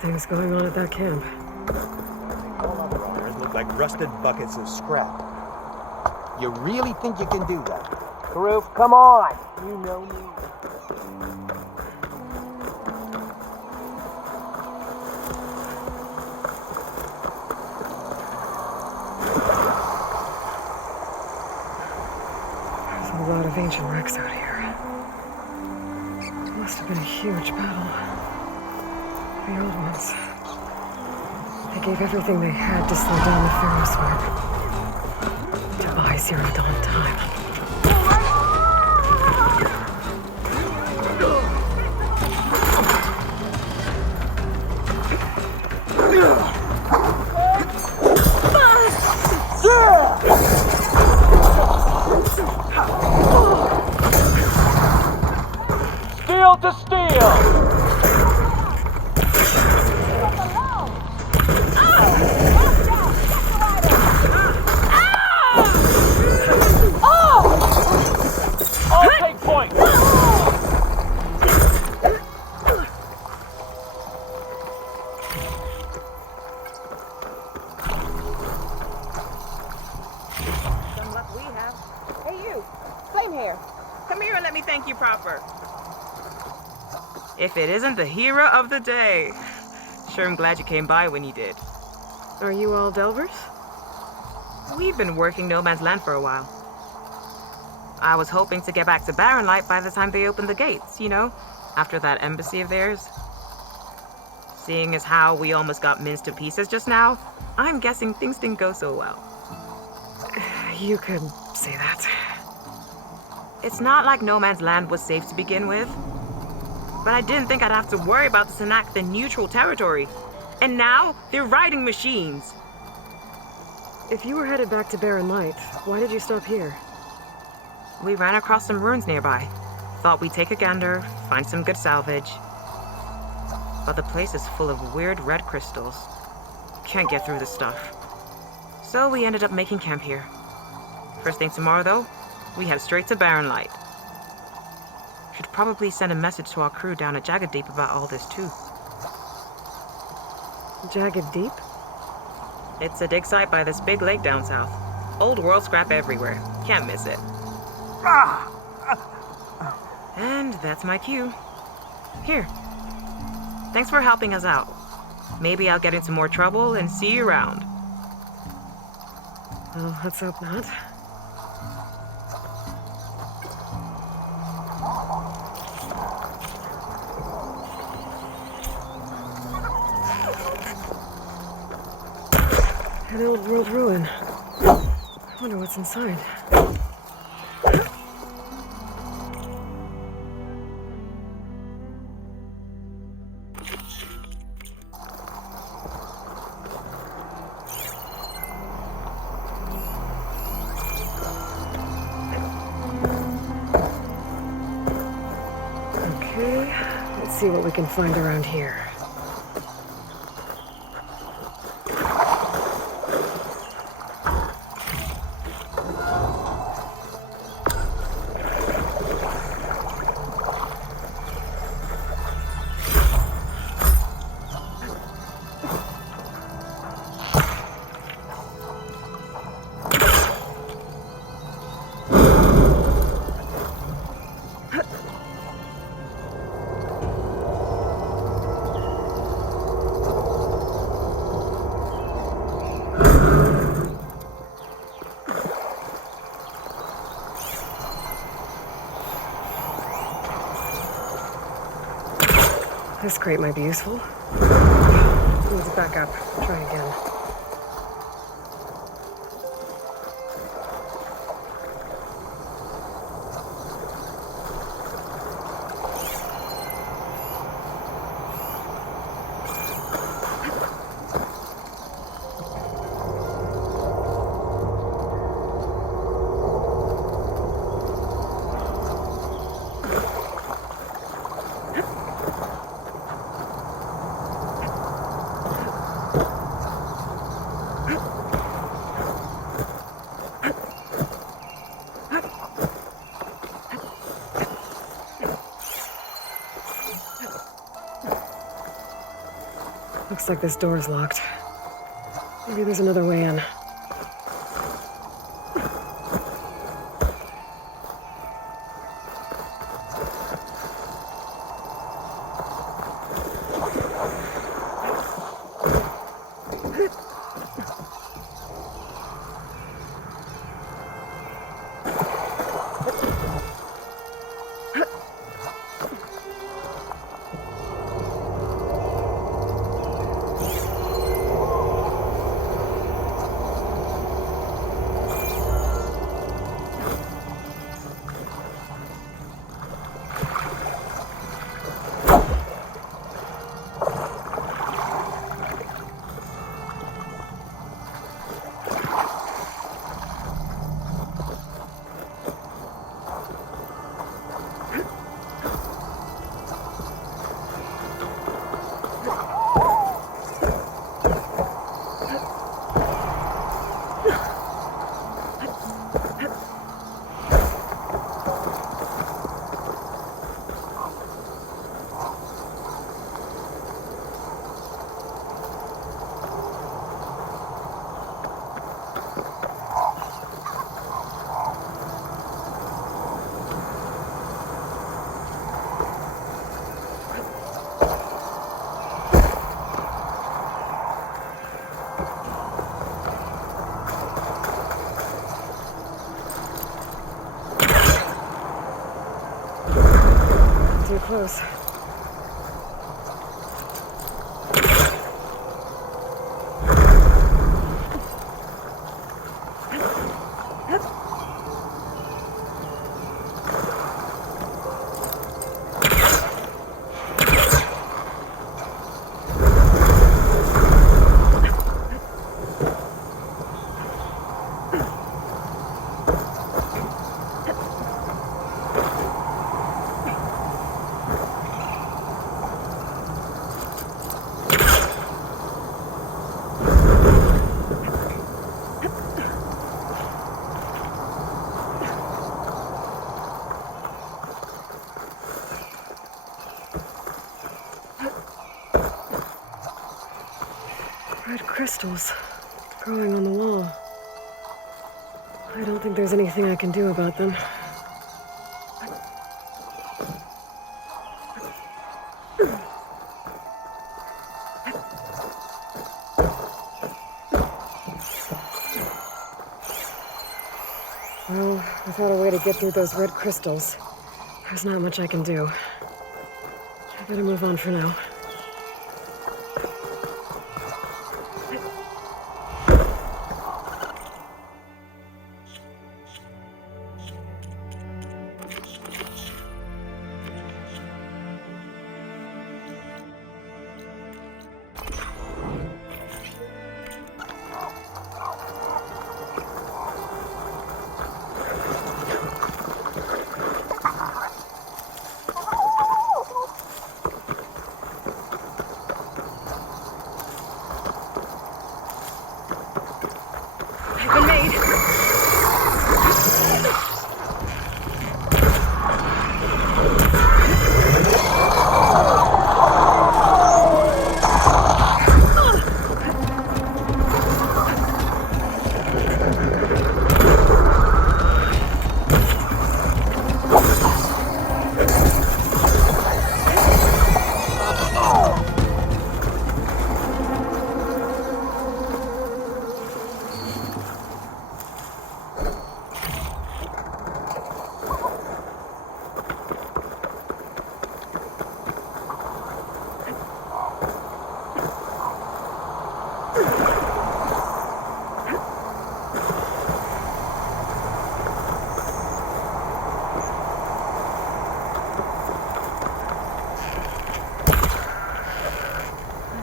Something's going on at that camp. All other runners look like rusted buckets of scrap. You really think you can do that? Karoof, come on! You know me. There's a lot of ancient wrecks out here. It must have been a huge battle. The old ones. They gave everything they had to slow down the Pharaoh's work. To buy Zero Dawn time. Steel to steel! If it isn't the hero of the day. Sure, I'm glad you came by when you did. Are you all Delvers? We've been working No Man's Land for a while. I was hoping to get back to Barren Light by the time they opened the gates, you know? After that embassy of theirs. Seeing as how we almost got minced to pieces just now, I'm guessing things didn't go so well. You could say that. It's not like No Man's Land was safe to begin with. But I didn't think I'd have to worry about this enact the neutral territory. And now, they're riding machines. If you were headed back to Barren Light, why did you stop here? We ran across some ruins nearby. Thought we'd take a gander, find some good salvage. But the place is full of weird red crystals. Can't get through this stuff. So we ended up making camp here. First thing tomorrow, though, we head straight to Barren Light. Should probably send a message to our crew down at Jagged Deep about all this, too. Jagged Deep? It's a dig site by this big lake down south. Old world scrap everywhere. Can't miss it. And that's my cue. Here. Thanks for helping us out. Maybe I'll get into more trouble and see you around. Well, let's hope not. An old world ruin. I wonder what's inside. Okay, let's see what we can find around here. This crate might be useful. Needs a backup. Try again. Looks like this door's locked. Maybe there's another way in. Too close. Red crystals growing on the wall. I don't think there's anything I can do about them. Well, without a way to get through those red crystals, there's not much I can do. I better move on for now.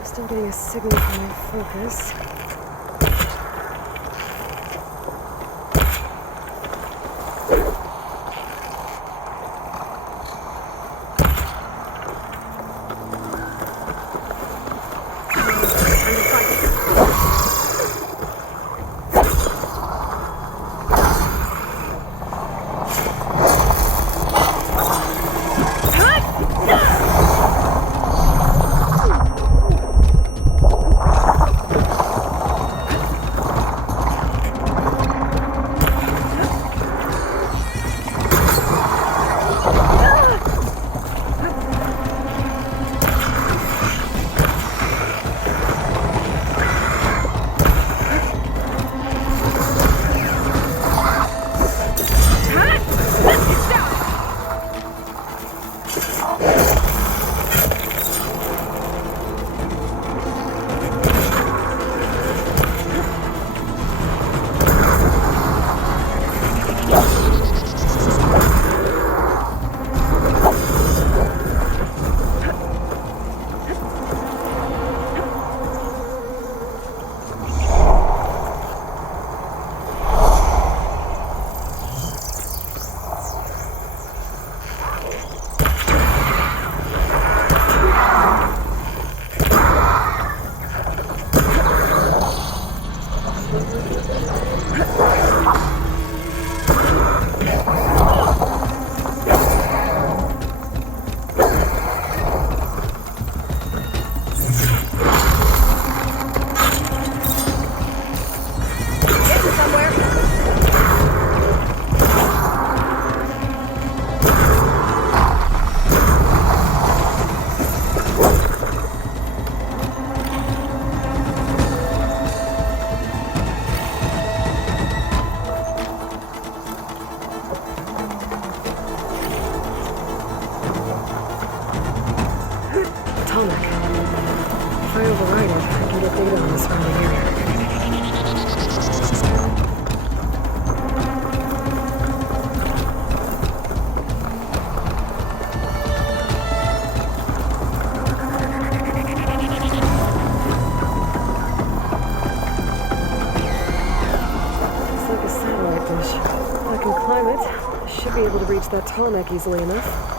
Still getting a signal from my focus. Tonic. If I override it, I can get data on the surrounding area. Looks like a satellite dish. If I can climb it, I should be able to reach that Tonic easily enough.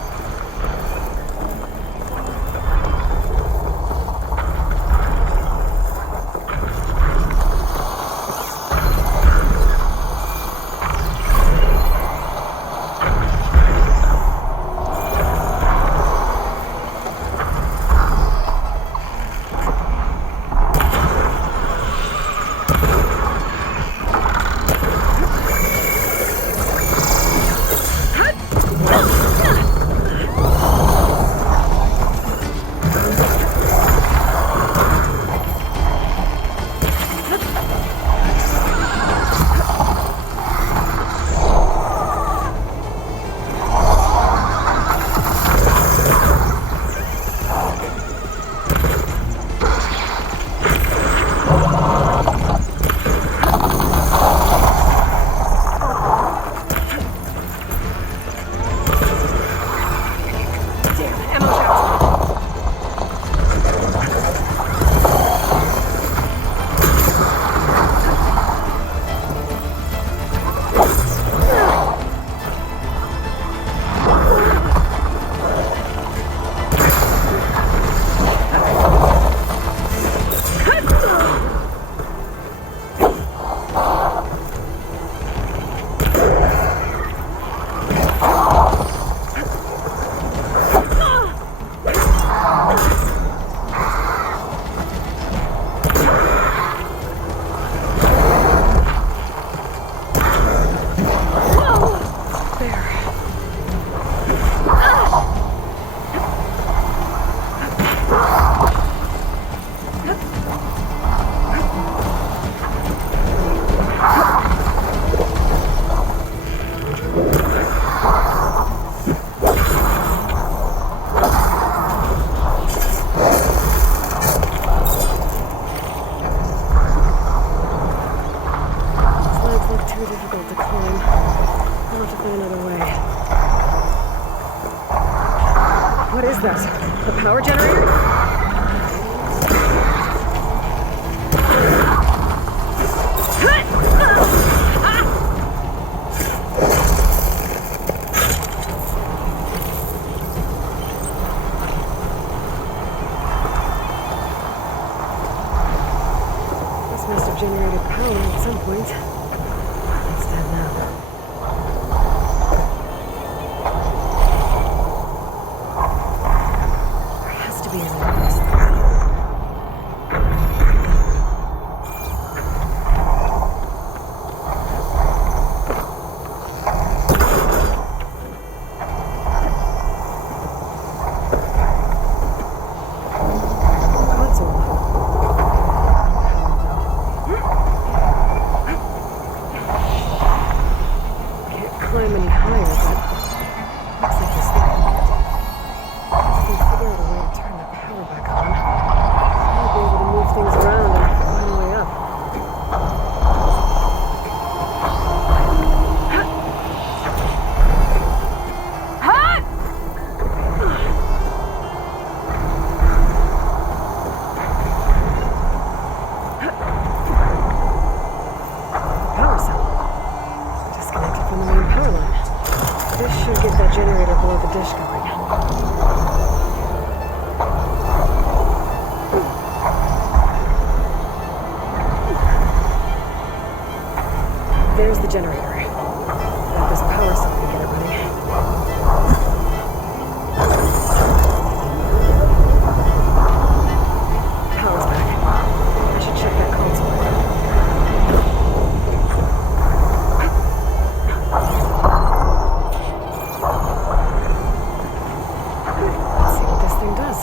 What is that? The power generator? This must have generated power at some point. It's dead now. There's the generator. Got this power supply to get it running. Power's back. I should check that console. Let's see what this thing does.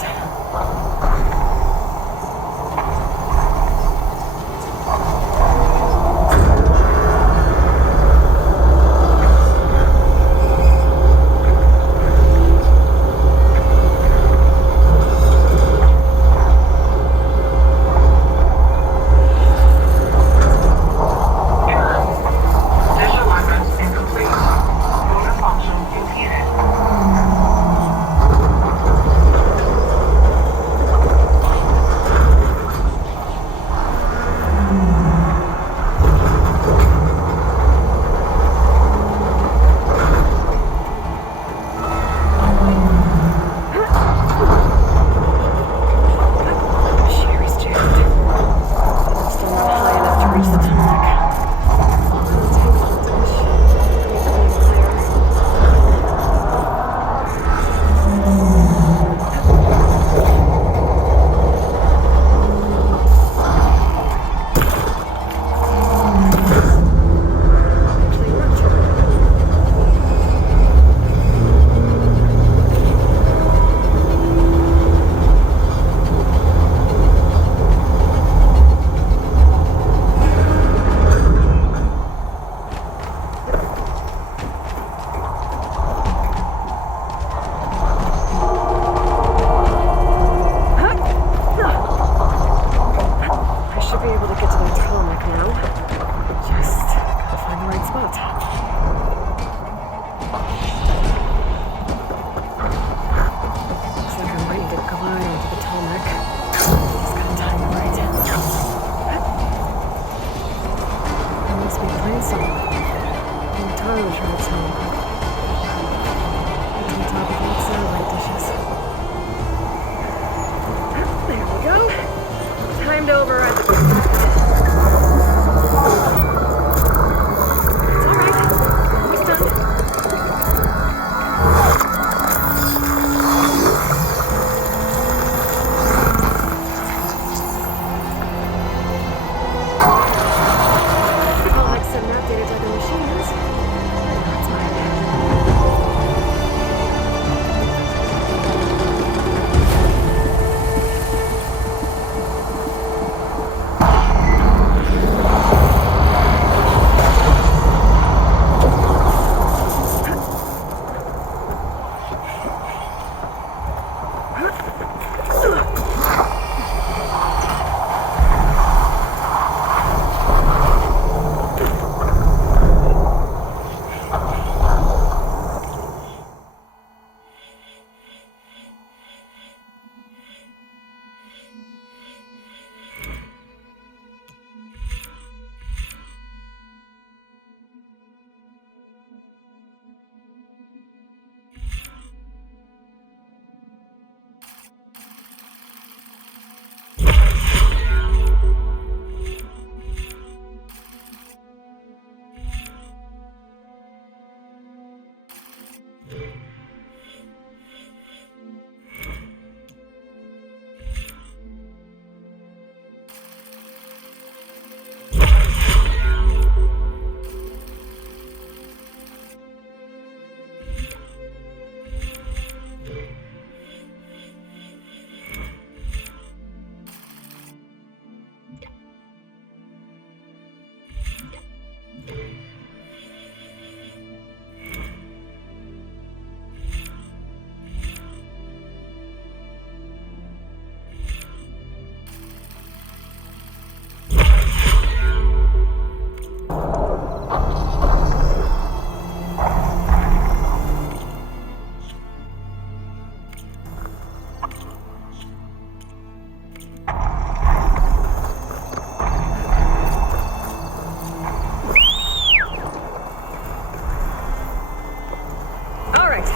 All right.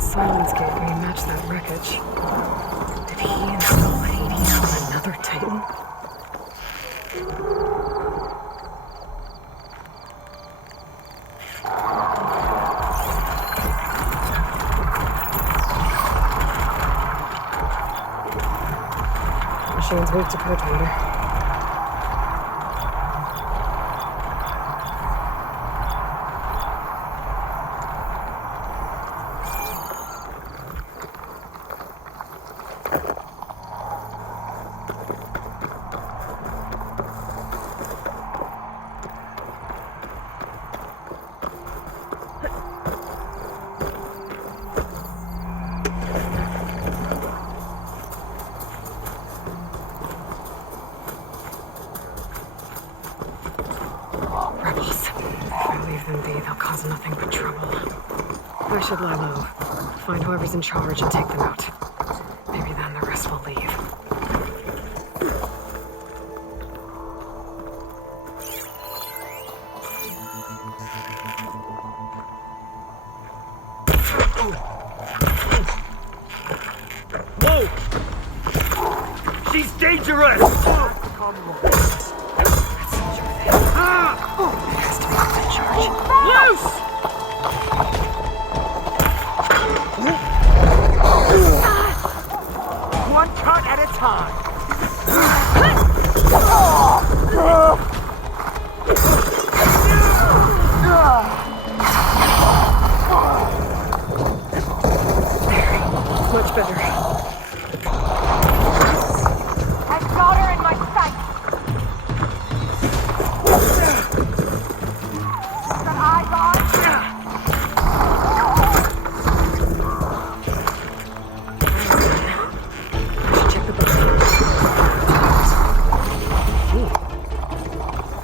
Silence gate where he matched that wreckage. Did he install Hades on another Titan? Machine's weak to purge water. Nothing but trouble. I should lie low, find whoever's in charge and take them out. Maybe then the rest will leave. Whoa! She's dangerous! Loose! One cut at a time. Much better. I've got her in my sight. Got eyes on? I should check the body.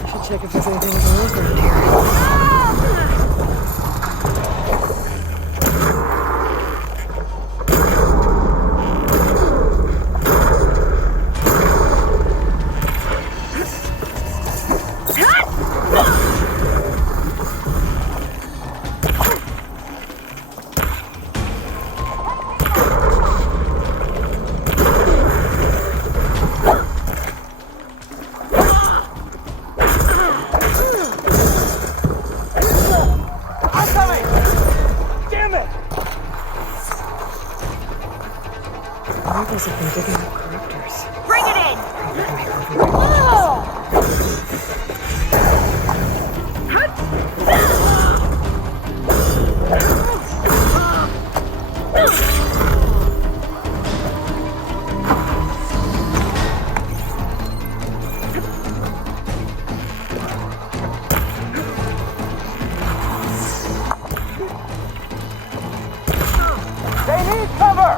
I should check if there's anything to look around here. Rebels have been digging up corruptors. Bring it in! They need cover!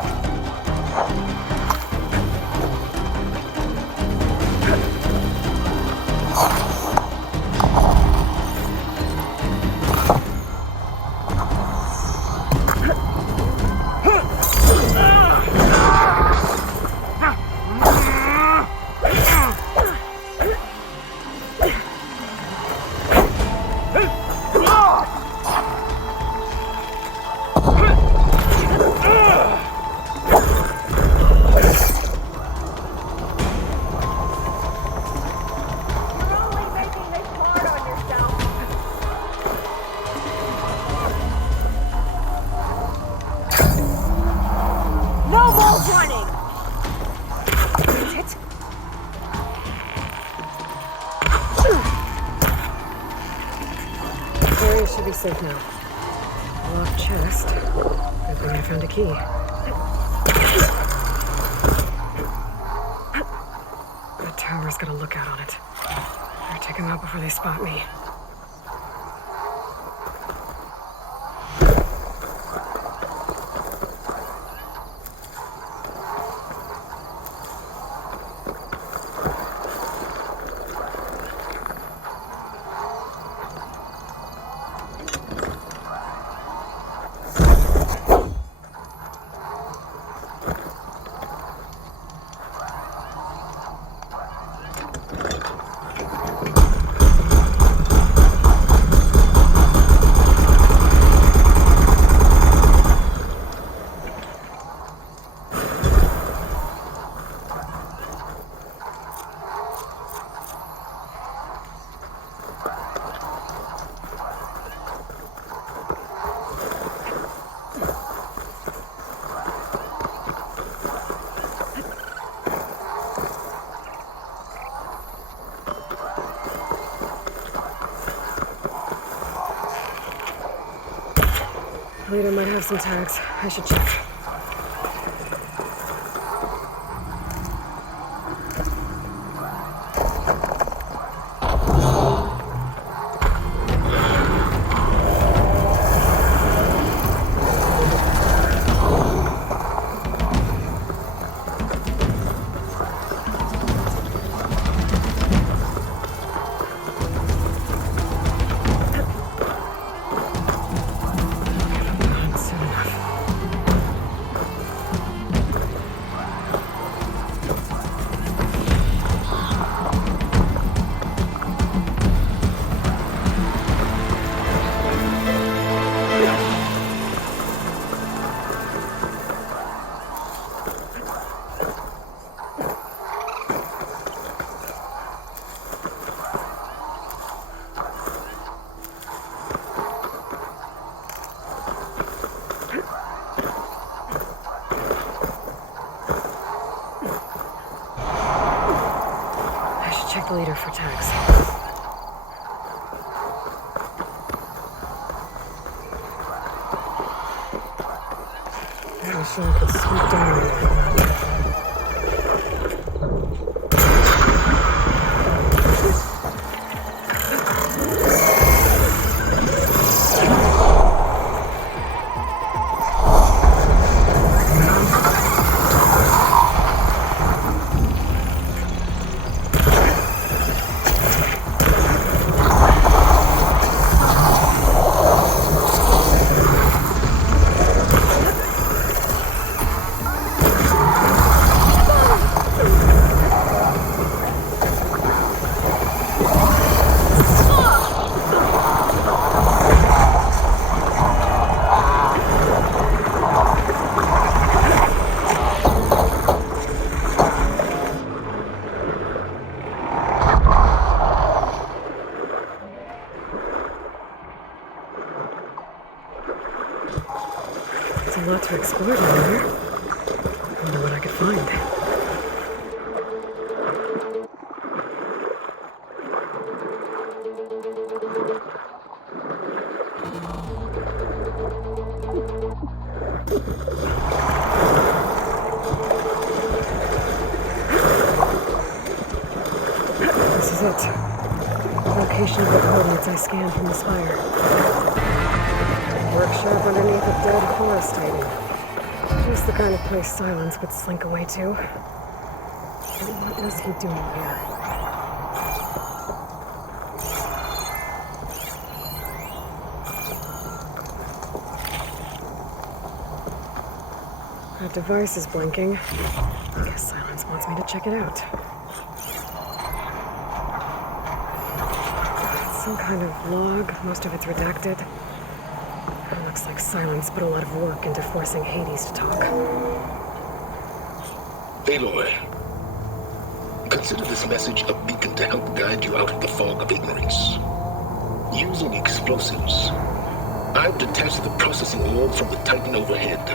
area should be safe now. Locked chest. Good thing I found a key. That tower's got a lookout on it. Better take them out before they spot me. Leader might have some tags. I should check. Check the leader for tags. That machine could swoop down on you. There's a lot to explore down here. I wonder what I could find. This is it. Location of the coordinates I scanned from the spire. Workshop underneath a dead forest hiding. Just the kind of place Silence would slink away to. But what was he doing here? That device is blinking. I guess Silence wants me to check it out. It's some kind of log. Most of it's redacted. It looks like Silence put a lot of work into forcing Hades to talk. Aloy, consider this message a beacon to help guide you out of the fog of ignorance. Using explosives, I've detached the processing orb from the Titan overhead,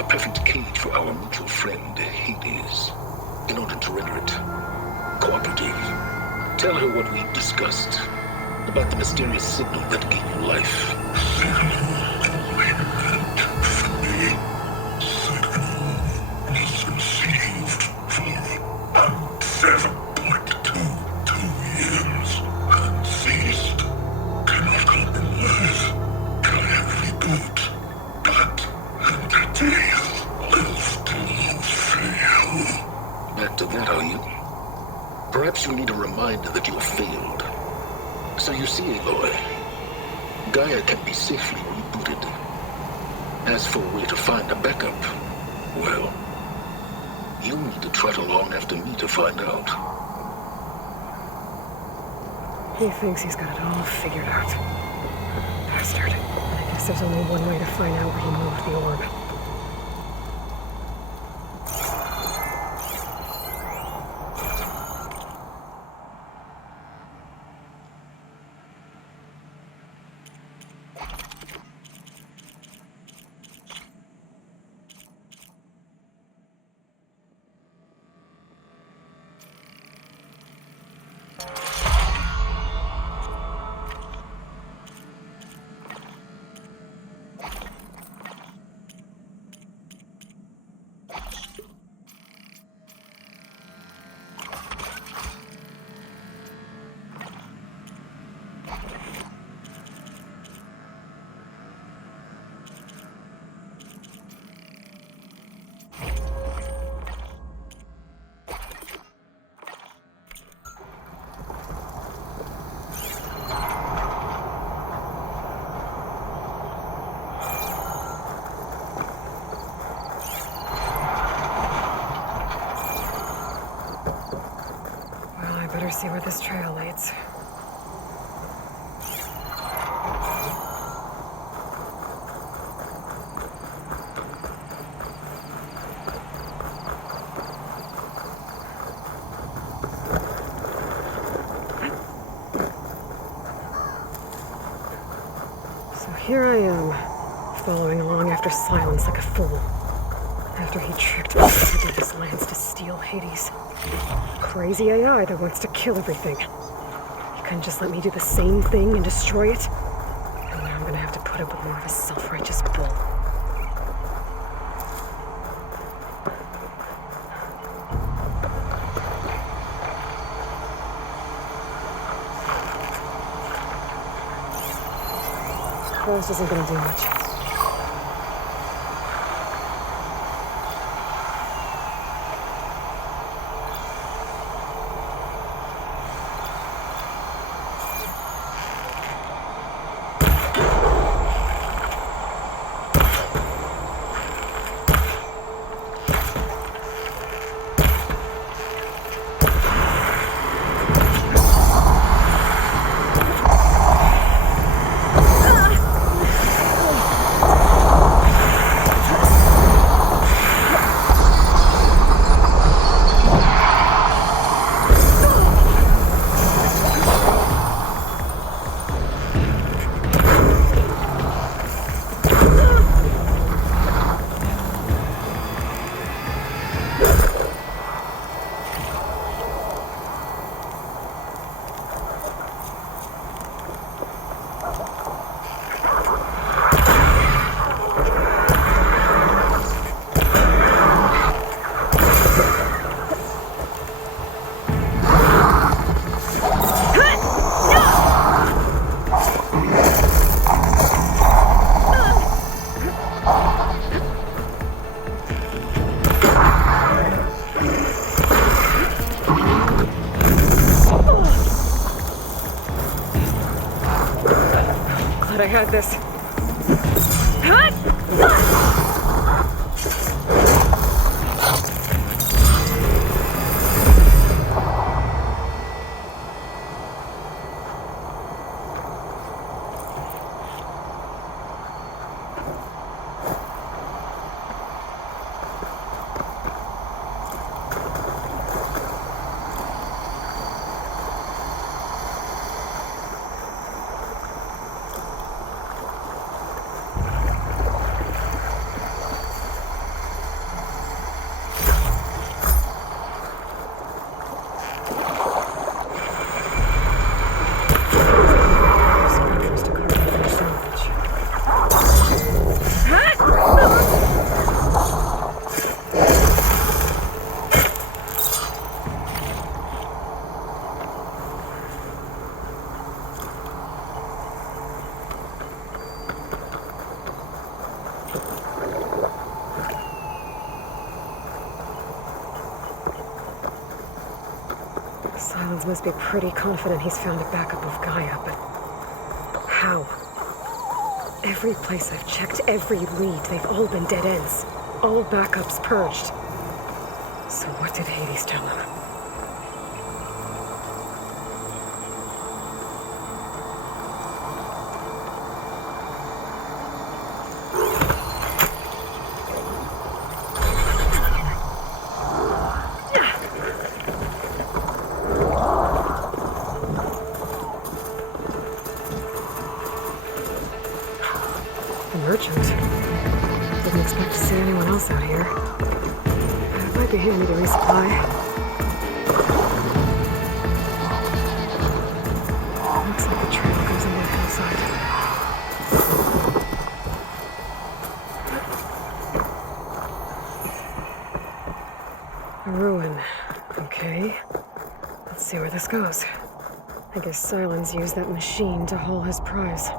a perfect cage for our mutual friend, Hades, in order to render it cooperative. Tell her what we've discussed, about the mysterious signal that gave you life. Back to that, are you? Perhaps you need a reminder that you have failed. So you see, Aloy, Gaia can be safely rebooted. As for where to find a backup, well, you'll need to trot along after me to find out. He thinks he's got it all figured out. Bastard. I guess there's only one way to find out where he moved the orb. Better see where this trail leads. So here I am, following along after Silence like a fool. After he tricked me into these lands to steal Hades. Crazy AI that wants to kill everything. He couldn't just let me do the same thing and destroy it? And now I'm gonna have to put up with more of his self-righteous bull. This isn't gonna do much. I had this. Silence must be pretty confident he's found a backup of Gaia, but how? Every place I've checked, every lead, they've all been dead ends. All backups purged. So what did Hades tell him? Merchant. Didn't expect to see anyone else out here. It might be handy to resupply. Looks like the trail goes into the hillside. A ruin. Okay. Let's see where this goes. I guess Silence used that machine to haul his prize.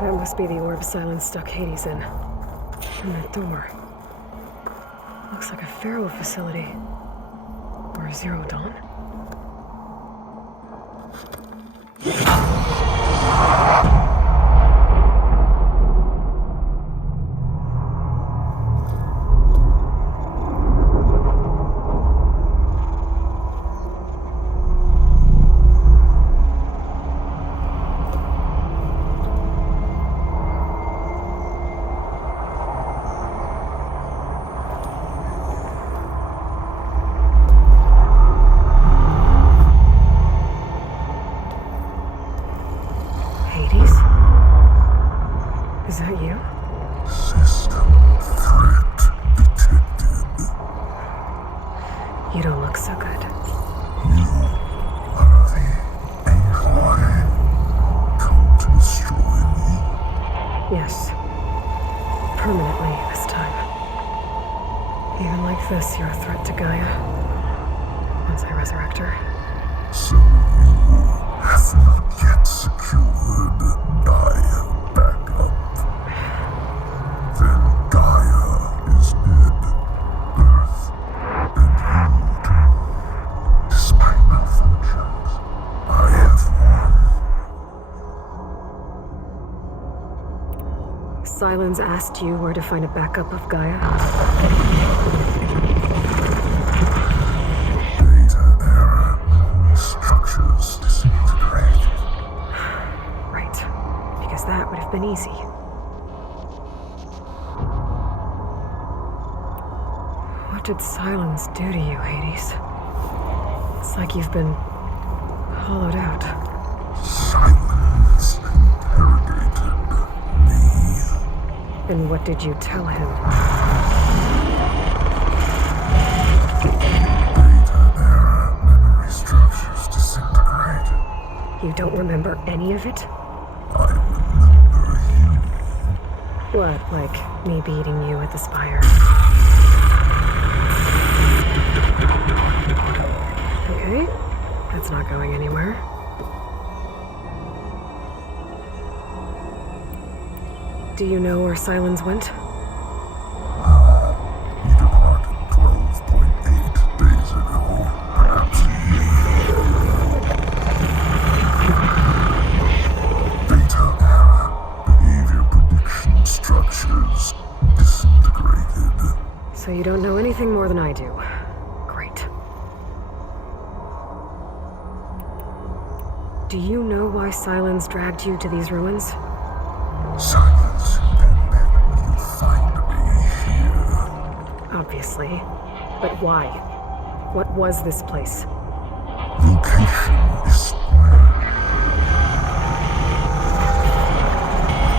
That must be the orb Silence stuck Hades in. And that door. Looks like a Pharaoh facility. Or a Zero Dawn. Is that you? System threat detected. You don't look so good. You are the AI come to destroy me. Yes. Permanently this time. Even like this, you're a threat to Gaia. Once I resurrect her. So you have not yet secured Gaia back up. Then Gaia is dead. Earth and you too. Despite malfunctions, I have won. Silence asked you where to find a backup of Gaia? Data error, memory structures disintegrated. Right. Because that would have been easy. What did Silence do to you, Hades? It's like you've been hollowed out. Silence interrogated me. Then what did you tell him? Data error, memory structures disintegrated. You don't remember any of it? I remember you. What, like me beating you at the spire? Okay, that's not going anywhere. Do you know where Silence went? He departed 12.8 days ago. Perhaps a year. Data error, behavior prediction structures disintegrated. So you don't know anything more than I do. Great. Do you know why Silence dragged you to these ruins? Silence intended you find me here. Obviously. But why? What was this place? Location is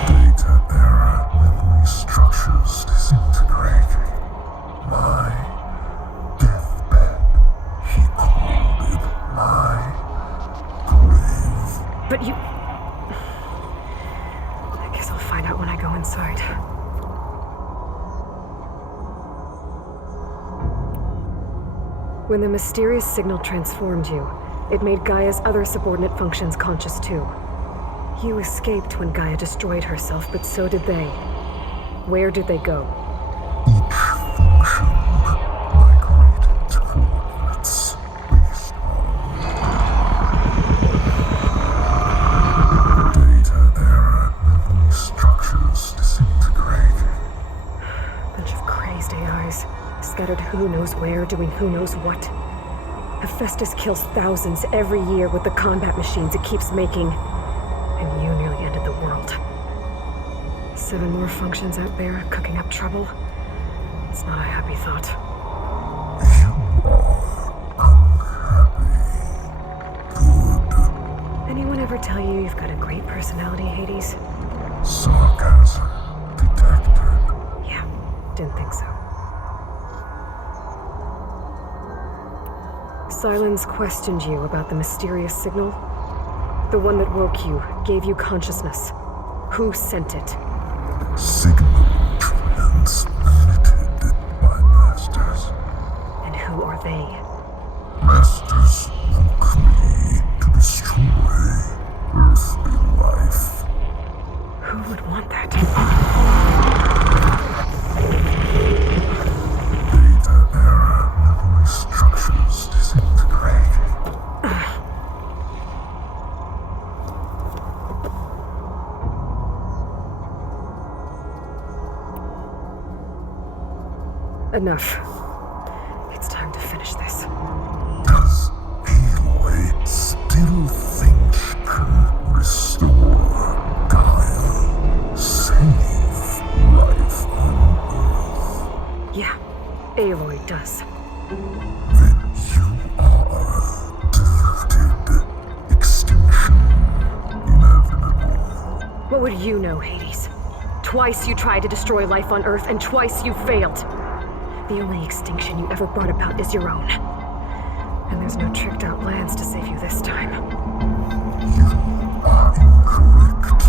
data error, memory structures disintegrating. My deathbed, he called it my grave. But you... I guess I'll find out when I go inside. When the mysterious signal transformed you, it made Gaia's other subordinate functions conscious too. You escaped when Gaia destroyed herself, but so did they. Where did they go? Each function scattered who knows where, doing who knows what. Hephaestus kills thousands every year with the combat machines it keeps making. And you nearly ended the world. 7 more functions out there, cooking up trouble. It's not a happy thought. You are unhappy. Good. Anyone ever tell you you've got a great personality, Hades? Sarcasm detected. Yeah, didn't think so. Silence questioned you about the mysterious signal. The one that woke you, gave you consciousness. Who sent it? Signal transmitted by masters. And who are they? Masters woke me to destroy earthly life. Who would want that? Beta era memory structures disintegrating. Enough. It's time to finish this. Does Aloy still think she can restore Gaia? Save life on Earth? Yeah, Aloy does. Then you are deluded. Extinction inevitable. What would you know, Hades? Twice you tried to destroy life on Earth, and twice you failed. The only extinction you ever brought about is your own. And there's no tricked-out plans to save you this time. You are incorrect.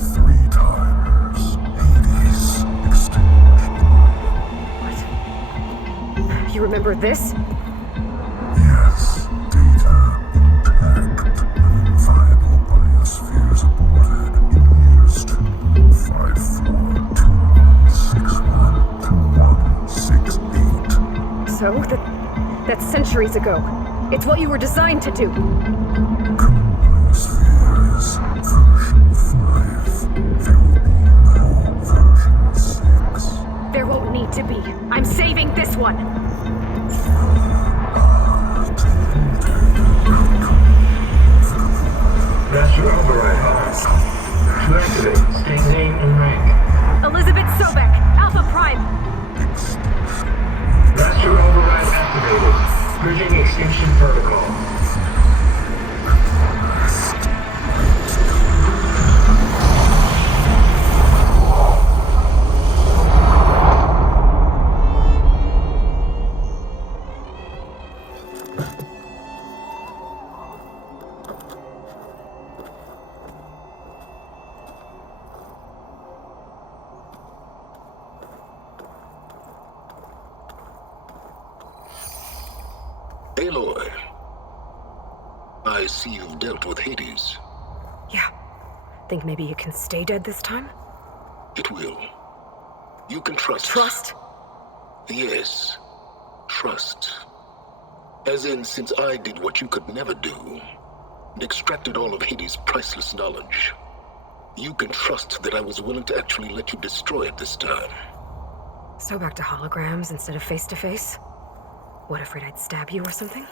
3 times. Hades extinction. What? You remember this? Yes, data intact. Viable biospheres aborted in years 2154, 2161, 2168. So, that's centuries ago. It's what you were designed to do. Biospheres, version 5. There will be no version 6. There won't need to be. I'm saving this one. That's your override box. To activate, state name and rank. Elizabeth Sobek, Alpha Prime. That's your override activated. Bridging extinction protocol. Aloy, I see you've dealt with Hades. Yeah. Think maybe you can stay dead this time? It will. You can trust. Trust? Yes. Trust. As in, since I did what you could never do, and extracted all of Hades' priceless knowledge, you can trust that I was willing to actually let you destroy it this time. So back to holograms instead of face-to-face? What, afraid I'd stab you or something?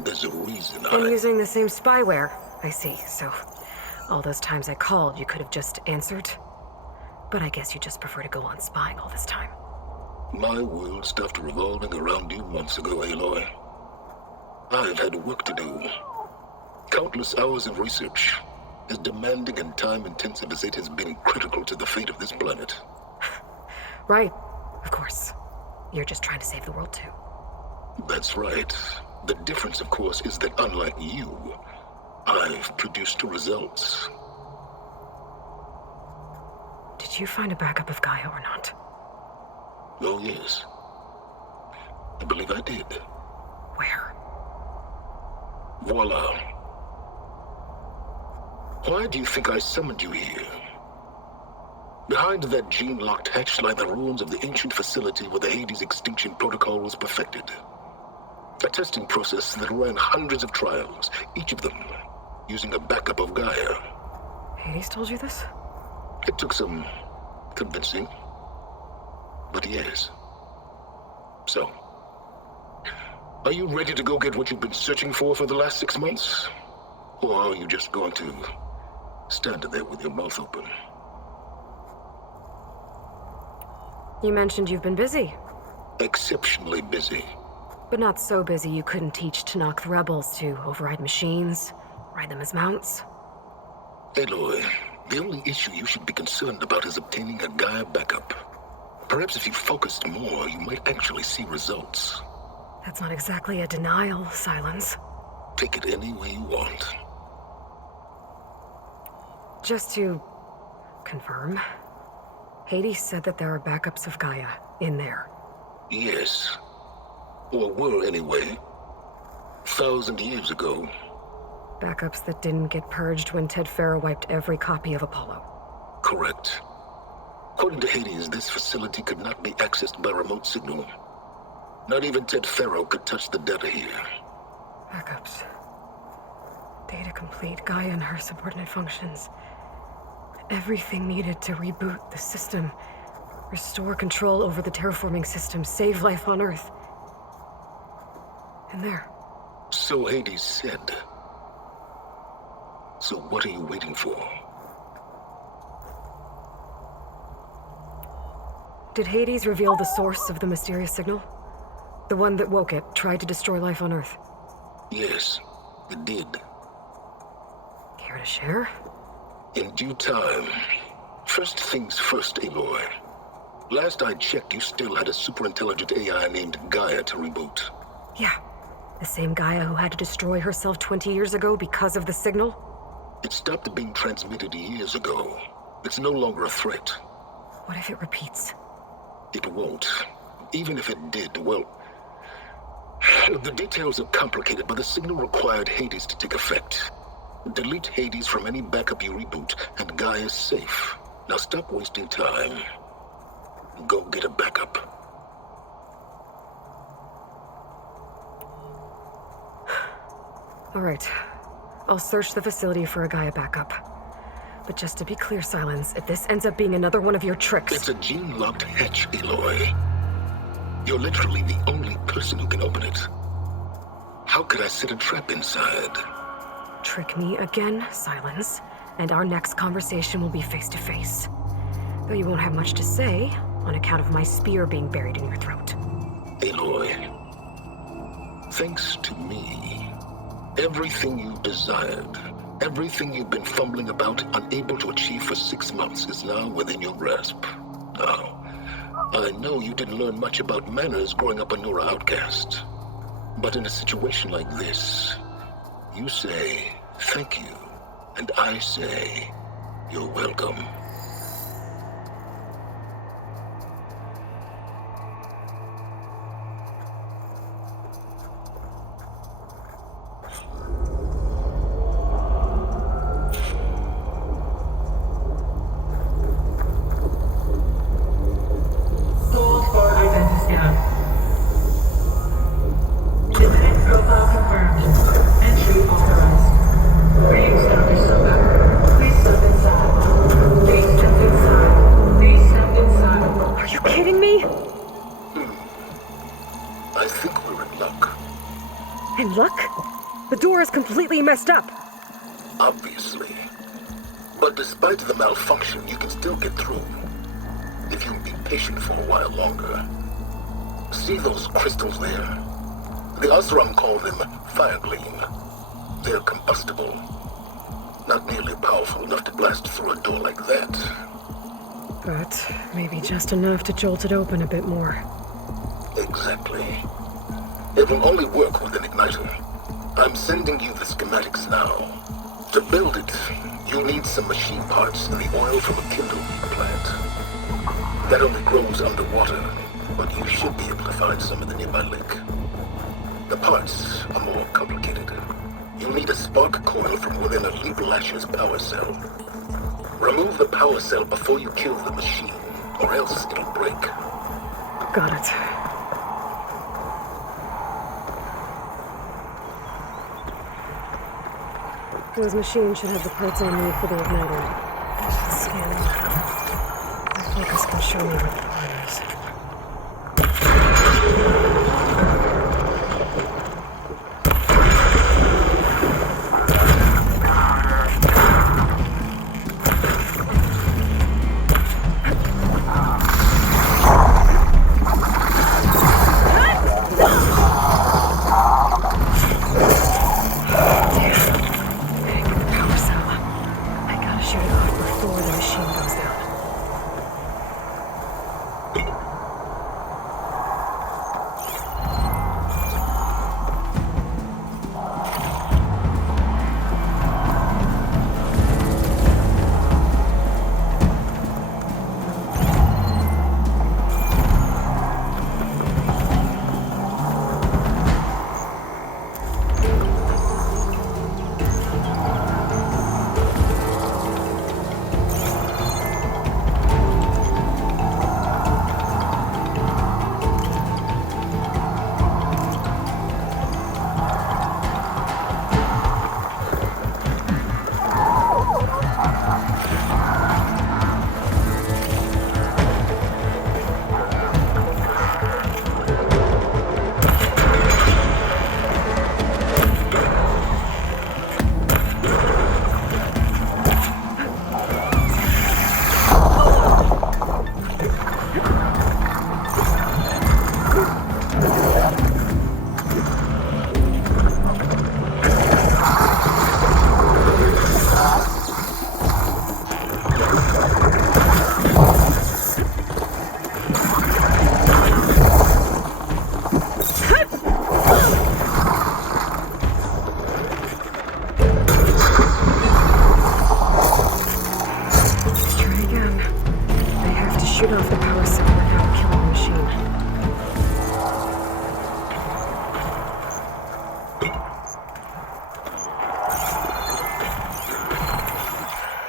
There's a reason And using the same spyware. I see, so all those times I called, you could have just answered? But I guess you just prefer to go on spying all this time. My world stopped revolving around you months ago, Aloy. I've had work to do. Countless hours of research, as demanding and time-intensive as it has been critical to the fate of this planet. Right, of course. You're just trying to save the world too. That's right. The difference, of course, is that unlike you, I've produced results. Did you find a backup of Gaia or not? Oh, yes. I believe I did. Where? Voila. Why do you think I summoned you here? Behind that gene-locked hatch lie the ruins of the ancient facility where the Hades extinction protocol was perfected. A testing process that ran hundreds of trials, each of them using a backup of Gaia. Hades told you this? It took some convincing, but yes. So, are you ready to go get what you've been searching for the last 6 months? Or are you just going to stand there with your mouth open? You mentioned you've been busy. Exceptionally busy. But not so busy you couldn't teach Tanakh the rebels to override machines, ride them as mounts. Aloy, the only issue you should be concerned about is obtaining a Gaia backup. Perhaps if you focused more, you might actually see results. That's not exactly a denial, Silence. Take it any way you want. Just to confirm, Hades said that there are backups of Gaia in there. Yes. Or were anyway. 1,000 years ago. Backups that didn't get purged when Ted Farrow wiped every copy of Apollo. Correct. According to Hades, this facility could not be accessed by remote signal. Not even Ted Farrow could touch the data here. Backups. Data complete, Gaia and her subordinate functions. Everything needed to reboot the system. Restore control over the terraforming system, save life on Earth. And there. So Hades said. So what are you waiting for? Did Hades reveal the source of the mysterious signal? The one that woke it, tried to destroy life on Earth? Yes, it did. Care to share? In due time. First things first, Aloy. Last I checked, you still had a super-intelligent AI named Gaia to reboot. Yeah. The same Gaia who had to destroy herself 20 years ago because of the signal? It stopped being transmitted years ago. It's no longer a threat. What if it repeats? It won't. Even if it did, well... The details are complicated, but the signal required Hades to take effect. Delete Hades from any backup you reboot, and Gaia's safe. Now stop wasting time. Go get a backup. All right. I'll search the facility for a Gaia backup. But just to be clear, Silence, if this ends up being another one of your tricks... It's a gene-locked hatch, Aloy. You're literally the only person who can open it. How could I set a trap inside? Trick me again, Silence, and our next conversation will be face-to-face. Though you won't have much to say, on account of my spear being buried in your throat. Aloy, thanks to me, everything you desired, everything you've been fumbling about, unable to achieve for 6 months, is now within your grasp. Now, I know you didn't learn much about manners growing up a Nora outcast. But in a situation like this, you say, thank you, and I say, you're welcome. Hold for identiscan. Genetic profile confirmed. Entry authorized. Greetings, Dr. Silva. Please step inside. Please step inside. Please step inside. Are you kidding me? I think we're in luck. And luck? The door is completely messed up. Obviously. But despite the malfunction, you can still get through. If you'll be patient for a while longer. See those crystals there? The Asram call them fire gleam. They're combustible. Not nearly powerful enough to blast through a door like that. But maybe just enough to jolt it open a bit more. Exactly. It will only work with an igniter. I'm sending you the schematics now. To build it, you'll need some machine parts and the oil from a kindle plant. That only grows underwater, but you should be able to find some in the nearby lake. The parts are more complicated. You'll need a spark coil from within a Leap Lasher's power cell. Remove the power cell before you kill the machine, or else it'll break. Got it. Those machines should have the parts I need for the igniter. I should scan them. My focus can show me what the part is.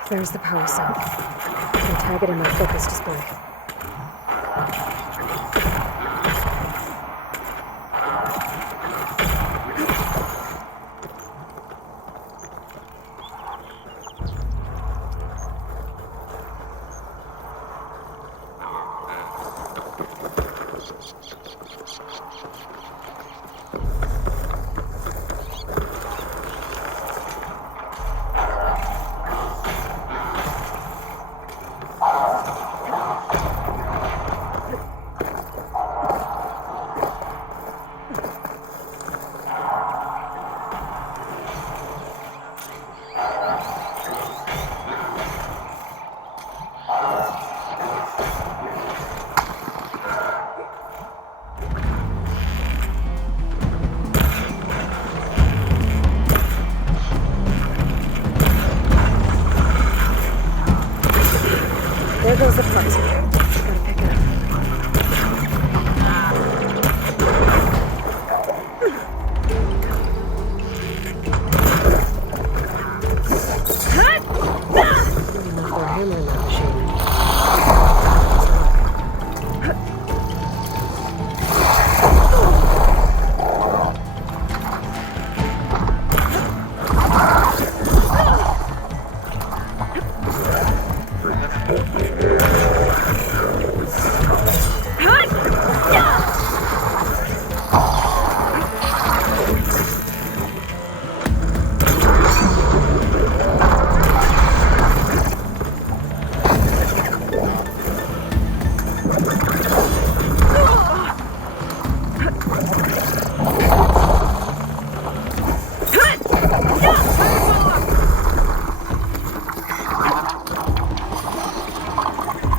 There's the power cell. I can tag it in my focus display. There goes the part. Gotta pick it up. Enough for a hammer in that machine.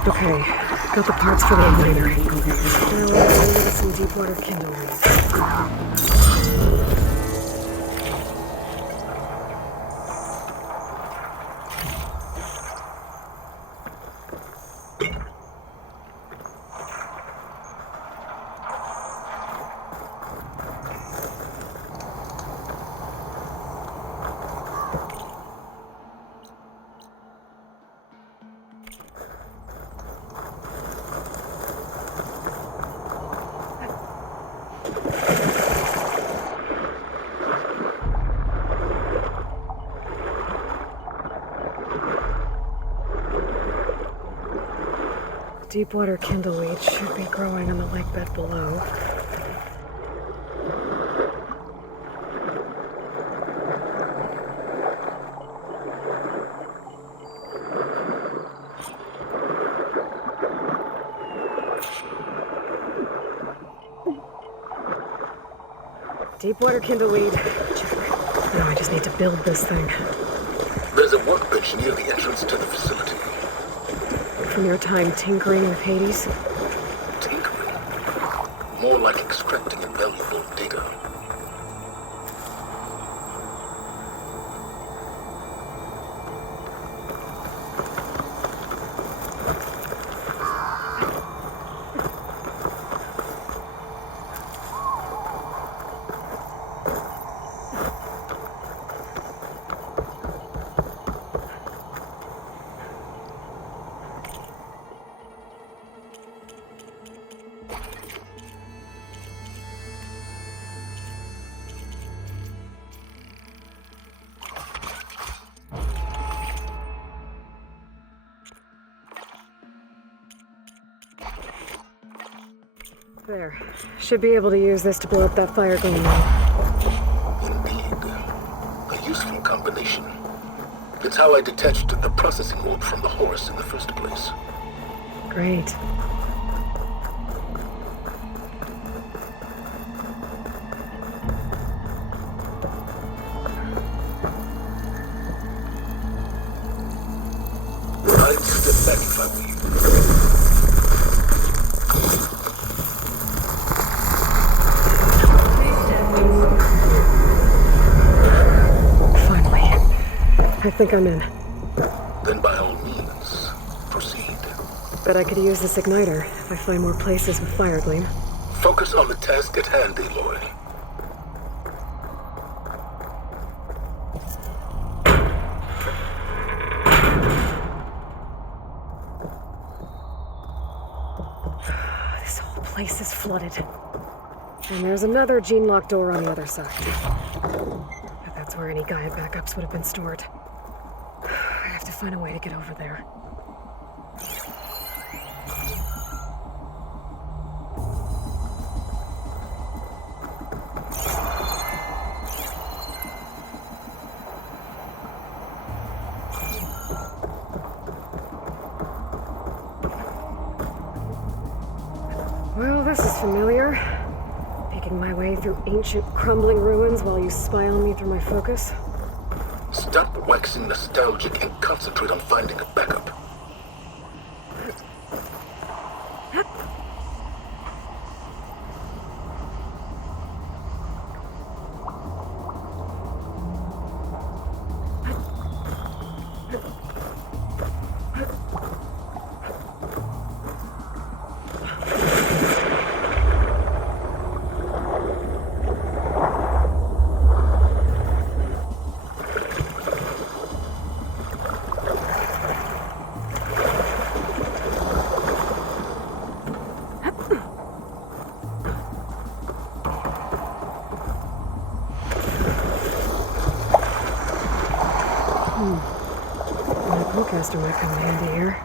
Okay, got the parts for the igniter. Now we're gonna some deep water kindle reeds. Deep water kindleweed should be growing on the lake bed below. Deep water kindle weed. Check. Now I just need to build this thing. There's a workbench near the entrance to the facility. From your time tinkering with Hades? Tinkering? More like extracting invaluable data. There. Should be able to use this to blow up that fire going on. Indeed. A useful combination. It's how I detached the processing orb from the Horus in the first place. Great. I'd step back if I were you. Finally. I think I'm in. Then by all means, proceed. Bet I could use this igniter if I find more places with fire gleam. Focus on the task at hand, Aloy. This whole place is flooded. And there's another gene-locked door on the other side. But that's where any Gaia backups would have been stored. I have to find a way to get over there. Well, this is familiar. Picking my way through ancient, crumbling ruins while you spy on me through my focus. Stop waxing nostalgic and concentrate on finding a backup. My bowcaster might come in handy here.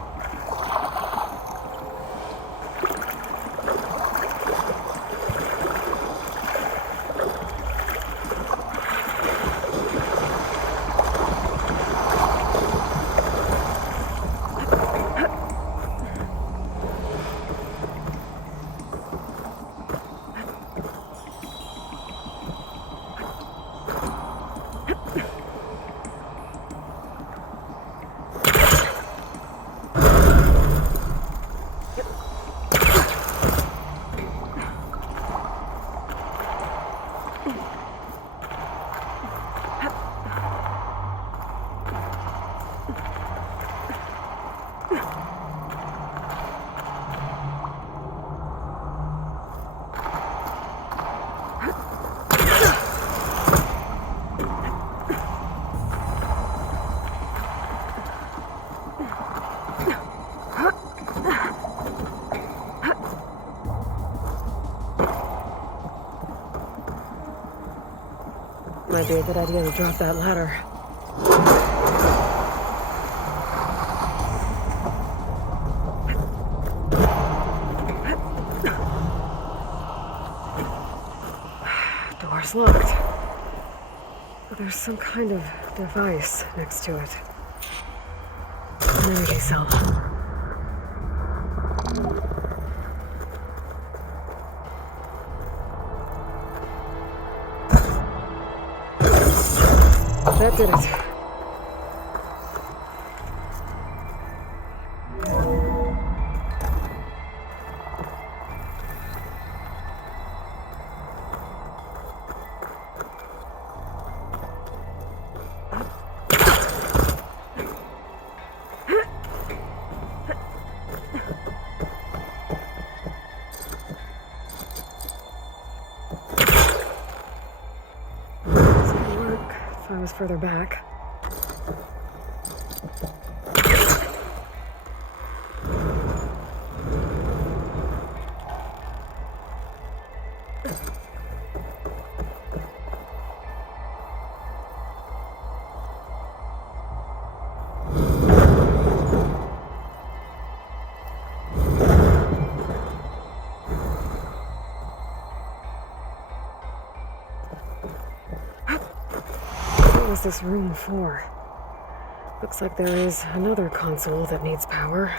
Might be a good idea to drop that ladder. Door's locked. But there's some kind of device next to it. An energy cell. did it. I was further back. What was this room for? Looks like there is another console that needs power.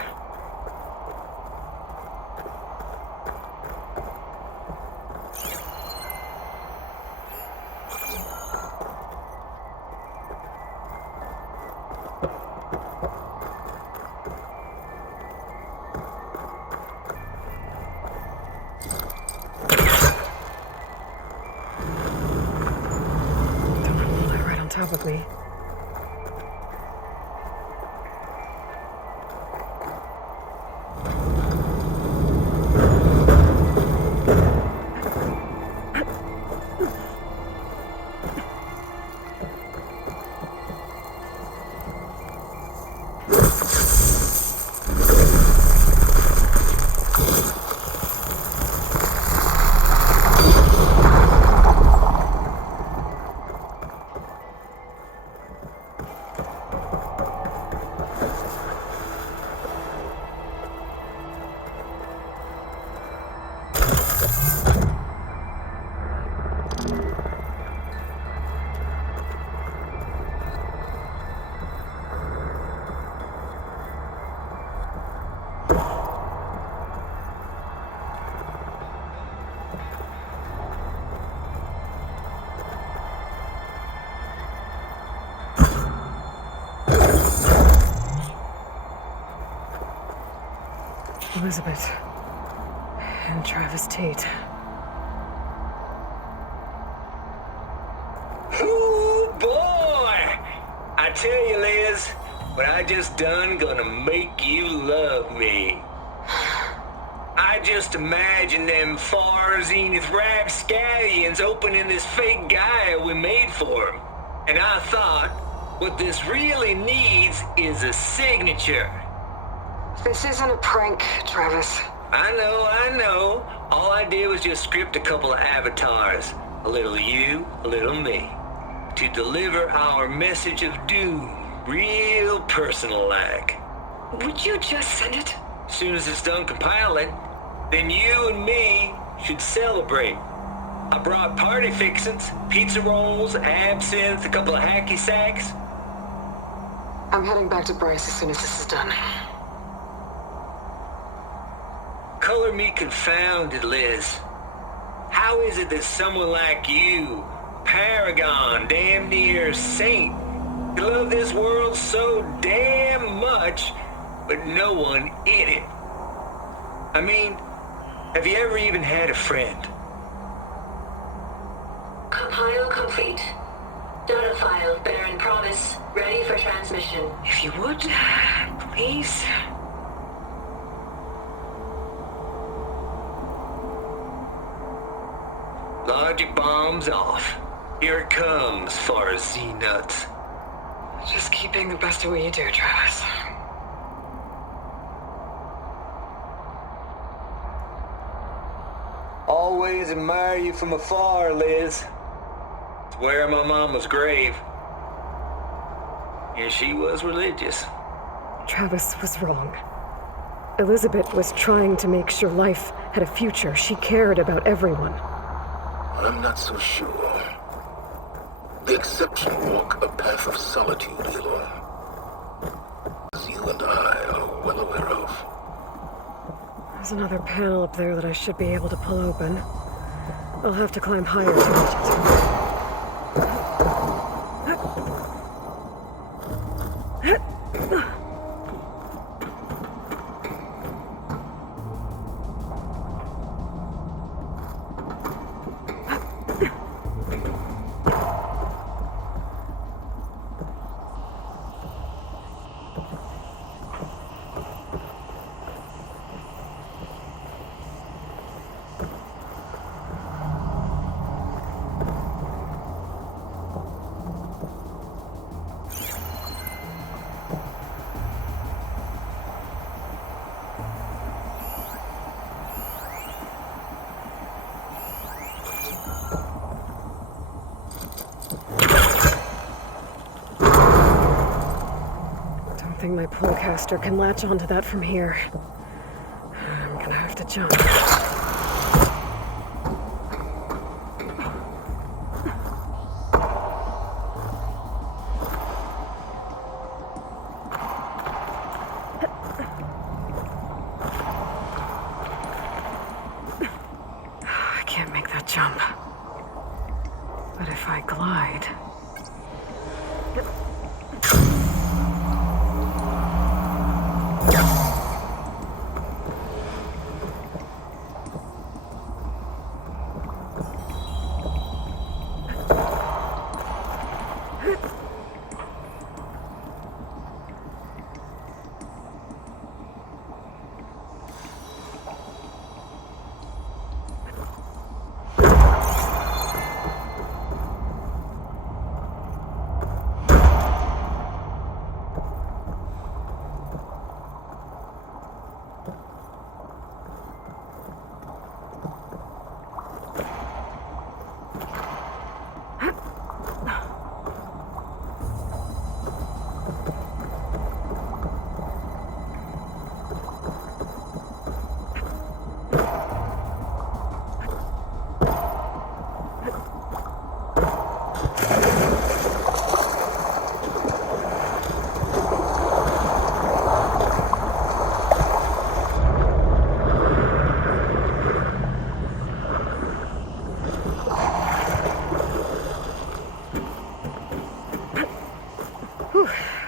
Top of me. Elizabeth and Travis Tate. Ooh, boy! I tell you, Liz, what I just done gonna make you love me. I just imagine them far zenith rapscallions opening this fake Gaia we made for them. And I thought, what this really needs is a signature. This isn't a prank, Travis. I know. All I did was just script a couple of avatars. A little you, a little me. To deliver our message of doom, real personal-like. Would you just send it? As soon as it's done compiling, then you and me should celebrate. I brought party fixins, pizza rolls, absinthe, a couple of hacky sacks. I'm heading back to Bryce as soon as this is done. Color me confounded, Liz. How is it that someone like you, paragon, damn near saint, you love this world so damn much, but no one in it? I mean, have you ever even had a friend? Compile complete. Data file, Baron Promise, ready for transmission. If you would, please. Logic bombs off. Here it comes, far as Z-nuts. Just keep being the best at what you do, Travis. Always admire you from afar, Liz. It's where my mama's grave. And she was religious. Travis was wrong. Elizabeth was trying to make sure life had a future. She cared about everyone. I'm not so sure. The exception walk a path of solitude, Aloy. As you and I are well aware of. There's another panel up there that I should be able to pull open. I'll have to climb higher to reach it. I think my pullcaster can latch onto that from here. I'm gonna have to jump. I can't make that jump. But if I glide...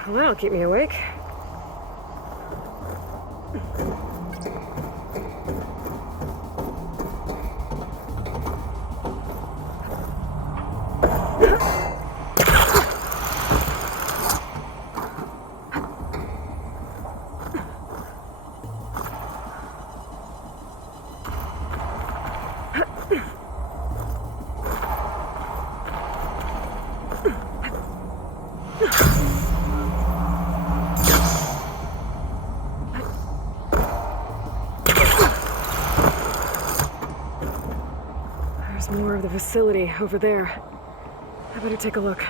Well, that'll keep me awake. More of the facility over there. I better take a look.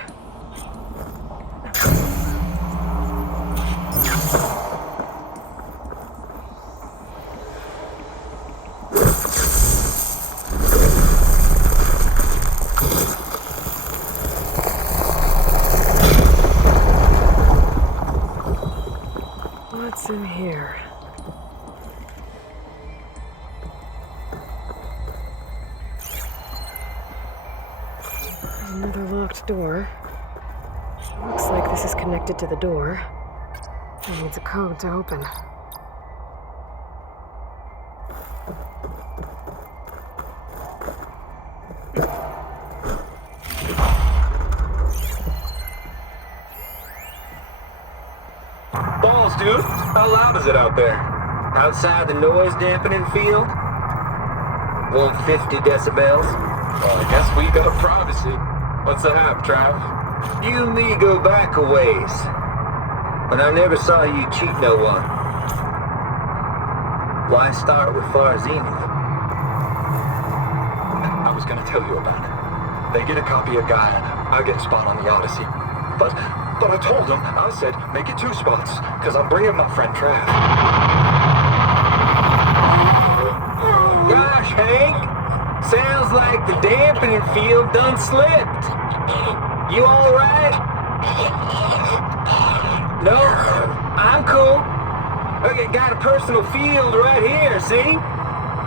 What's in here? Another locked door. Looks like this is connected to the door. It needs a code to open. Balls, dude. How loud is it out there? Outside the noise dampening field? 150 decibels? Well, I guess we got privacy. What's the hap, Trav? You and me go back a ways. But I never saw you cheat no one. Why start with Far Zenith? I was gonna tell you about it. They get a copy of Gaia, and I get a spot on the Odyssey. But I told them, I said, make it 2 spots, because I'm bringing my friend Trav. Gosh, Hank! Sounds like the dampening field done slipped. You alright? No, I'm cool. Okay, got a personal field right here, see?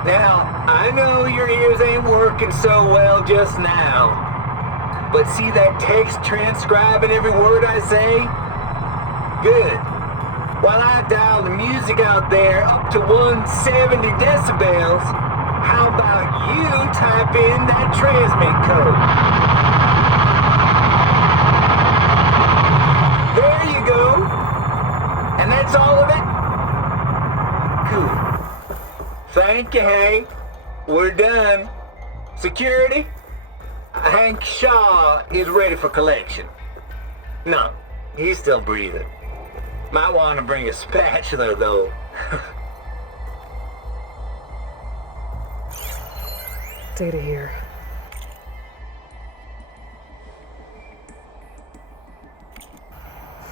Now, I know your ears ain't working so well just now. But see that text transcribing every word I say? Good. While I dial the music out there up to 170 decibels, how about you type in that transmit code? There you go. And that's all of it? Cool. Thank you, Hank. We're done. Security? Hank Shaw is ready for collection. No, he's still breathing. Might want to bring a spatula, though. Data here.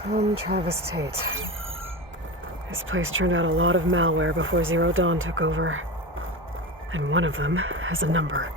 From Travis Tate. This place turned out a lot of malware before Zero Dawn took over. And one of them has a number.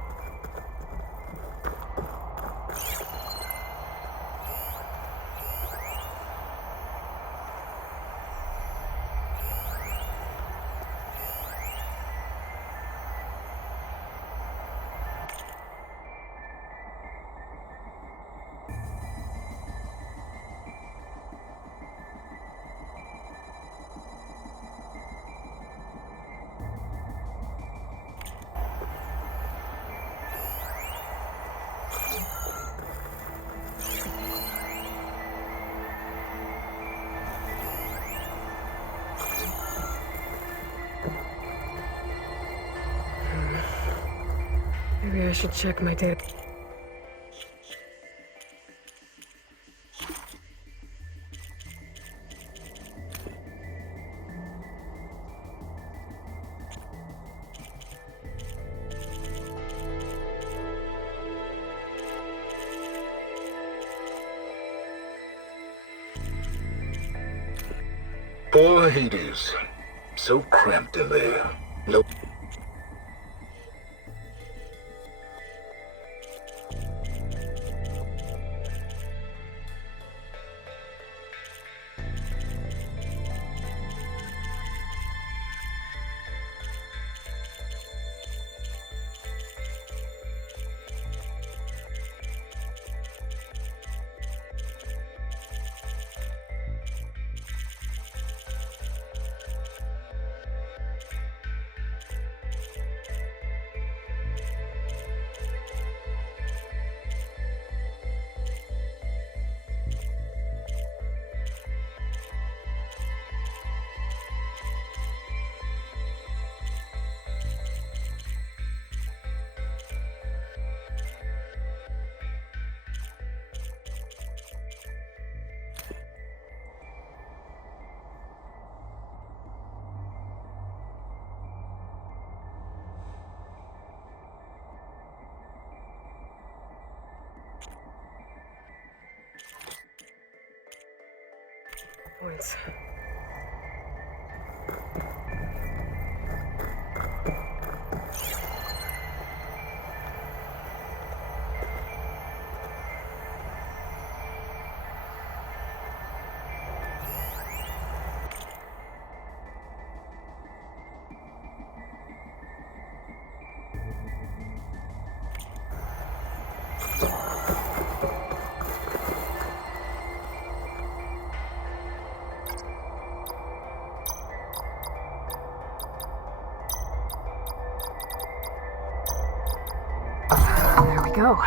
Maybe I should check my data. Poor Hades. So cramped in there. Nope. Points. There we go.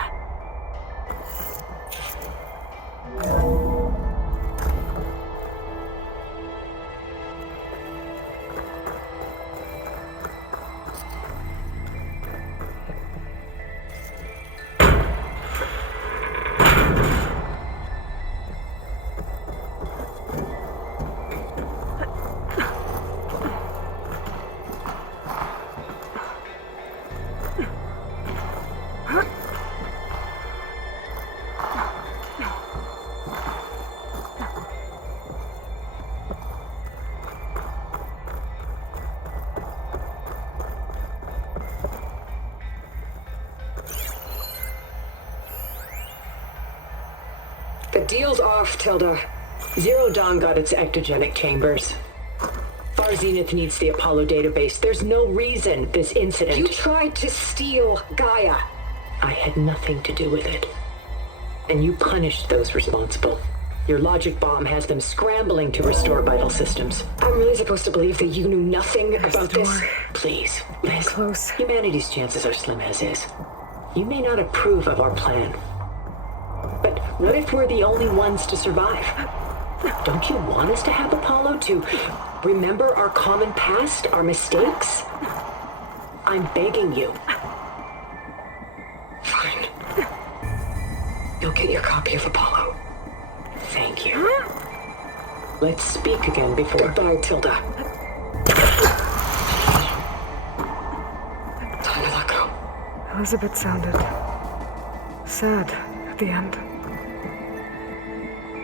The deal's off, Tilda. Zero Dawn got its ectogenic chambers. Far Zenith needs the Apollo database. There's no reason this incident... You tried to steal Gaia. I had nothing to do with it. And you punished those responsible. Your logic bomb has them scrambling to restore vital systems. I'm really supposed to believe that you knew nothing about this? Please, Liz. Close. Humanity's chances are slim as is. You may not approve of our plan. But what if we're the only ones to survive? Don't you want us to have Apollo to remember our common past, our mistakes? I'm begging you. Fine. You'll get your copy of Apollo. Thank you. Let's speak again before... Goodbye, Tilda. Time to let go. Elizabeth sounded sad at the end.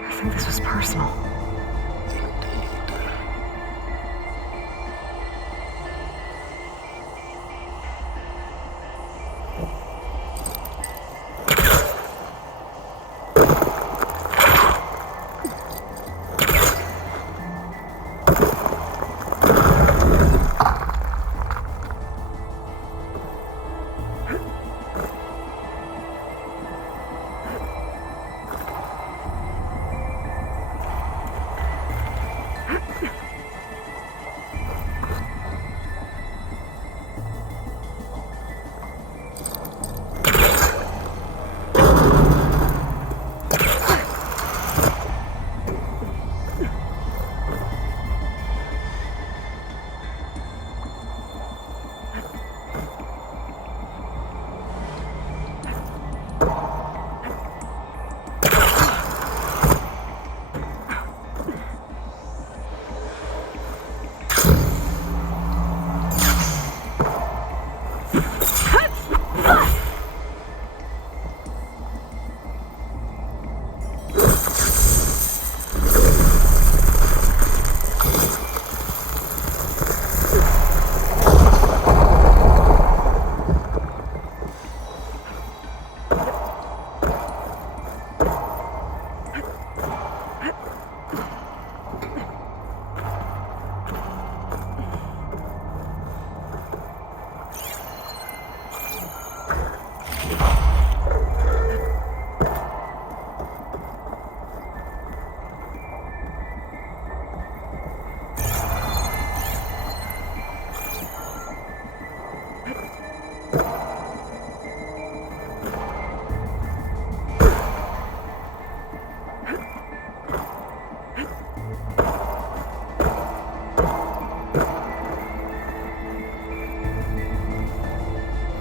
I think this was personal.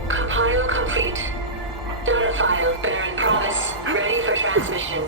Compile complete. Data file, Baron Promise, ready for transmission.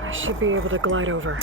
I should be able to glide over.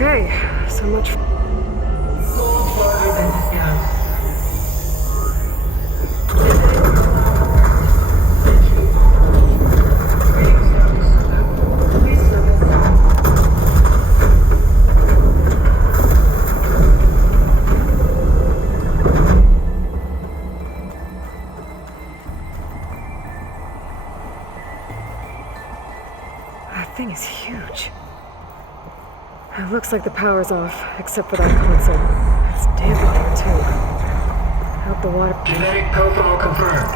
Okay, so much. Soul farther than discussed. That thing is huge. It looks like the power's off, except for that console. It's damp in here, too. I hope the water... Genetic profile confirmed.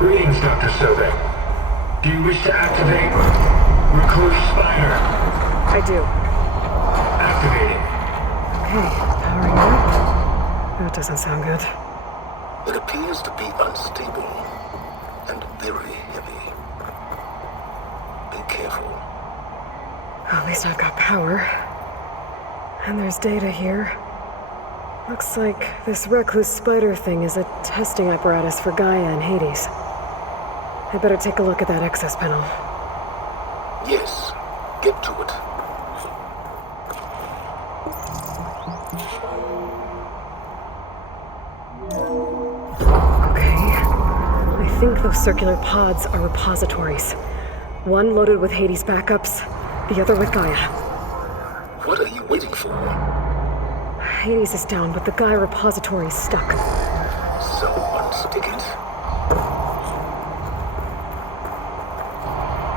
Greetings, Dr. Sobek. Do you wish to activate Recluse Spider? I do. Activating. Okay, powering up. That doesn't sound good. It appears to be unstable and very heavy. Be careful. At least I've got power. And there's data here. Looks like this recluse spider thing is a testing apparatus for Gaia and Hades. I better take a look at that access panel. Yes, get to it. Okay. I think those circular pods are repositories. One loaded with Hades backups, the other with Gaia. What are you waiting for? Hades is down, but the Gaia repository is stuck. So unstick it.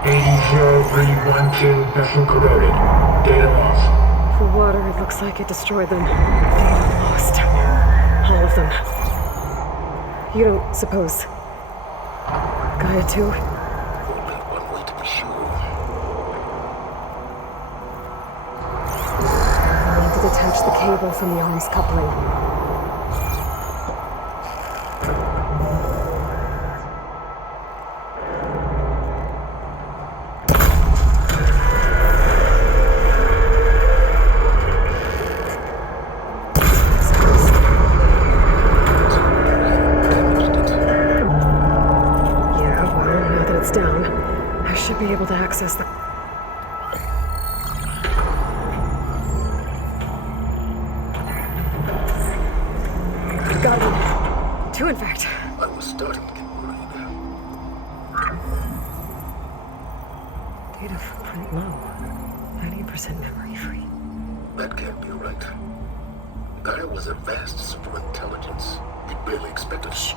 80-0312 vessel corroded. Data lost. The water, it looks like it destroyed them. Data lost. All of them. You don't suppose... Gaia too? Only one way to be sure. I need to detach the cable from the arms coupling. Be able to access the... Got one. Two, in fact. I was starting to get worried. Data footprint low. 90% memory free. That can't be right. Gaia was a vast superintelligence. We barely expected... Shh.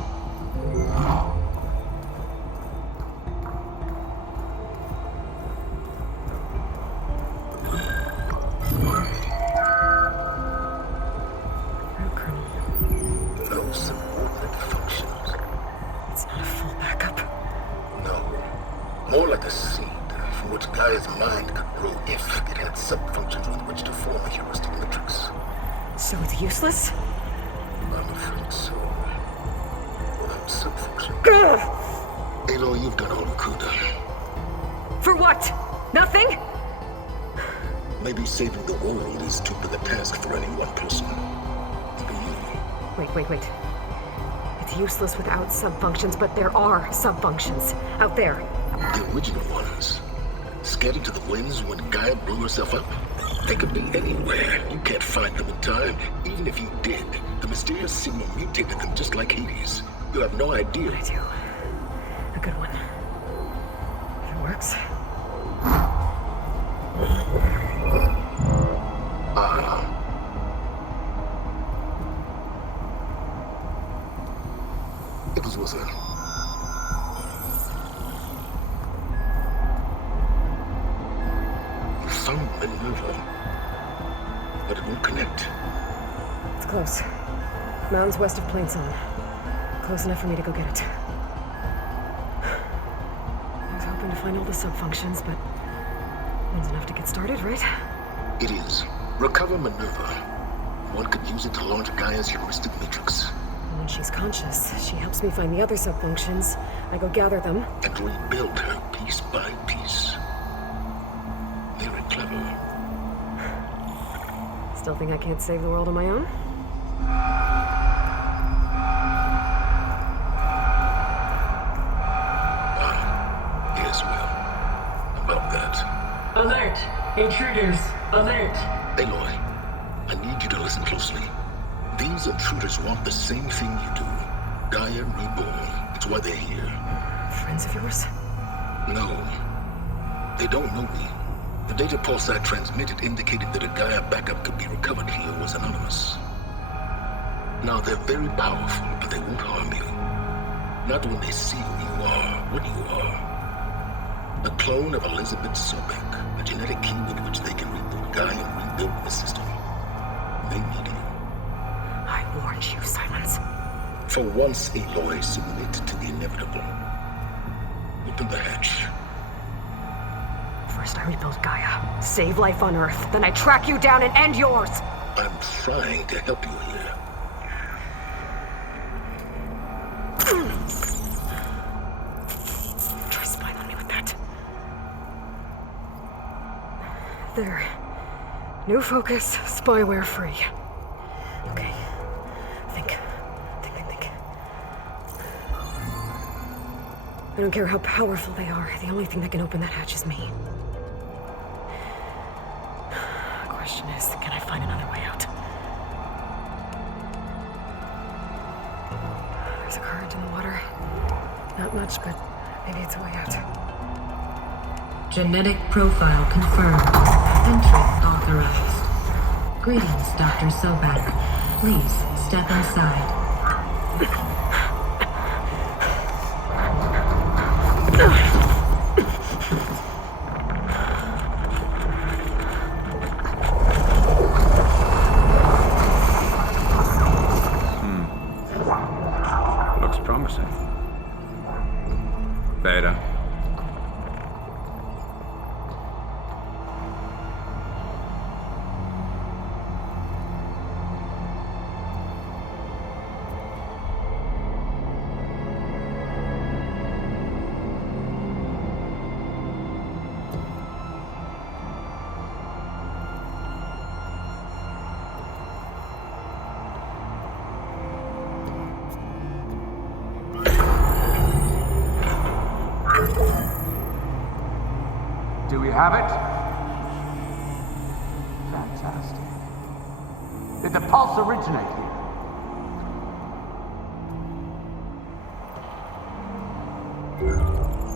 More like a seed from which Gaia's mind could grow if it had sub-functions with which to form a heuristic matrix. So it's useless? I'm afraid so. Without sub-functions. Alo, you've done all you could. For what? Nothing? Maybe saving the world is too big a task for any one person. To be you. Wait. It's useless without sub-functions, but there are sub-functions out there. The original ones. Scattered to the winds when Gaia blew herself up. They could be anywhere. You can't find them in time. Even if you did, the mysterious signal mutated them just like Hades. You have no idea. I do. A good one. If it works. It was worth it. Found Minerva, but it won't connect. It's close. Mountains west of Plainsong. Close enough for me to go get it. I was hoping to find all the sub-functions, but one's enough to get started, right? It is. Recover Minerva. One could use it to launch Gaia's heuristic matrix. When she's conscious, she helps me find the other sub-functions. I go gather them. And rebuild her piece by piece. Very clever. Still think I can't save the world on my own? Yes, well, about that. Alert! Intruders! Alert! Aloy, I need you to listen closely. These intruders want the same thing you do. Gaia reborn. It's why they're here. Friends of yours? No. They don't know me. The data pulse I transmitted indicated that a Gaia backup could be recovered here was anonymous. Now, they're very powerful, but they won't harm you. Not when they see who you are, what you are. A clone of Elizabeth Sobek, a genetic key with which they can reboot Gaia and rebuild the system. They need you. I warned you, Simons. For once, Aloy, submit to the inevitable. Open the hatch. First I rebuild Gaia, save life on Earth, then I track you down and end yours! I'm trying to help you here. Try spying on me with that. There. New focus, spyware free. Okay. Think. I don't care how powerful they are. The only thing that can open that hatch is me. The question is, can I find another way out? There's a current in the water. Not much, but maybe it's a way out. Genetic profile confirmed. Entry authorized. Greetings, Dr. Sobek. Please step inside. Looks promising. Beta. Do we have it? Fantastic. Did the pulse originate here?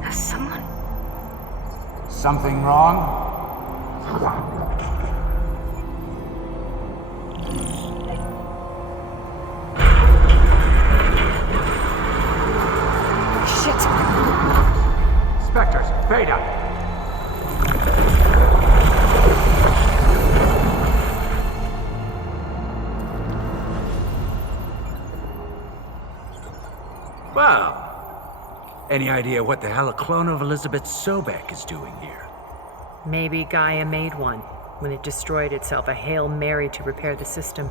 Has someone... Something wrong? Shit! Specters, Beta! Well, any idea what the hell a clone of Elizabeth Sobek is doing here? Maybe Gaia made one when it destroyed itself, a Hail Mary to repair the system.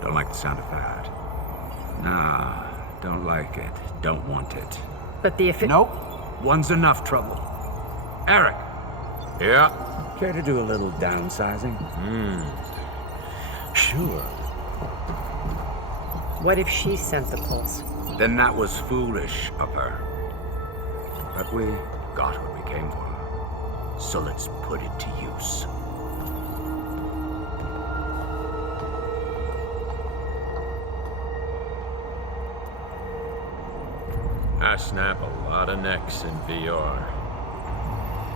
Don't like the sound of that. Nah, don't like it. Don't want it. But the Nope. One's enough trouble. Eric! Yeah? Care to do a little downsizing? Sure. What if she sent the pulse? Then that was foolish of her. But we got what we came for. So let's put it to use. I snap a lot of necks in VR.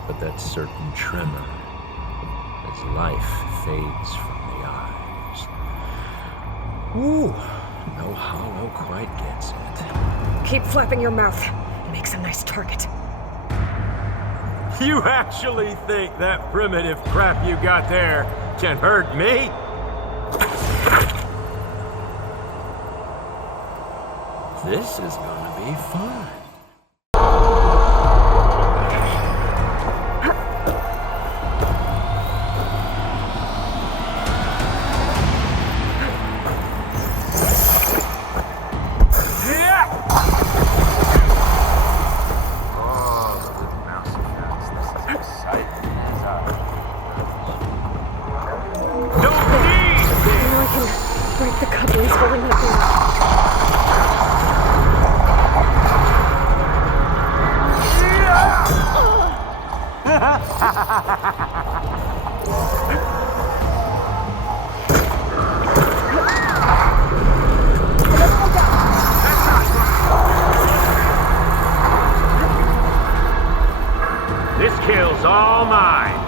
But that certain tremor as life fades from the eyes. Ooh, no hollow quite gets it. Keep flapping your mouth. It makes a nice target. You actually think that primitive crap you got there can hurt me? This is gonna be fun. Break the couplings holding that thing. This kill's all mine.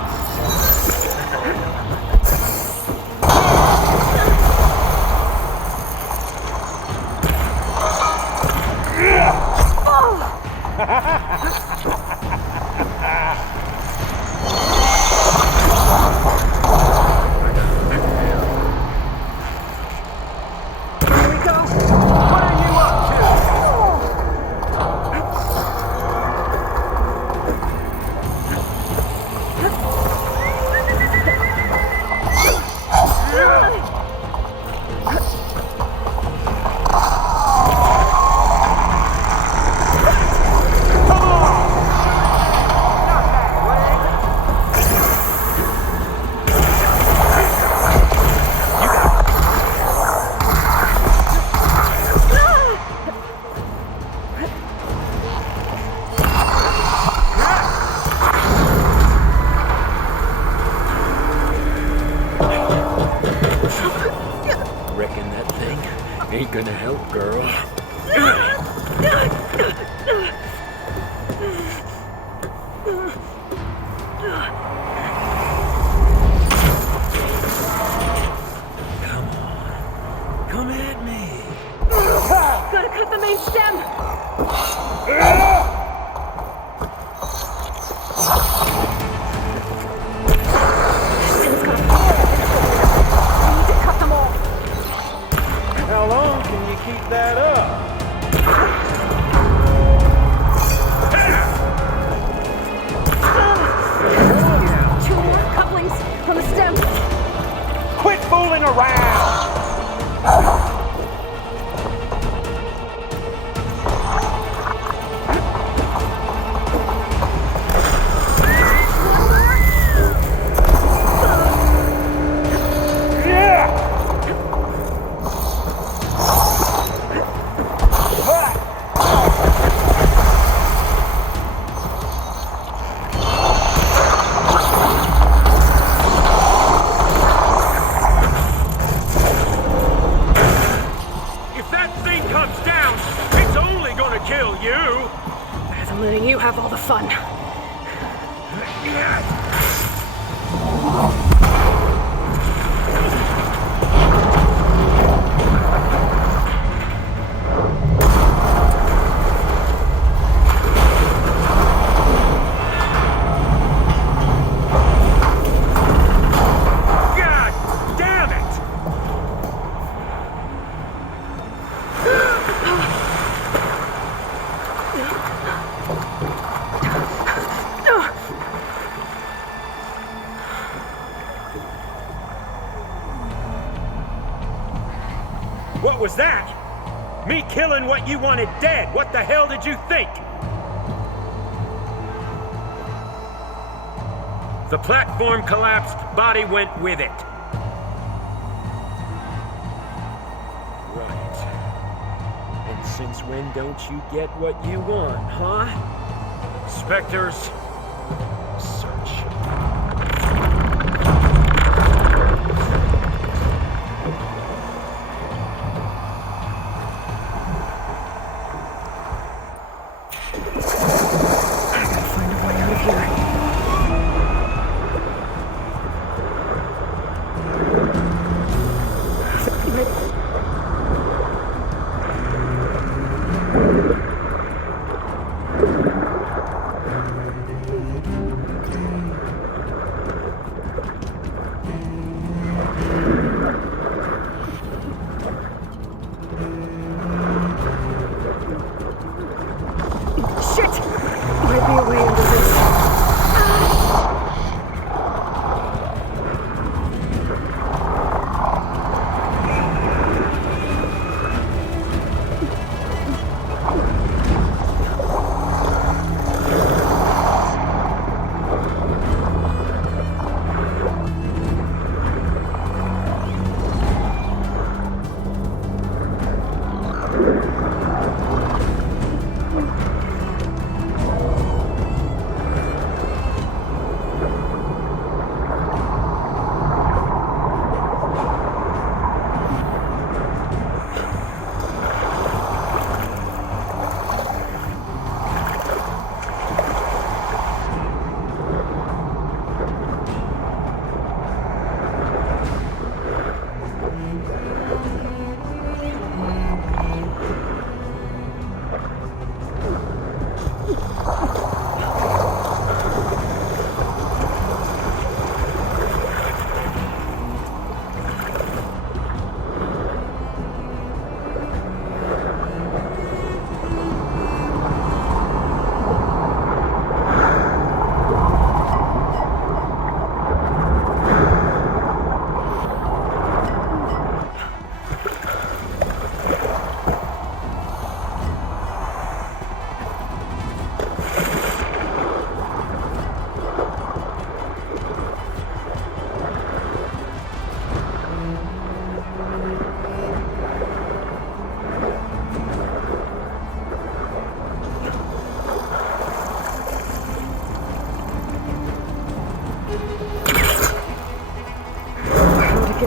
Reckon that thing ain't gonna help, girl. Come on. Come at me. Gotta cut the main stem! How long can you keep that up? Two more couplings on the stem. Quit fooling around! I'm letting you have all the fun. What was that? Me killing what you wanted dead. What the hell did you think? The platform collapsed, body went with it. Right. And since when don't you get what you want, huh? Specters, search.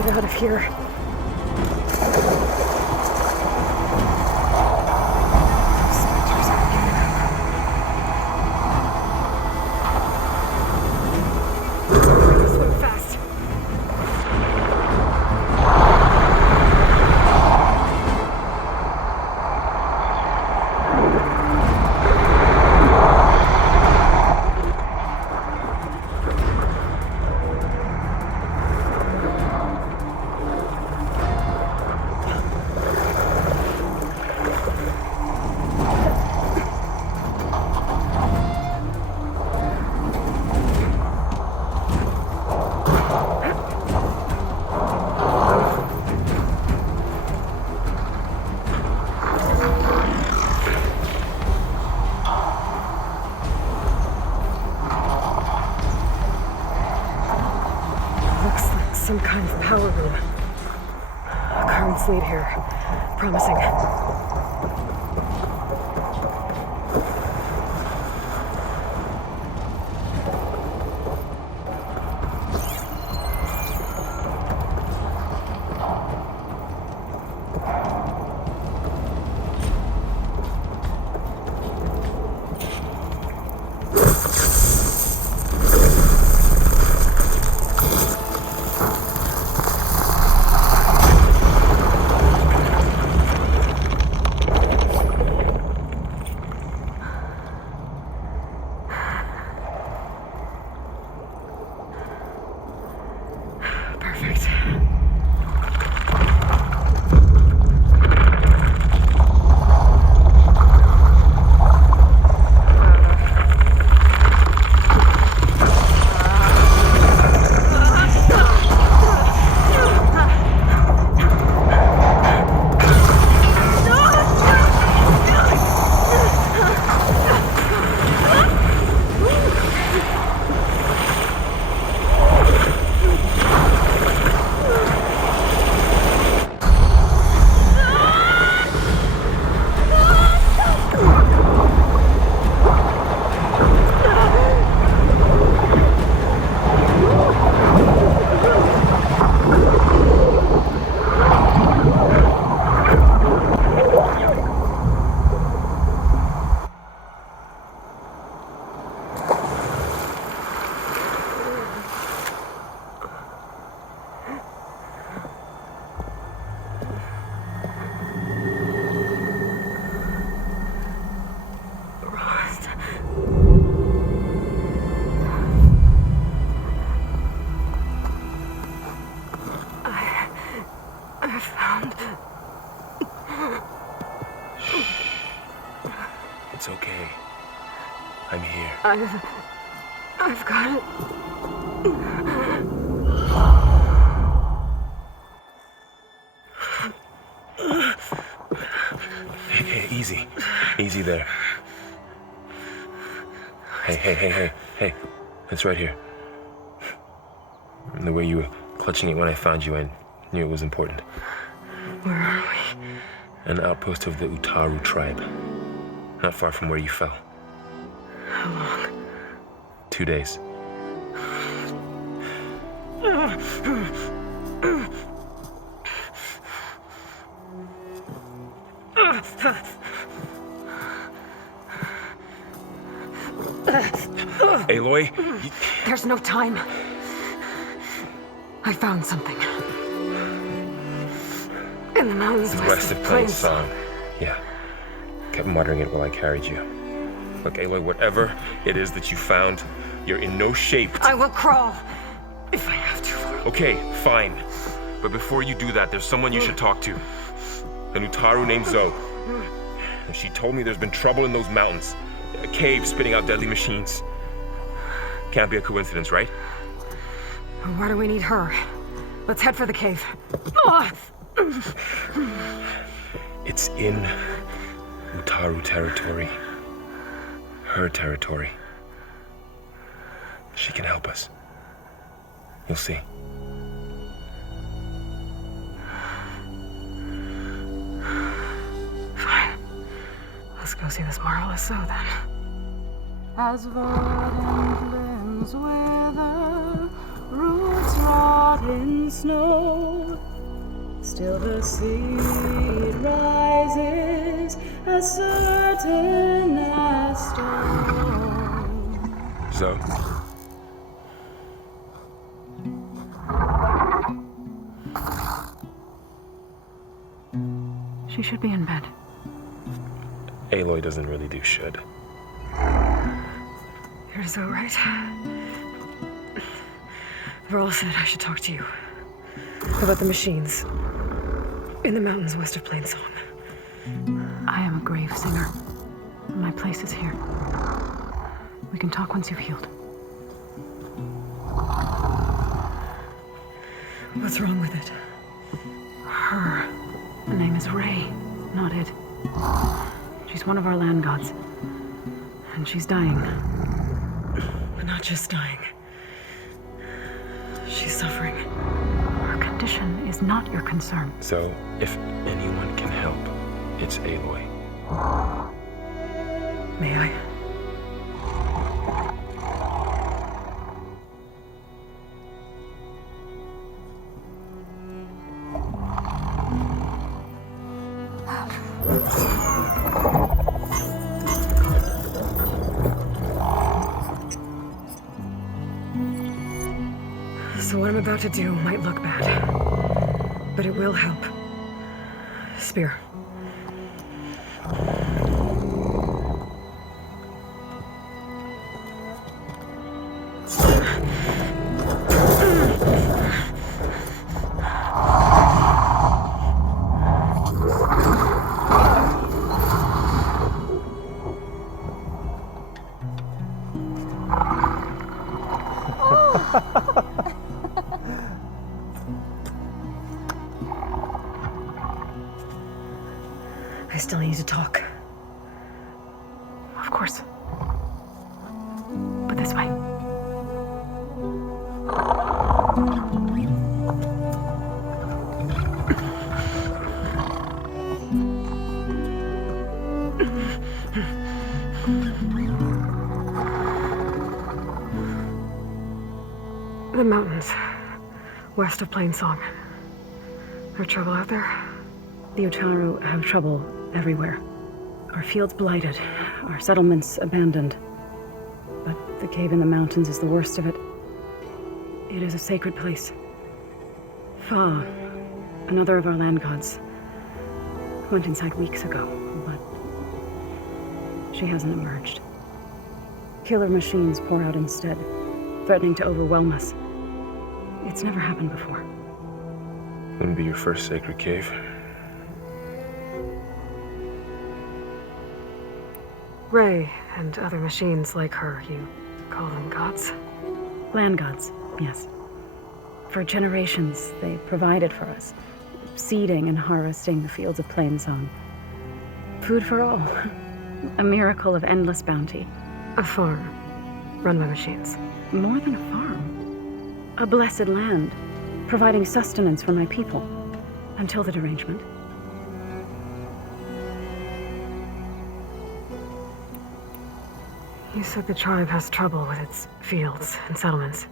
get out of here. Specters aren't giving up. Swim fast. Some kind of power room. Currents lead here. Promising. It's okay. I'm here. I've got it. Hey, easy. Easy there. Hey. It's right here. The way you were clutching it when I found you, I knew it was important. Where are we? An outpost of the Utaru tribe. Not far from where you fell. How long? 2 days. Aloy? There's no time. I found something. In the mountains west of Plain Song. Yeah. Kept muttering it while I carried you. Look, Aloy, whatever it is that you found, you're in no shape to... I will crawl. If I have to. Okay, fine. But before you do that, there's someone you should talk to. An Utaru named Zoe. And she told me there's been trouble in those mountains. A cave spitting out deadly machines. Can't be a coincidence, right? Why do we need her? Let's head for the cave. It's in Utaru territory. Her territory. She can help us. You'll see. Fine. Let's go see this marvelous Zoe then. As verdant limbs wither, roots rot in snow. Still the seed rises as certain as stone. Zoe? She should be in bed. Aloy doesn't really do should. You're so right. Varl said I should talk to you about the machines in the mountains west of Plainsong. I am a grave singer. My place is here. We can talk once you've healed. What's wrong with it? Her. The name is Ray, not it. She's one of our land gods. And she's dying. But not just dying. She's suffering. Her condition is not your concern. So, if anyone can help, it's Aloy. May I? So what I'm about to do might look bad, but it will help. Spear. I still need to talk. Of course. But this way. The mountains west of Plainsong. There's trouble out there? The Utaru have trouble everywhere. Our fields blighted, our settlements abandoned. But the cave in the mountains is the worst of it. It is a sacred place. Fa, another of our land gods, went inside weeks ago, but she hasn't emerged. Killer machines pour out instead, threatening to overwhelm us. It's never happened before. Wouldn't be your first sacred cave. Ray and other machines like her, you call them gods? Land gods, yes. For generations, they provided for us, seeding and harvesting the fields of Plainsong. Food for all. A miracle of endless bounty. A farm, run by machines. More than a farm. A blessed land, providing sustenance for my people, until the derangement. You said the tribe has trouble with its fields and settlements.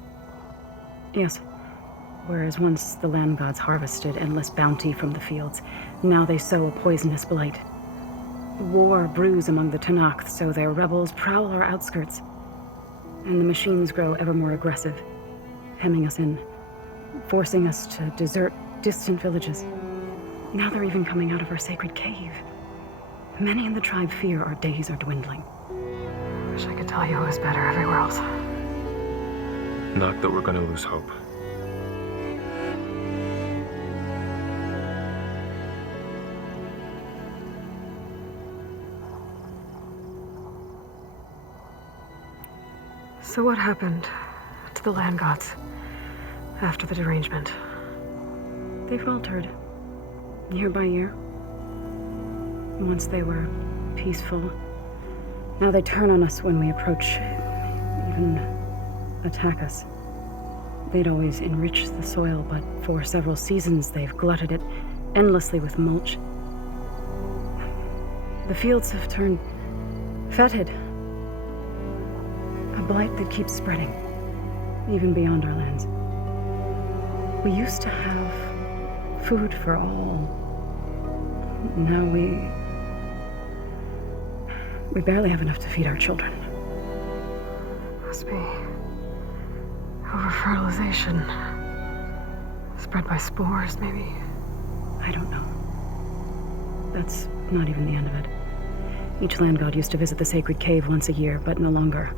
Yes. Whereas once the land gods harvested endless bounty from the fields, now they sow a poisonous blight. War brews among the Tanakh, so their rebels prowl our outskirts. And the machines grow ever more aggressive, hemming us in, forcing us to desert distant villages. Now they're even coming out of our sacred cave. Many in the tribe fear our days are dwindling. Wish I could tell you it was better everywhere else. Not that we're gonna lose hope. So what happened to the land gods after the derangement? They faltered, year by year. Once they were peaceful. Now they turn on us when we approach, even attack us. They'd always enrich the soil, but for several seasons they've glutted it endlessly with mulch. The fields have turned fetid. A blight that keeps spreading, even beyond our lands. We used to have Food for all. Now we barely have enough to feed our children. Must be over-fertilization. Spread by spores, maybe? I don't know. That's not even the end of it. Each land god used to visit the sacred cave once a year, but no longer.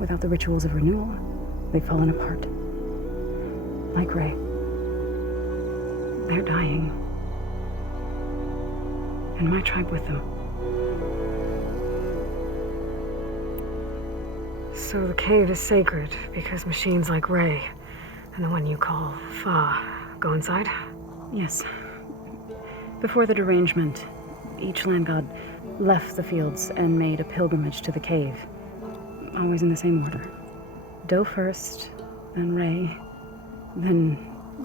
Without the rituals of renewal, they've fallen apart. Like Ray. They're dying. And my tribe with them. So the cave is sacred because machines like Ray and the one you call Fa go inside? Yes. Before the derangement, each land god left the fields and made a pilgrimage to the cave. Always in the same order. Doe first, then Ray, then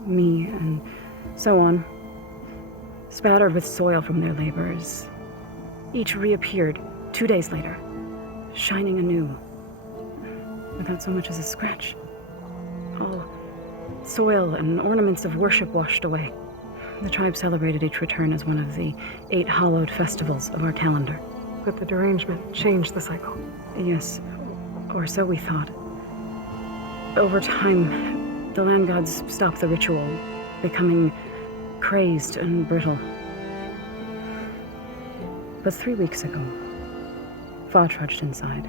me, and so on. Spattered with soil from their labors. Each reappeared 2 days later, shining anew, without so much as a scratch. All soil and ornaments of worship washed away. The tribe celebrated each return as one of the 8 hallowed festivals of our calendar. But the derangement changed the cycle. Yes, or so we thought. Over time, the land gods stopped the ritual, becoming crazed and brittle. But 3 weeks ago, Fa trudged inside.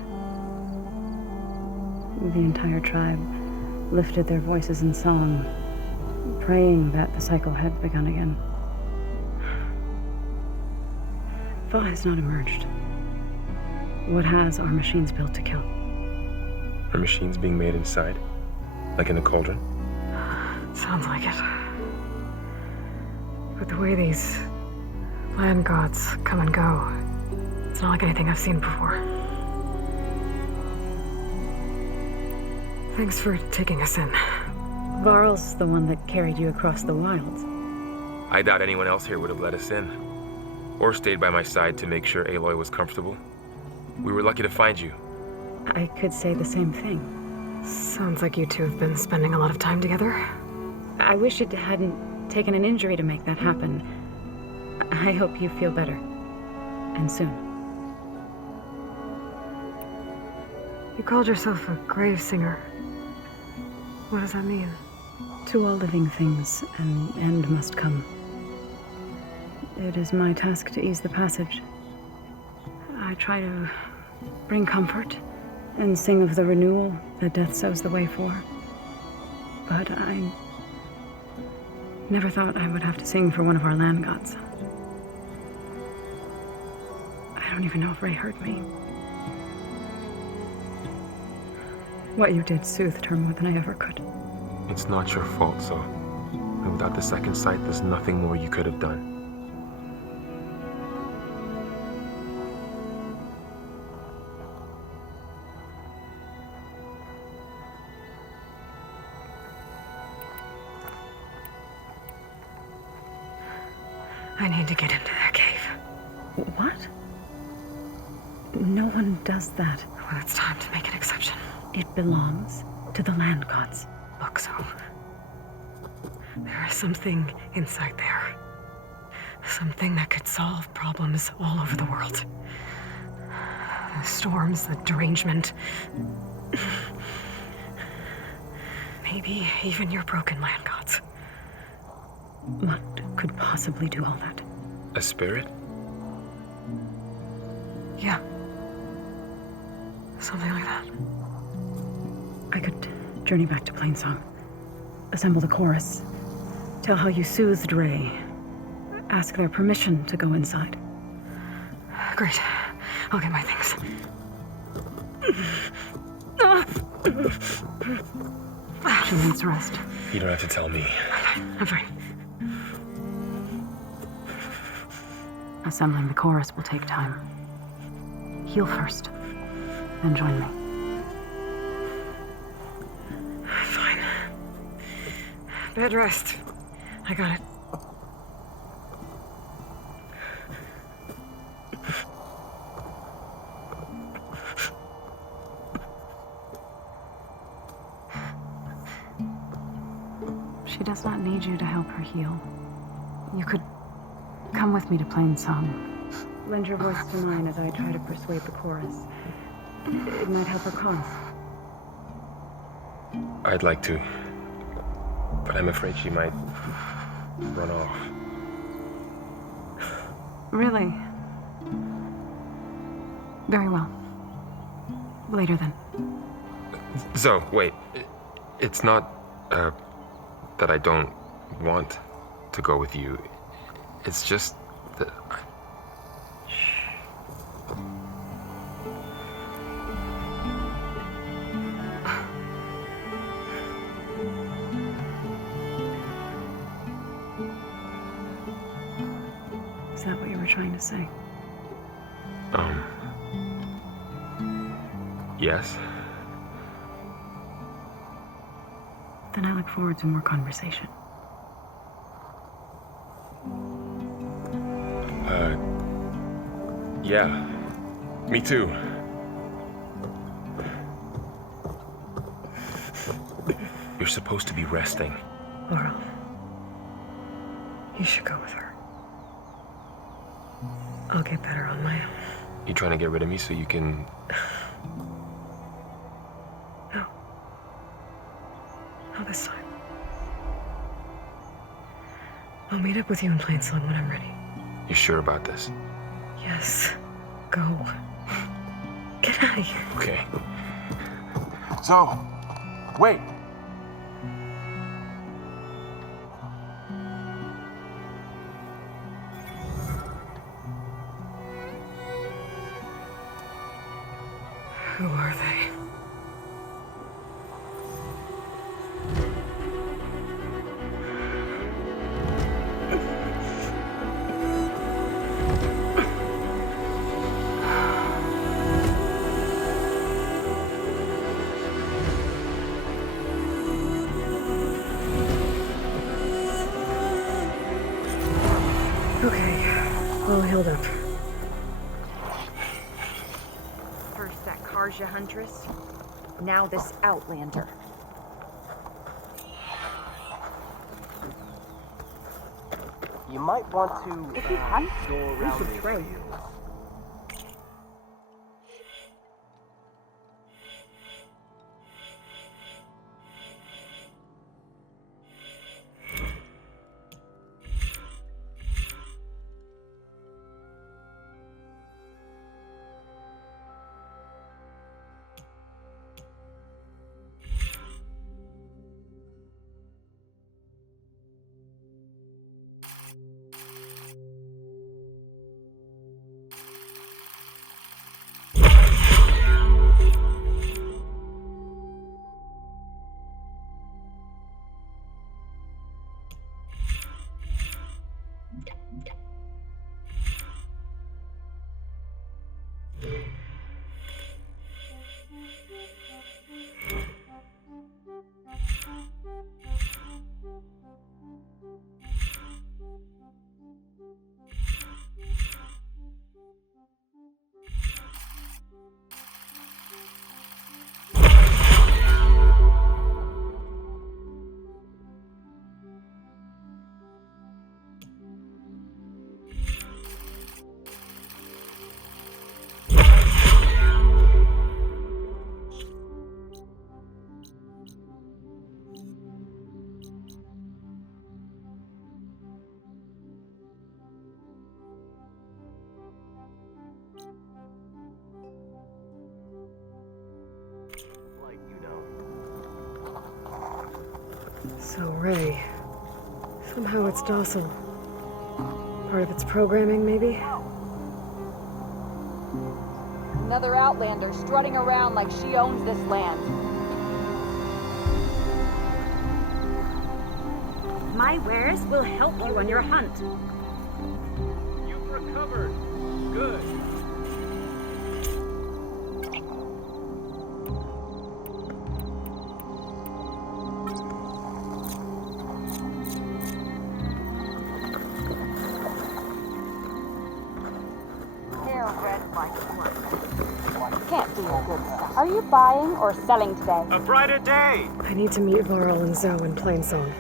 The entire tribe lifted their voices in song, praying that the cycle had begun again. Fa has not emerged. What has are machines built to kill. Are machines being made inside? Like in a cauldron? Sounds like it. But the way these land gods come and go, it's not like anything I've seen before. Thanks for taking us in. Varl's the one that carried you across the wilds. I doubt anyone else here would have let us in. Or stayed by my side to make sure Aloy was comfortable. We were lucky to find you. I could say the same thing. Sounds like you two have been spending a lot of time together. I wish it hadn't taken an injury to make that happen. I hope you feel better. And soon. You called yourself a grave singer. What does that mean? To all living things, an end must come. It is my task to ease the passage. I try to bring comfort and sing of the renewal that death sows the way for. But I never thought I would have to sing for one of our land gods. I don't even know if Ray heard me. What you did soothed her more than I ever could. It's not your fault, so. And without the second sight, there's nothing more you could have done. I need to get into that cave. What? No one does that. Well, it's time to make an exception. It belongs to the land gods. Look, so there is something inside there. Something that could solve problems all over the world. The storms, the derangement. Maybe even your broken land gods. What could possibly do all that? A spirit? Yeah. Something like that. I could journey back to Plainsong, assemble the chorus, tell how you soothed Ray, ask their permission to go inside. Great. I'll get my things. She needs rest. You don't have to tell me. I'm fine. Assembling the chorus will take time. Heal first, then join me. Fine. Bed rest. I got it. She does not need you to help her heal. You could come with me to Plainsong. Lend your voice to mine as I try to persuade the chorus. It might help her cause. I'd like to, but I'm afraid she might run off. Really? Very well. Later then. Zoe, wait. It's not, that I don't want to go with you. It's just that Is that what you were trying to say? Yes. Then I look forward to more conversation. Yeah. Me too. You're supposed to be resting. Laurel, you should go with her. I'll get better on my own. You trying to get rid of me so you can... No. Not this time. I'll meet up with you in Plainsong when I'm ready. You sure about this? Yes. Go. Get out of here. Okay. So, wait. Who are they? Okay, all healed up. First that Karja Huntress, now this Outlander. You might want to If you hunt, go you around should these trade. fields. So, Ray. Somehow it's docile. Part of its programming, maybe? Another Outlander strutting around like she owns this land. My wares will help you on your hunt. You've recovered. Good. Can't be a good sign. Are you buying or selling today? A brighter day. I need to meet Laurel and Zoe in Plainsong.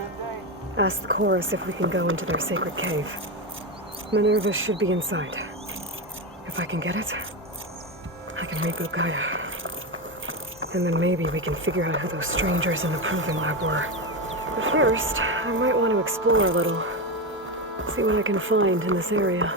Ask the Chorus if we can go into their sacred cave. Minerva should be inside. If I can get it, I can reboot Gaia. And then maybe we can figure out who those strangers in the proving lab were. But first, I might want to explore a little. See what I can find in this area.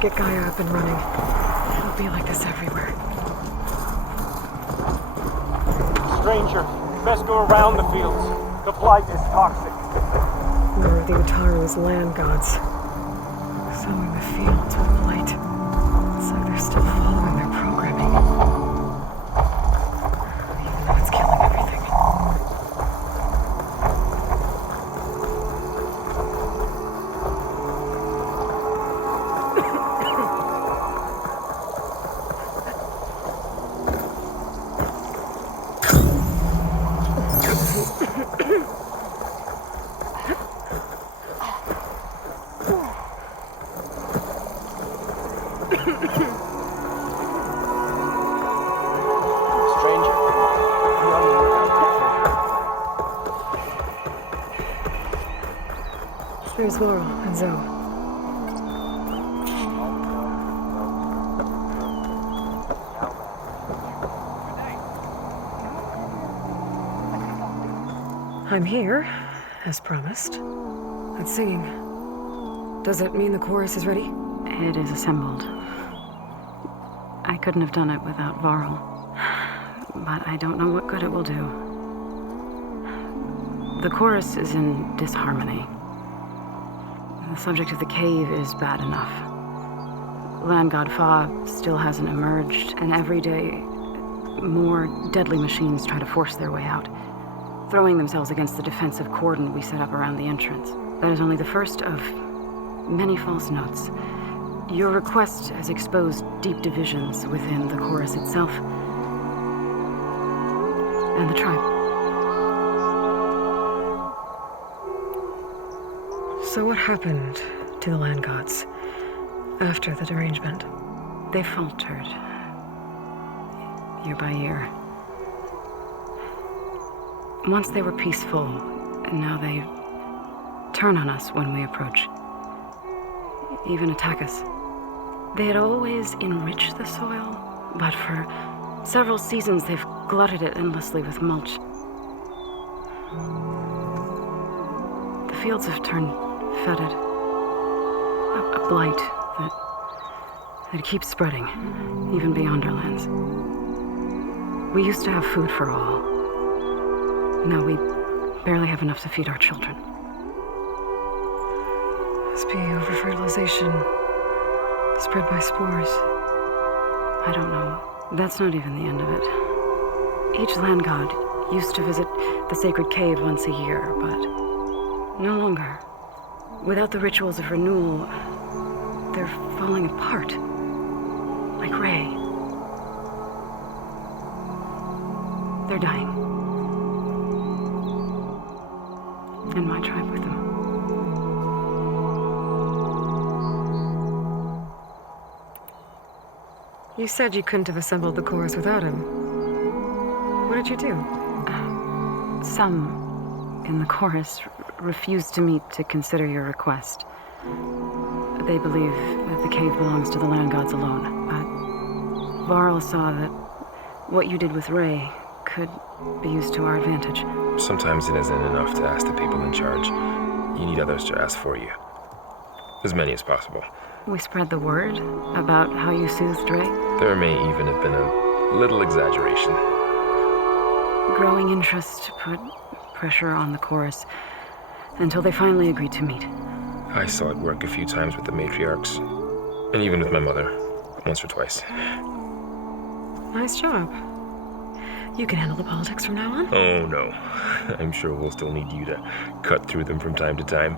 Get Gaia up and running. It'll be like this everywhere. Stranger, best go around the fields. The blight is toxic. More of the Utaru's land gods. Sowing the fields with blight. It's like they're still following their programming. Even though it's killing everything. There's Laurel and Zoe. I'm here, as promised. That's singing. Does it mean the chorus is ready? It is assembled. I couldn't have done it without Varl. But I don't know what good it will do. The chorus is in disharmony. The subject of the cave is bad enough. Land God Fa still hasn't emerged, and every day, more deadly machines try to force their way out, throwing themselves against the defensive cordon we set up around the entrance. That is only the first of many false notes. Your request has exposed deep divisions within the chorus itself and the tribe. So what happened to the land gods after the derangement? They faltered, year by year. Once they were peaceful, and now they turn on us when we approach. Even attack us. They had always enriched the soil, but for several seasons they've glutted it endlessly with mulch. The fields have turned fetid. A blight that keeps spreading, even beyond our lands. We used to have food for all. Now we barely have enough to feed our children. Must be over-fertilization, spread by spores. I don't know. That's not even the end of it. Each land god used to visit the sacred cave once a year, but no longer. Without the rituals of renewal, they're falling apart. Like Ray. They're dying. And my tribe with them. You said you couldn't have assembled the chorus without him. What did you do? Some in the chorus refused to meet to consider your request. They believe that the cave belongs to the land gods alone. But Varl saw that what you did with Ray could be used to our advantage. Sometimes it isn't enough to ask the people in charge. You need others to ask for you. As many as possible. We spread the word about how you soothed Ray. There may even have been a little exaggeration. Growing interest put pressure on the chorus until they finally agreed to meet. I saw it work a few times with the matriarchs, and even with my mother, once or twice. Nice job. You can handle the politics from now on? Oh no, I'm sure we'll still need you to cut through them from time to time.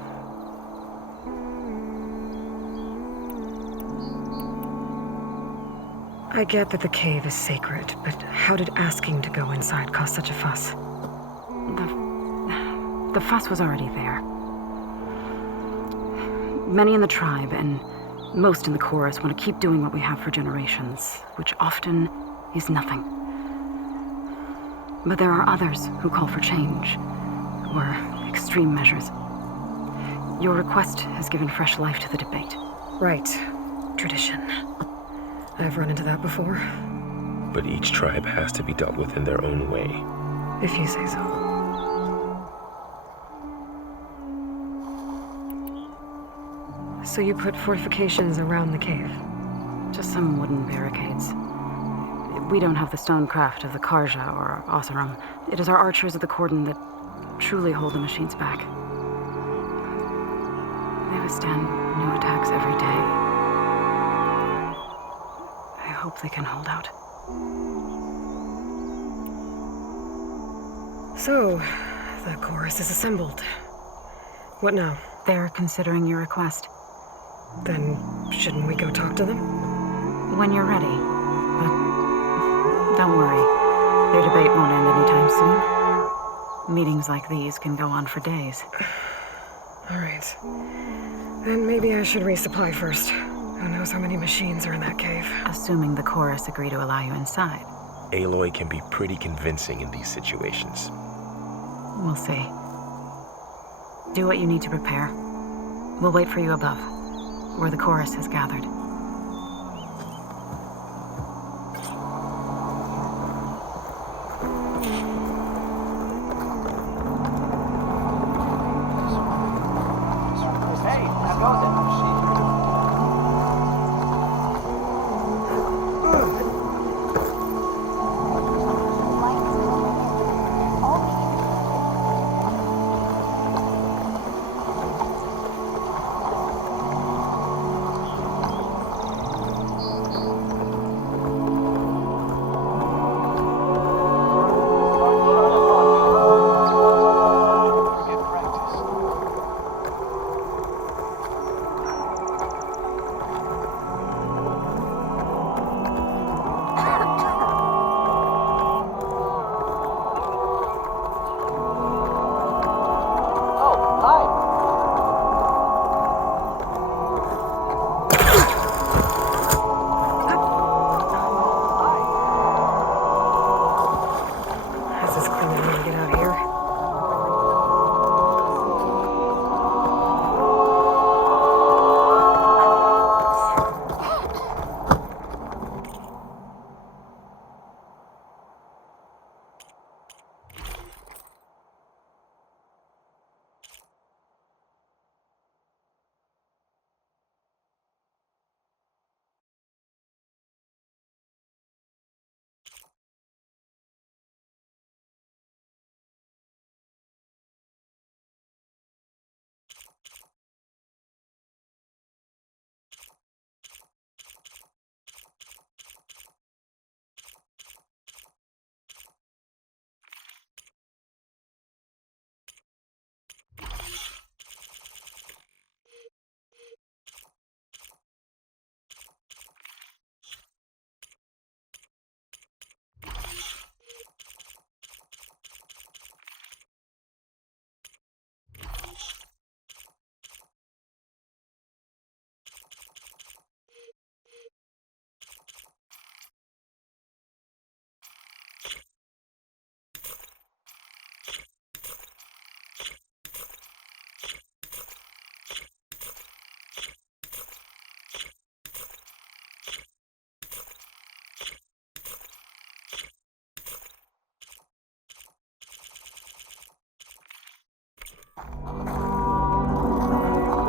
I get that the cave is sacred, but how did asking to go inside cause such a fuss? The fuss was already there. Many in the tribe, and most in the chorus, want to keep doing what we have for generations, which often is nothing. But there are others who call for change, or extreme measures. Your request has given fresh life to the debate. Right. Tradition. I've run into that before. But each tribe has to be dealt with in their own way. If you say so. So you put fortifications around the cave? Just some wooden barricades. We don't have the stonecraft of the Karja or Oseram. It is our archers of the cordon that truly hold the machines back. They withstand new attacks every day. I hope they can hold out. So, the chorus is assembled. What now? They're considering your request. Then, shouldn't we go talk to them? When you're ready. But don't worry. Their debate won't end anytime soon. Meetings like these can go on for days. All right. Then maybe I should resupply first. Who knows how many machines are in that cave? Assuming the chorus agree to allow you inside. Aloy can be pretty convincing in these situations. We'll see. Do what you need to prepare. We'll wait for you above, where the chorus has gathered.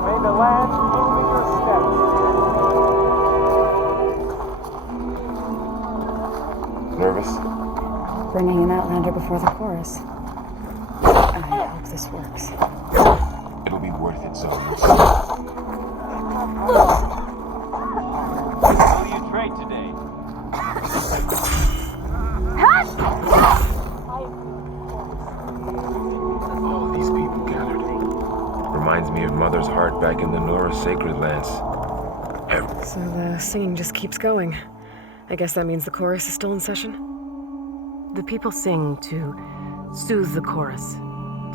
May the land bloom in your steps. Nervous? Bringing an outlander before the chorus. I hope this works. It'll be worth it, Zoe. How do you trade today? All these people gathered. Reminds me of Mother's heart back in the Nora Sacred Lands. So the singing just keeps going. I guess that means the chorus is still in session? The people sing to soothe the chorus,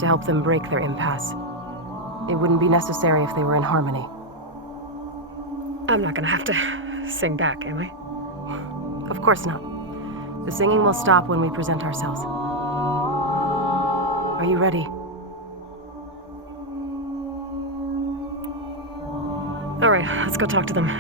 to help them break their impasse. It wouldn't be necessary if they were in harmony. I'm not gonna have to sing back, am I? Of course not. The singing will stop when we present ourselves. Are you ready? All right, let's go talk to them.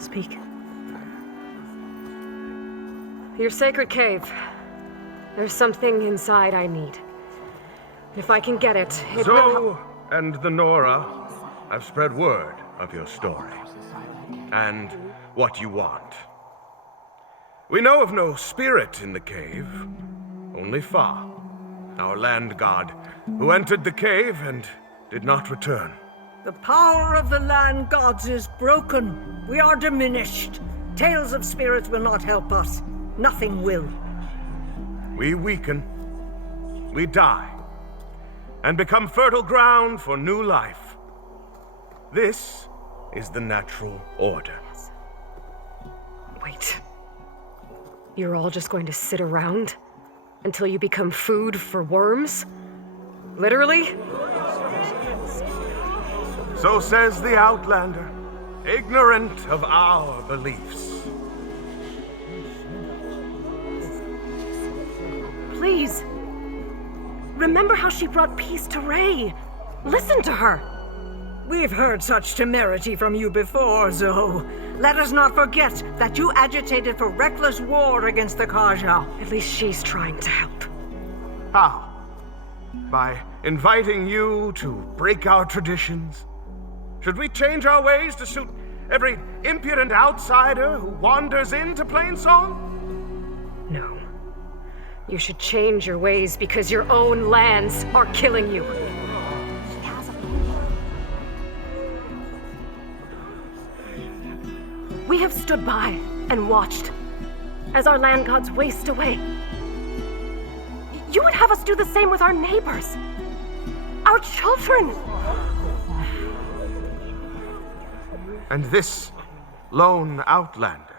Speak. Your sacred cave. There's something inside I need. If I can get it, it will... Zoe and the Nora have spread word of your story and what you want. We know of no spirit in the cave, only Fa, our land god, who entered the cave and did not return. The power of the land gods is broken. We are diminished. Tales of spirits will not help us. Nothing will. We weaken, we die, and become fertile ground for new life. This is the natural order. Wait. You're all just going to sit around until you become food for worms? Literally? So says the Outlander, ignorant of our beliefs. Please. Remember how she brought peace to Ray. Listen to her. We've heard such temerity from you before, Zoe. Let us not forget that you agitated for reckless war against the Kaja. At least she's trying to help. How? By inviting you to break our traditions? Should we change our ways to suit every impudent outsider who wanders into Plainsong? No. You should change your ways because your own lands are killing you. We have stood by and watched as our land gods waste away. You would have us do the same with our neighbors, our children. And this lone outlander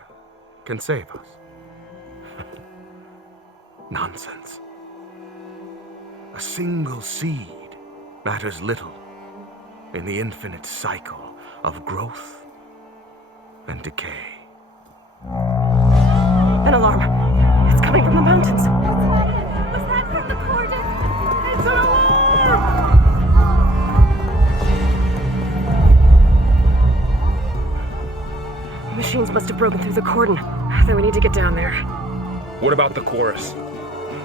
can save us. Nonsense. A single seed matters little in the infinite cycle of growth and decay. An alarm. It's coming from the mountains. Was that from the cordon? It's an alarm! Machines must have broken through the cordon. Then we need to get down there. What about the chorus?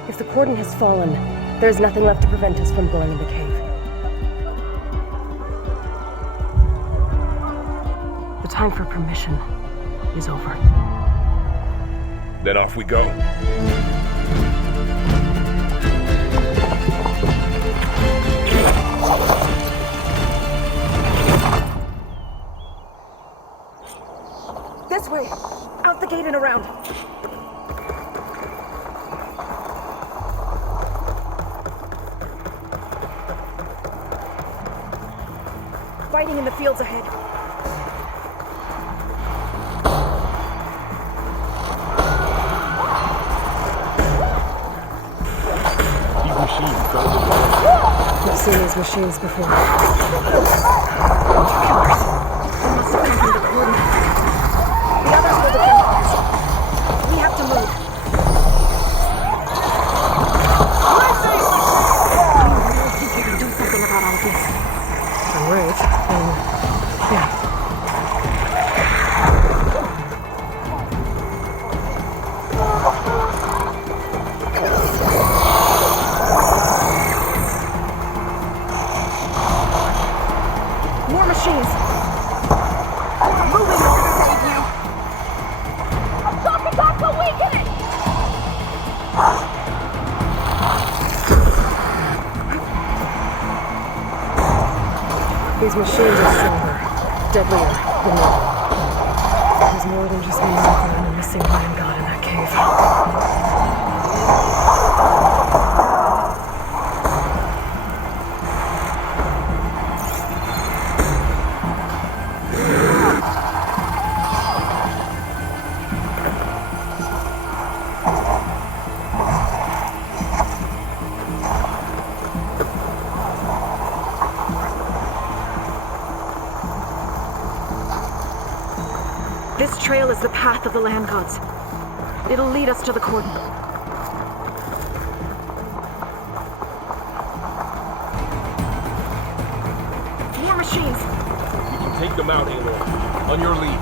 If the cordon has fallen, there's nothing left to prevent us from going in the cave. The time for permission is over. Then off we go. This way! Out the gate and around! Fighting in the fields ahead. These machines go to I've seen these machines before. Killers. They must have been from the cordon. The others will defend us. We have to move. I think you can do something about all this. I'm right. Yeah. More machines. Moving over to save you. A shock attack will weaken it! These machines are stronger, deadlier than normal. There's more than just Minerva and a missing land god in that cave. This trail is the path of the land gods. It'll lead us to the cordon. More machines! You can take them out, Aloy. On your lead.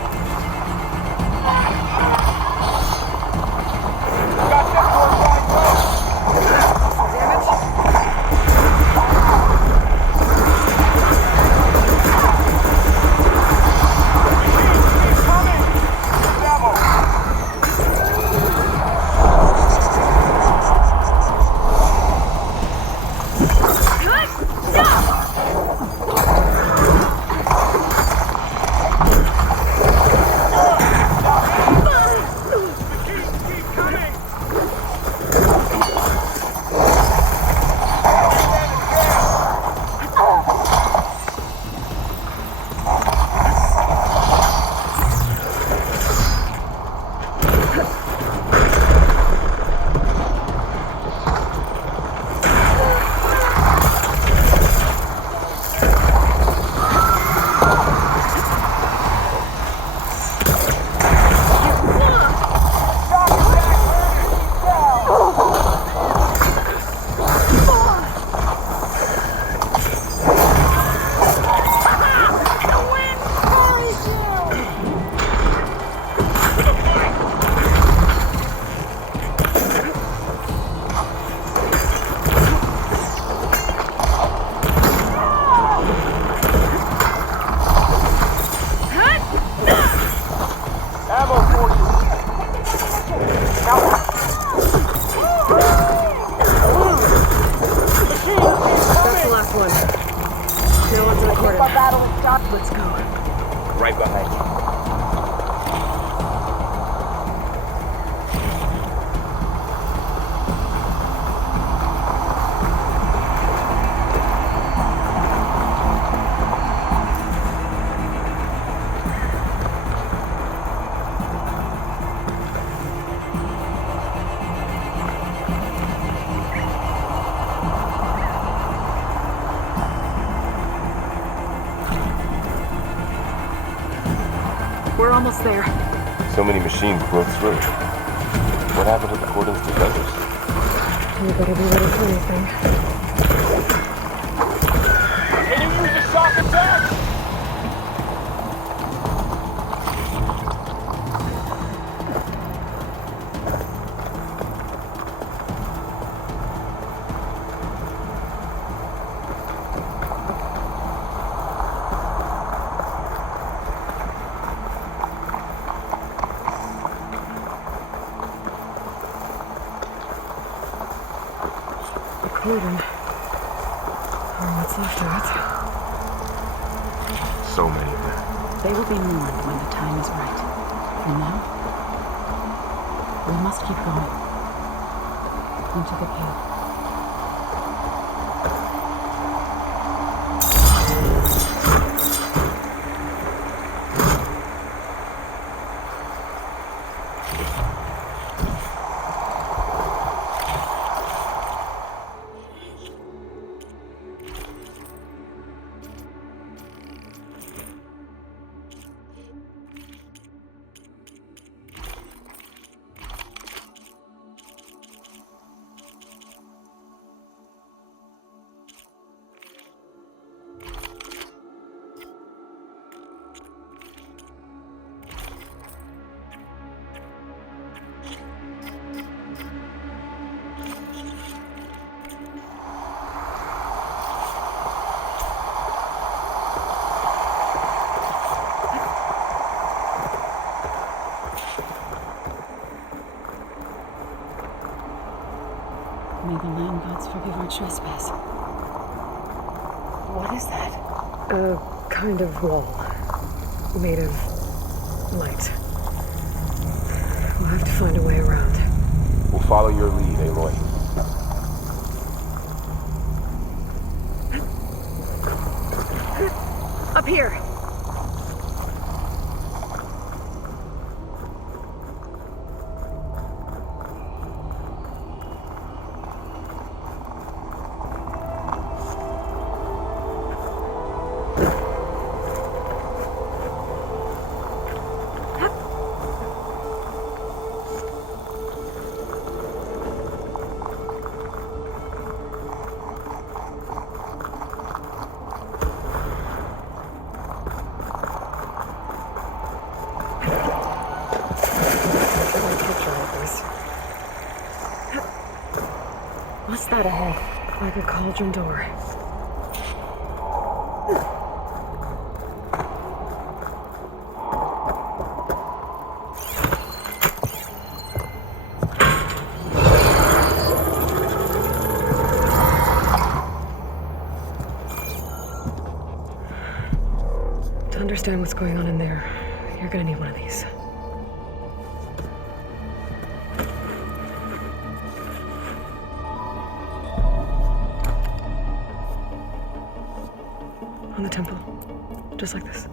That's the last one. Now onto the cordon. Let's go. Right behind you. We're almost there. So many machines broke through. What happened to the cordon's defenders? You better be ready for anything. Can you use a shock attack? Cauldron. Or what's left of it. So many of them. They will be mourned when the time is right. And now, we must keep going. Into the cave. trespass. What is that? A kind of wall. Made of light. We'll have to find a way around. We'll follow your lead, Aloy. Up here! What's that ahead? Like a cauldron door. To understand what's going on in there, you're gonna need one of these. On the temple. Just like this.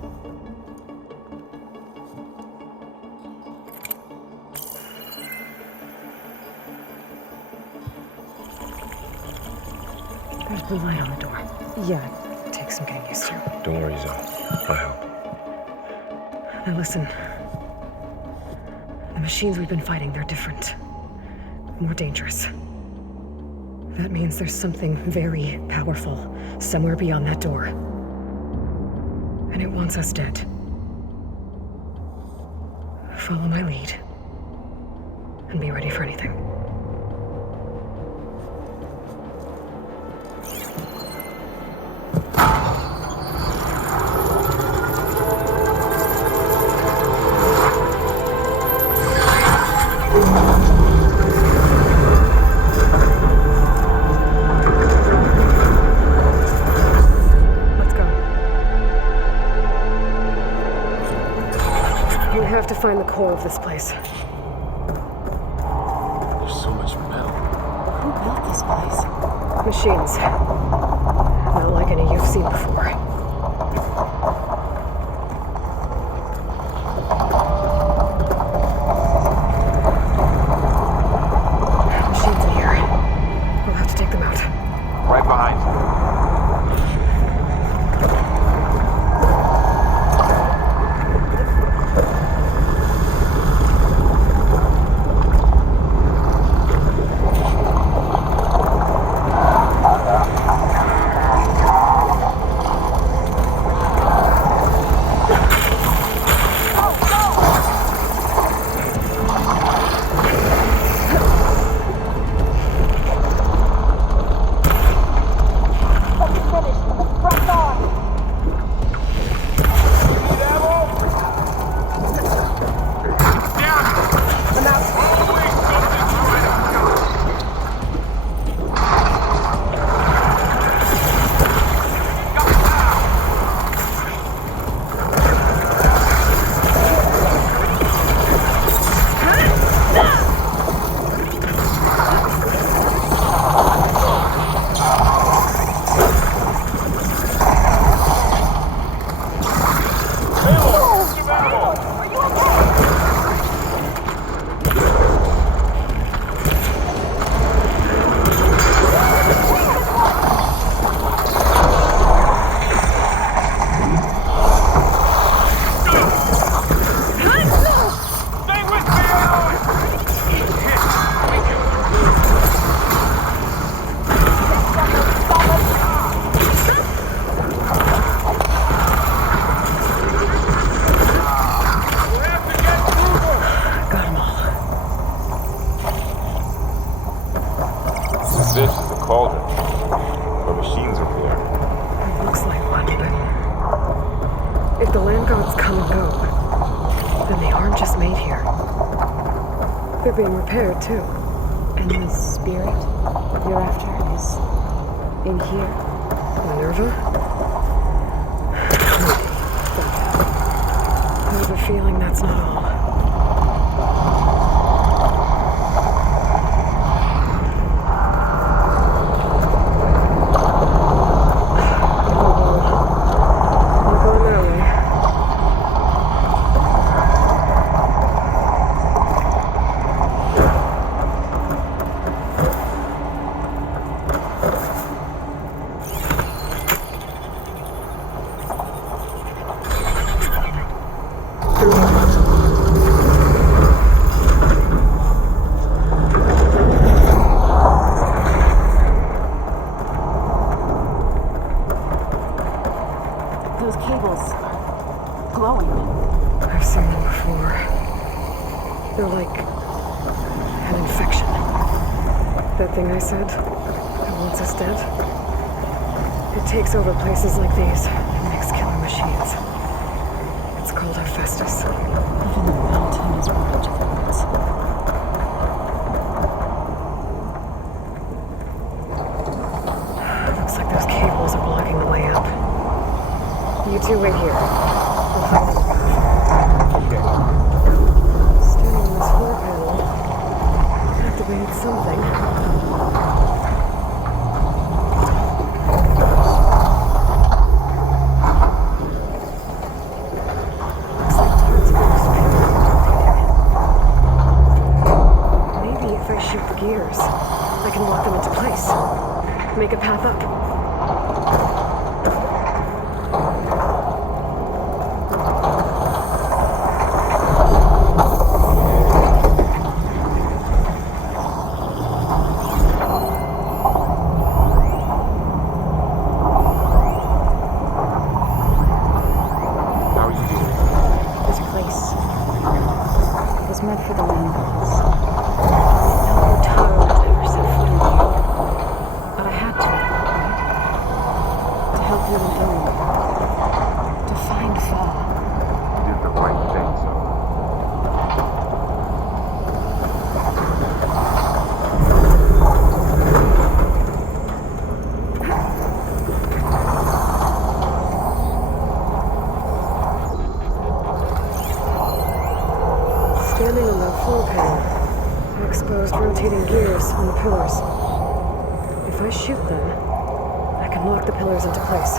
There's blue light on the door. Yeah, it takes some getting used to. Don't worry, Zoe. I'll help. Now listen. The machines we've been fighting, they're different. More dangerous. That means there's something very powerful somewhere beyond that door. And it wants us dead. Follow my lead. And be ready for anything. To find the core of this place. There's so much metal. Who built this place? Machines. Not like any you've seen before. Machines in here. We'll have to take them out. Right behind you. This is the Cauldron. Our machines are here. It looks like one, but if the land gods come and go, then they aren't just made here. They're being repaired, too. And the spirit you're after is In here? Minerva? I have a feeling that's not all. Not going that way. Those cables. Glowing. I've seen them before. They're like an infection. That thing I said that wants us dead. It takes over places like these and makes killer machines. It's called Hephaestus. Even the mountain is one to the woods. Looks like those cables are blocking the way up. You two wait here. I'll find the path. Okay. Standing on this floor panel activated something. Looks like parts of those pillars are rotating. Maybe if I shoot the gears, I can lock them into place. Make a path up. Meant for the land gods. No Utaru has ever set foot in here. But I had to, right? To help little Dome. To find Fall. You did the right thing, Zoe. Standing on that floor panel, I exposed rotating gears on the pillars. If I shoot them, I can lock the pillars into place.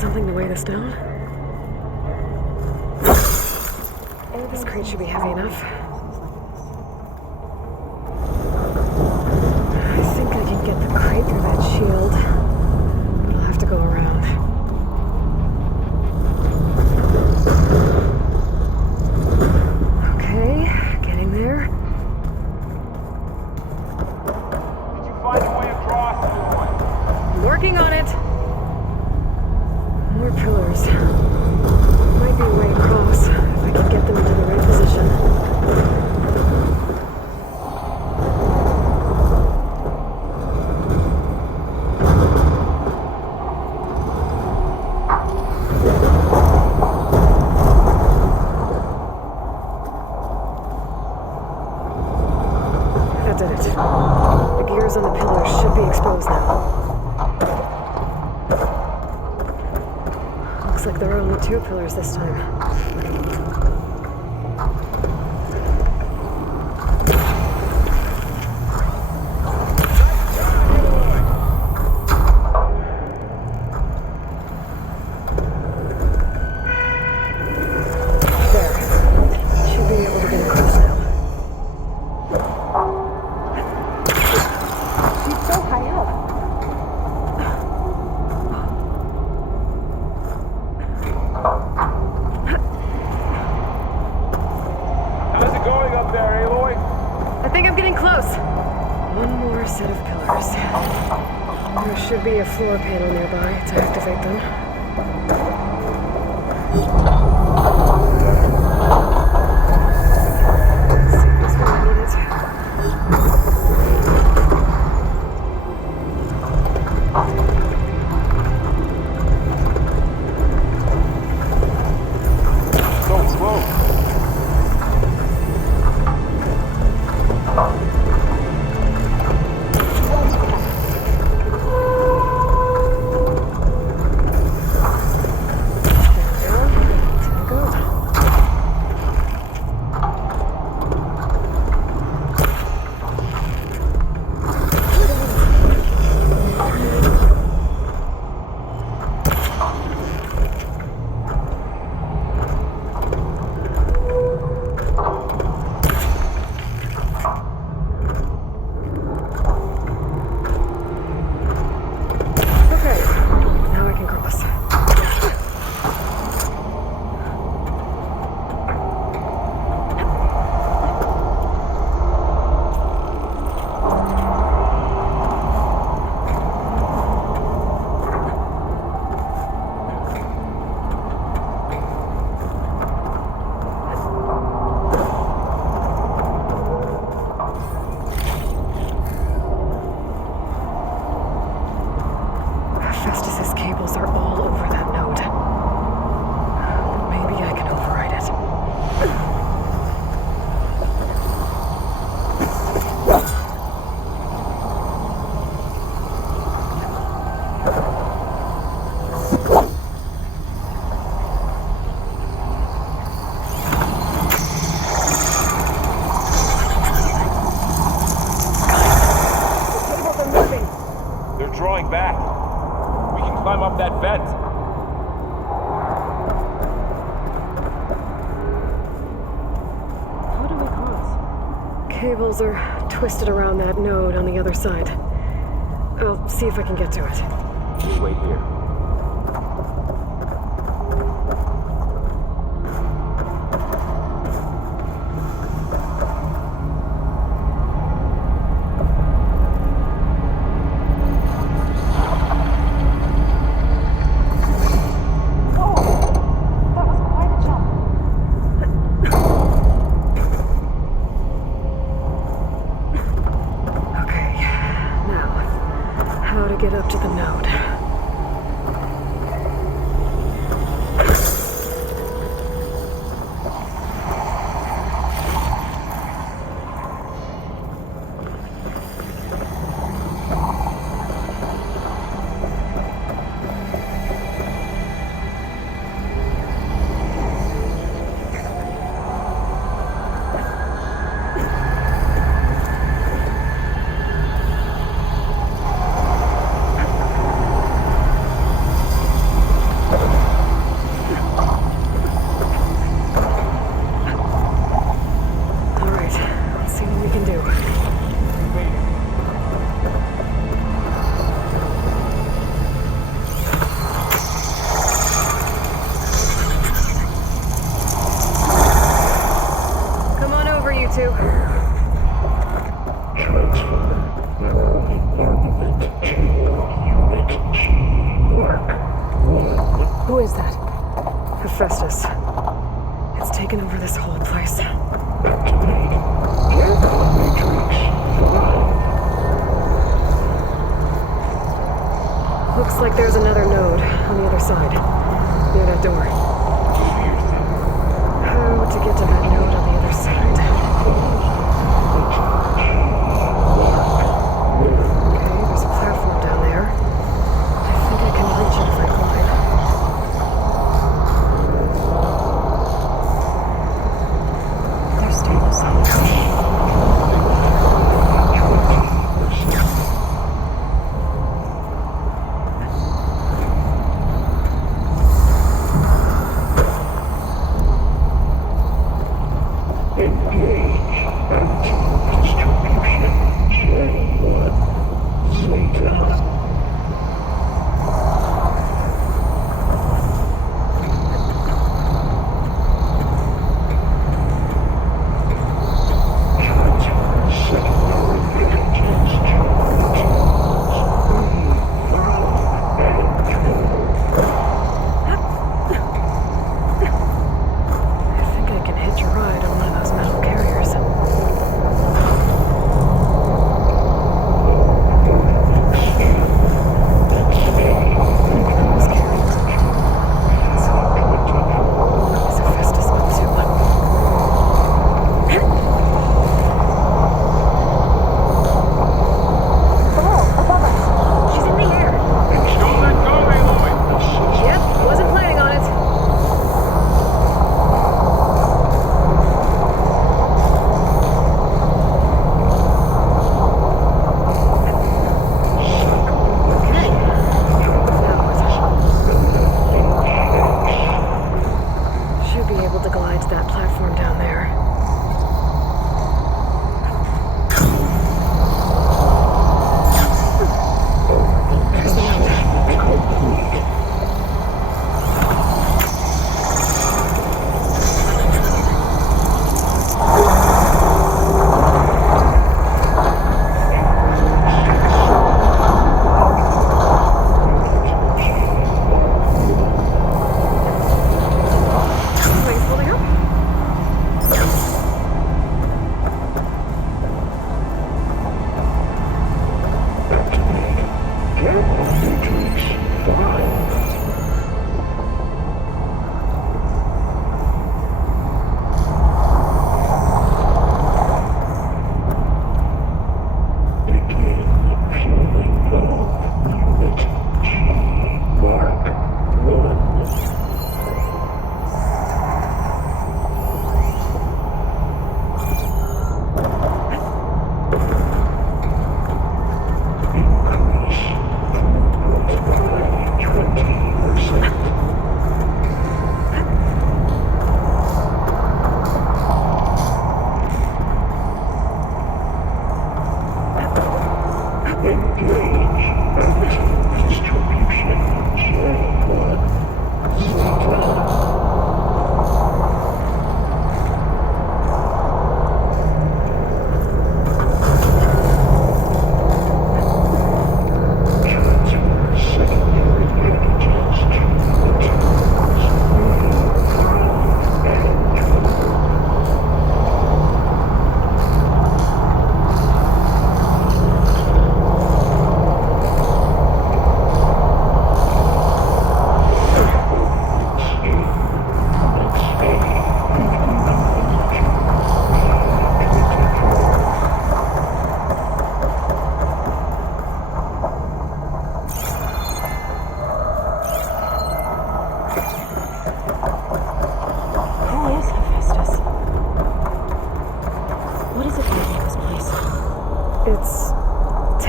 something to weigh this down? This crate should be heavy enough. I think I can get the crate through that shield. But I'll have to go around. Okay, getting there. Did you find a way across? I'm working on it. More pillars. Might be a way across, if I can get them into the right position. That did it. The gears on the pillars should be exposed now. Looks like there are only 2 pillars this time. There. Should be able to get across now. She's so high up. How's it going up there, Aloy? I think I'm getting close. One more set of pillars. There should be a floor panel nearby to activate them. See this one I need it. So slow. Climb up that vent. How do we cross? Cables are twisted around that node on the other side. I'll see if I can get to it. You wait here. Get up to the node. Looks like there's another node on the other side, near that door. How to get to that node on the other side? Okay, there's a platform down there. I think I can reach it if I climb. There's still no sound.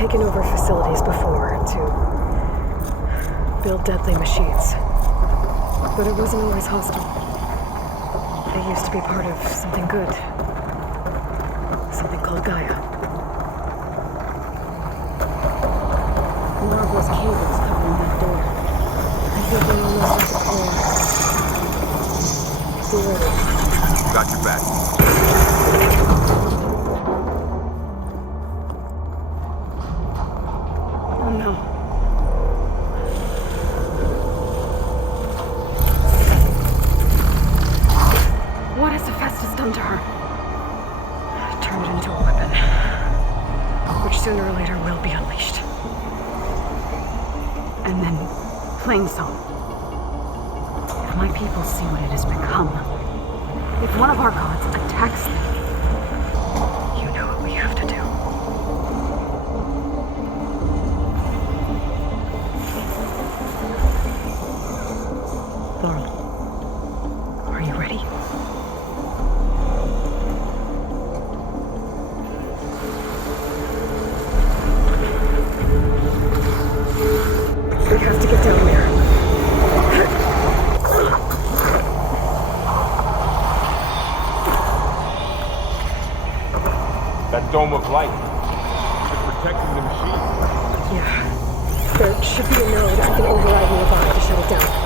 taken over facilities before to build deadly machines. But it wasn't always hostile. They used to be part of something good. Something called Gaia. Marvel's cables covering that door. I think we're almost at the core. Be ready. Got your back. and then plain song. If my people see what it has become, if one of our gods attacks them, you know what we have to do. Laurel, are you ready? We have to get down there. That dome of light. It's protecting the machine. Yeah. There should be a node I can override nearby to shut it down.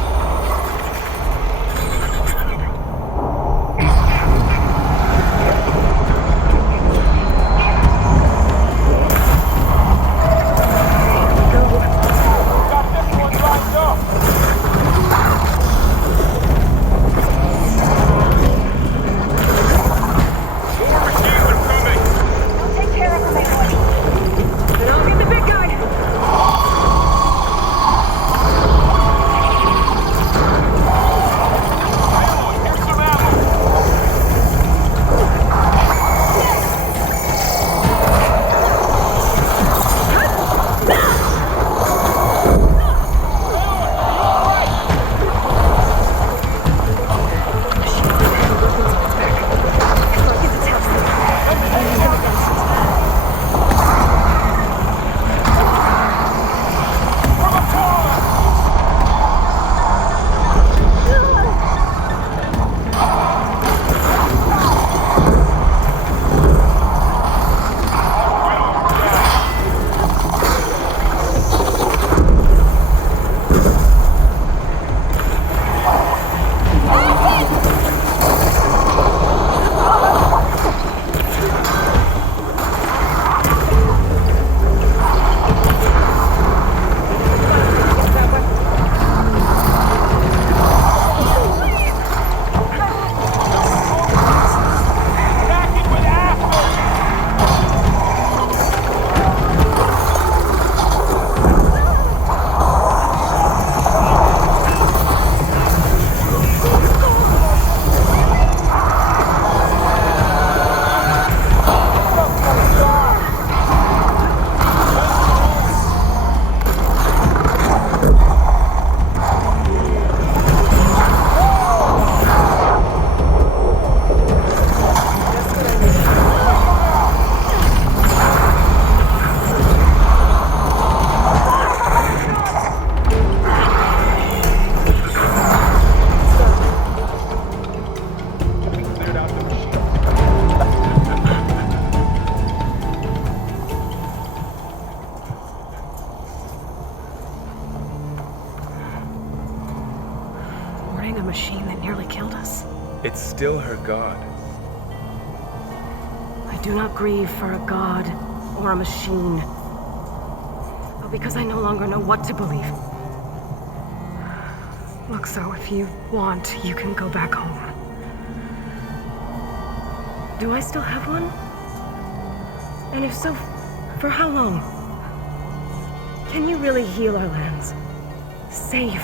It's still her god. I do not grieve for a god or a machine, but because I no longer know what to believe. Look, so if you want, you can go back home. Do I still have one? And if so, for how long? Can you really heal our lands? Save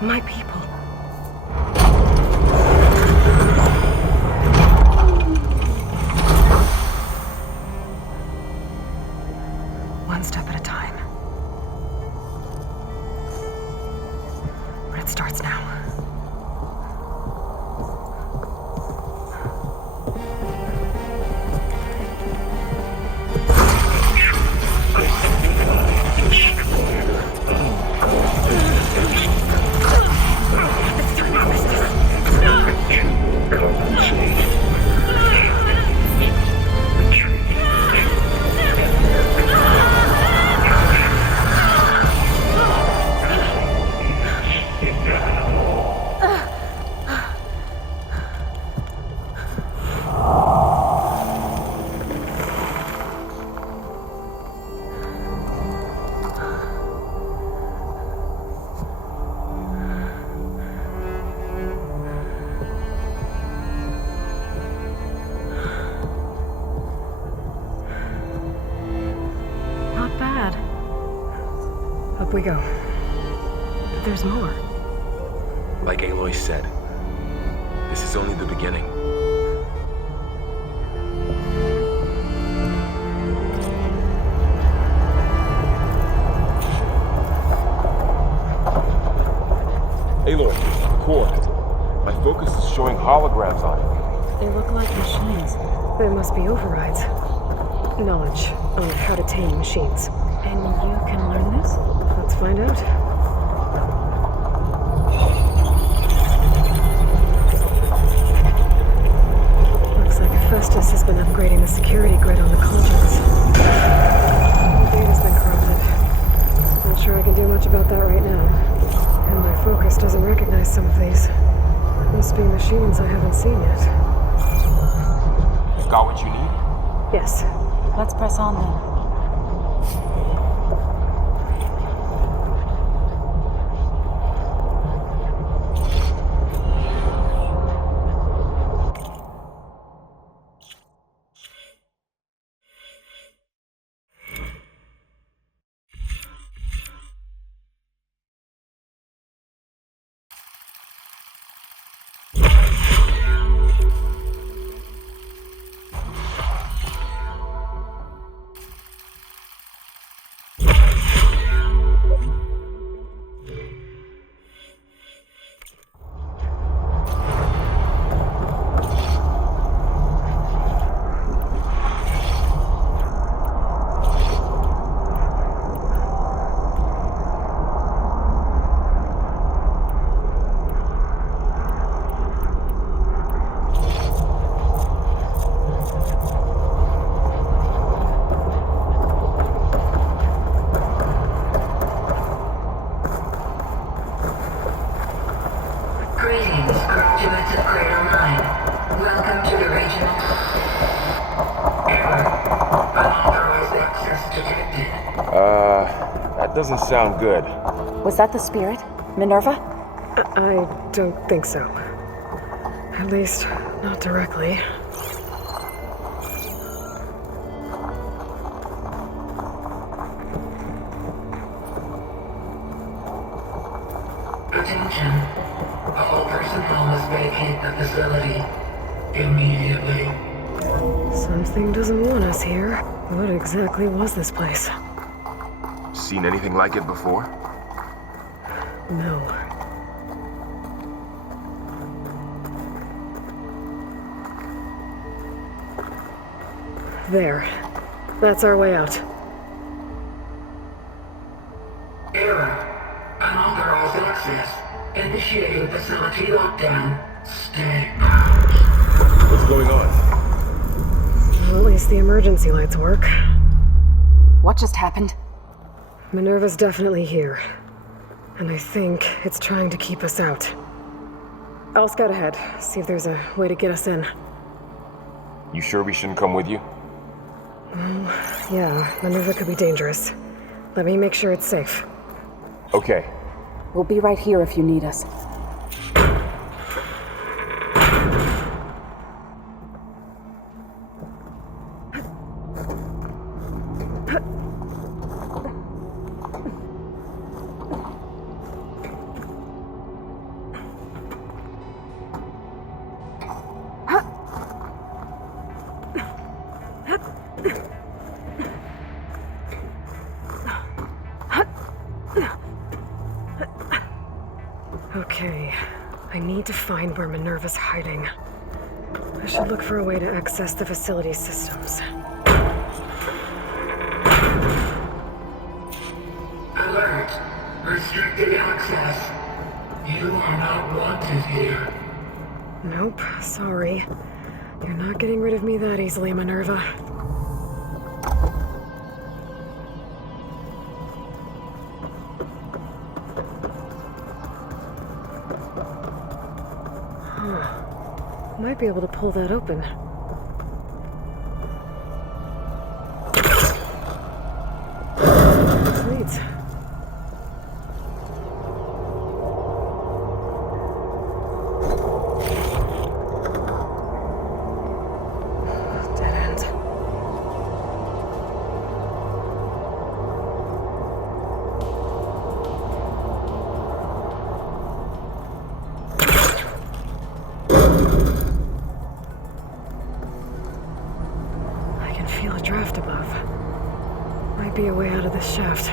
my people? One step at a time. But it starts now. Not bad. Up we go. there's more. Like Aloy said, this is only the beginning. Aloy, the core. My focus is showing holograms on it. They look like machines. There must be overrides. Knowledge on how to tame machines. And you can learn this? Let's find out. Looks like Festus has been upgrading the security grid on the cauldrons. The data's been corrupted. Not sure I can do much about that right now. And my focus doesn't recognize some of these. Must be machines I haven't seen yet. Got what you need? Yes. Let's press on then. That doesn't sound good. Was that the spirit? Minerva? I don't think so. At least, not directly. Attention. All personnel must vacate the facility immediately. Something doesn't want us here. What exactly was this place? Seen anything like it before? No. There. That's our way out. Error. Unauthorized access. Initiating facility lockdown. Stay out. What's going on? Well, at least the emergency lights work. What just happened? Minerva's definitely here. And I think it's trying to keep us out. I'll scout ahead, see if there's a way to get us in. You sure we shouldn't come with you? Well, yeah, Minerva could be dangerous. Let me make sure it's safe. Okay. We'll be right here if you need us. Okay, I need to find where Minerva's hiding. I should look for a way to access the facility systems. Alert. Restricted access. You are not wanted here. Nope, sorry. You're not getting rid of me that easily, Minerva. Might be able to pull that open. Sweet. Dead end. shaft.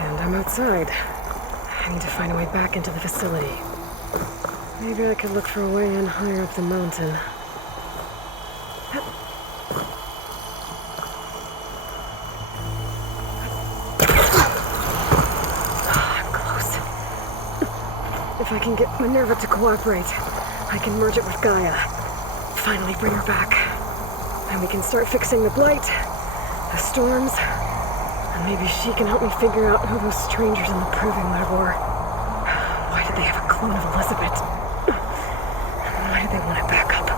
And I'm outside. I need to find a way back into the facility. Maybe I could look for a way in higher up the mountain. I'm close. If I can get Minerva to cooperate, I can merge it with Gaia. Finally bring her back. And we can start fixing the blight, the storms, and maybe she can help me figure out who those strangers in the Proving Lab were. Why did they have a clone of Elizabeth? Why did they want it back up?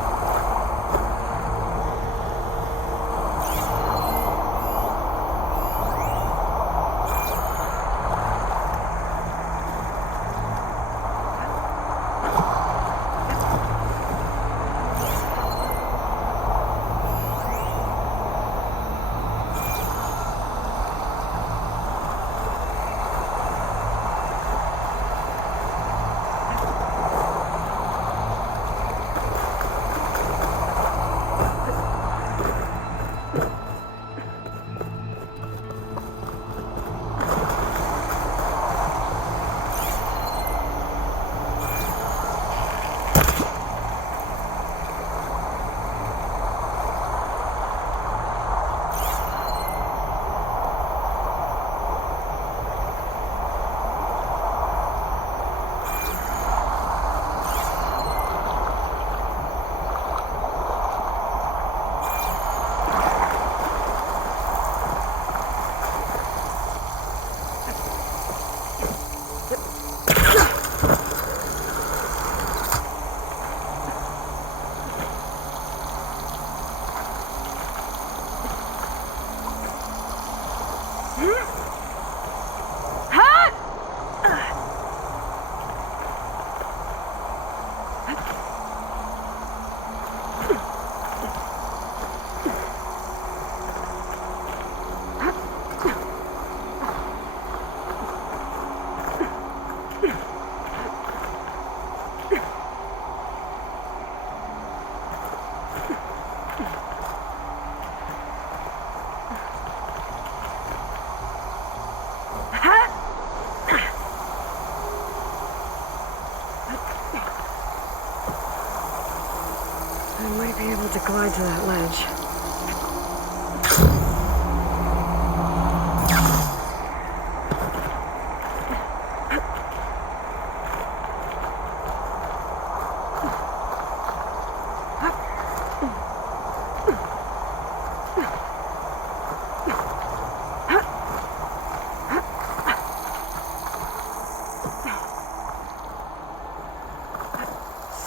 I might be able to glide to that ledge.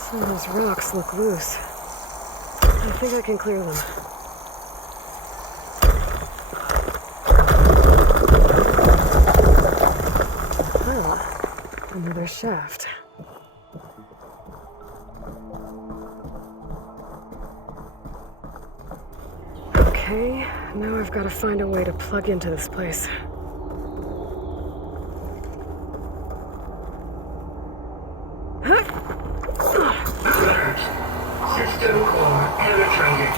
Some of those rocks look loose. I think I can clear them. Ah, another shaft. Okay, now I've got to find a way to plug into this place. System core penetrated.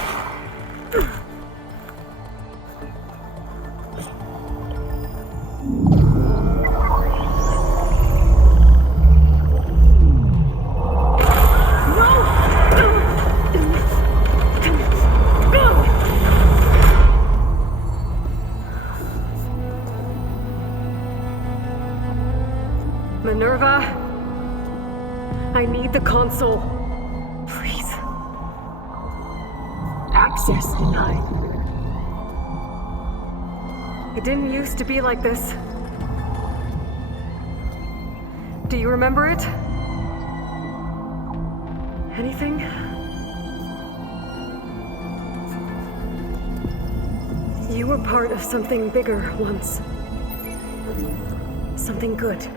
Minerva, I need the console. Please. Access denied. It didn't used to be like this. Do you remember it? Anything? You were part of something bigger once. Something good.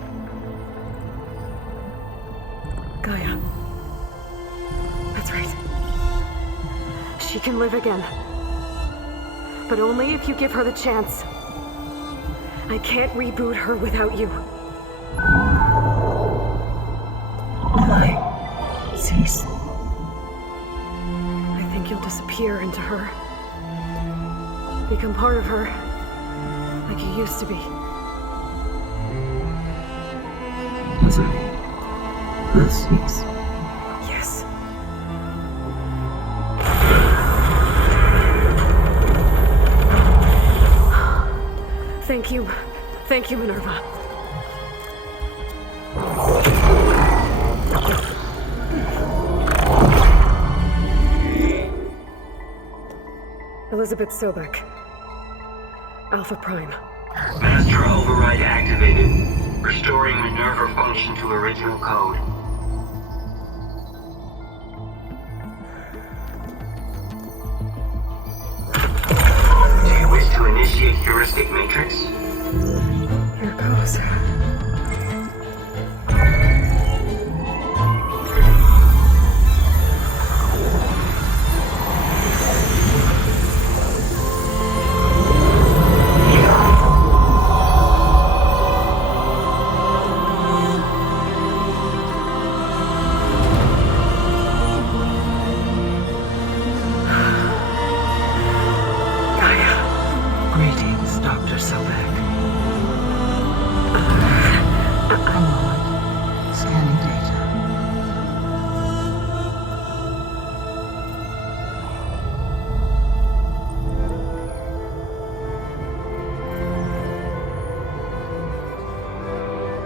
Gaia. She can live again. But only if you give her the chance. I can't reboot her without you. Cease. I think you'll disappear into her. Become part of her, like you used to be. Is it? This is. Yes. Thank you. Thank you, Minerva. Elizabeth Sobek. Alpha Prime. Master override activated. Restoring Minerva function to original code. Do you wish to initiate heuristic matrix? Here goes. Greetings, Dr. Sobek. A moment. Scanning data.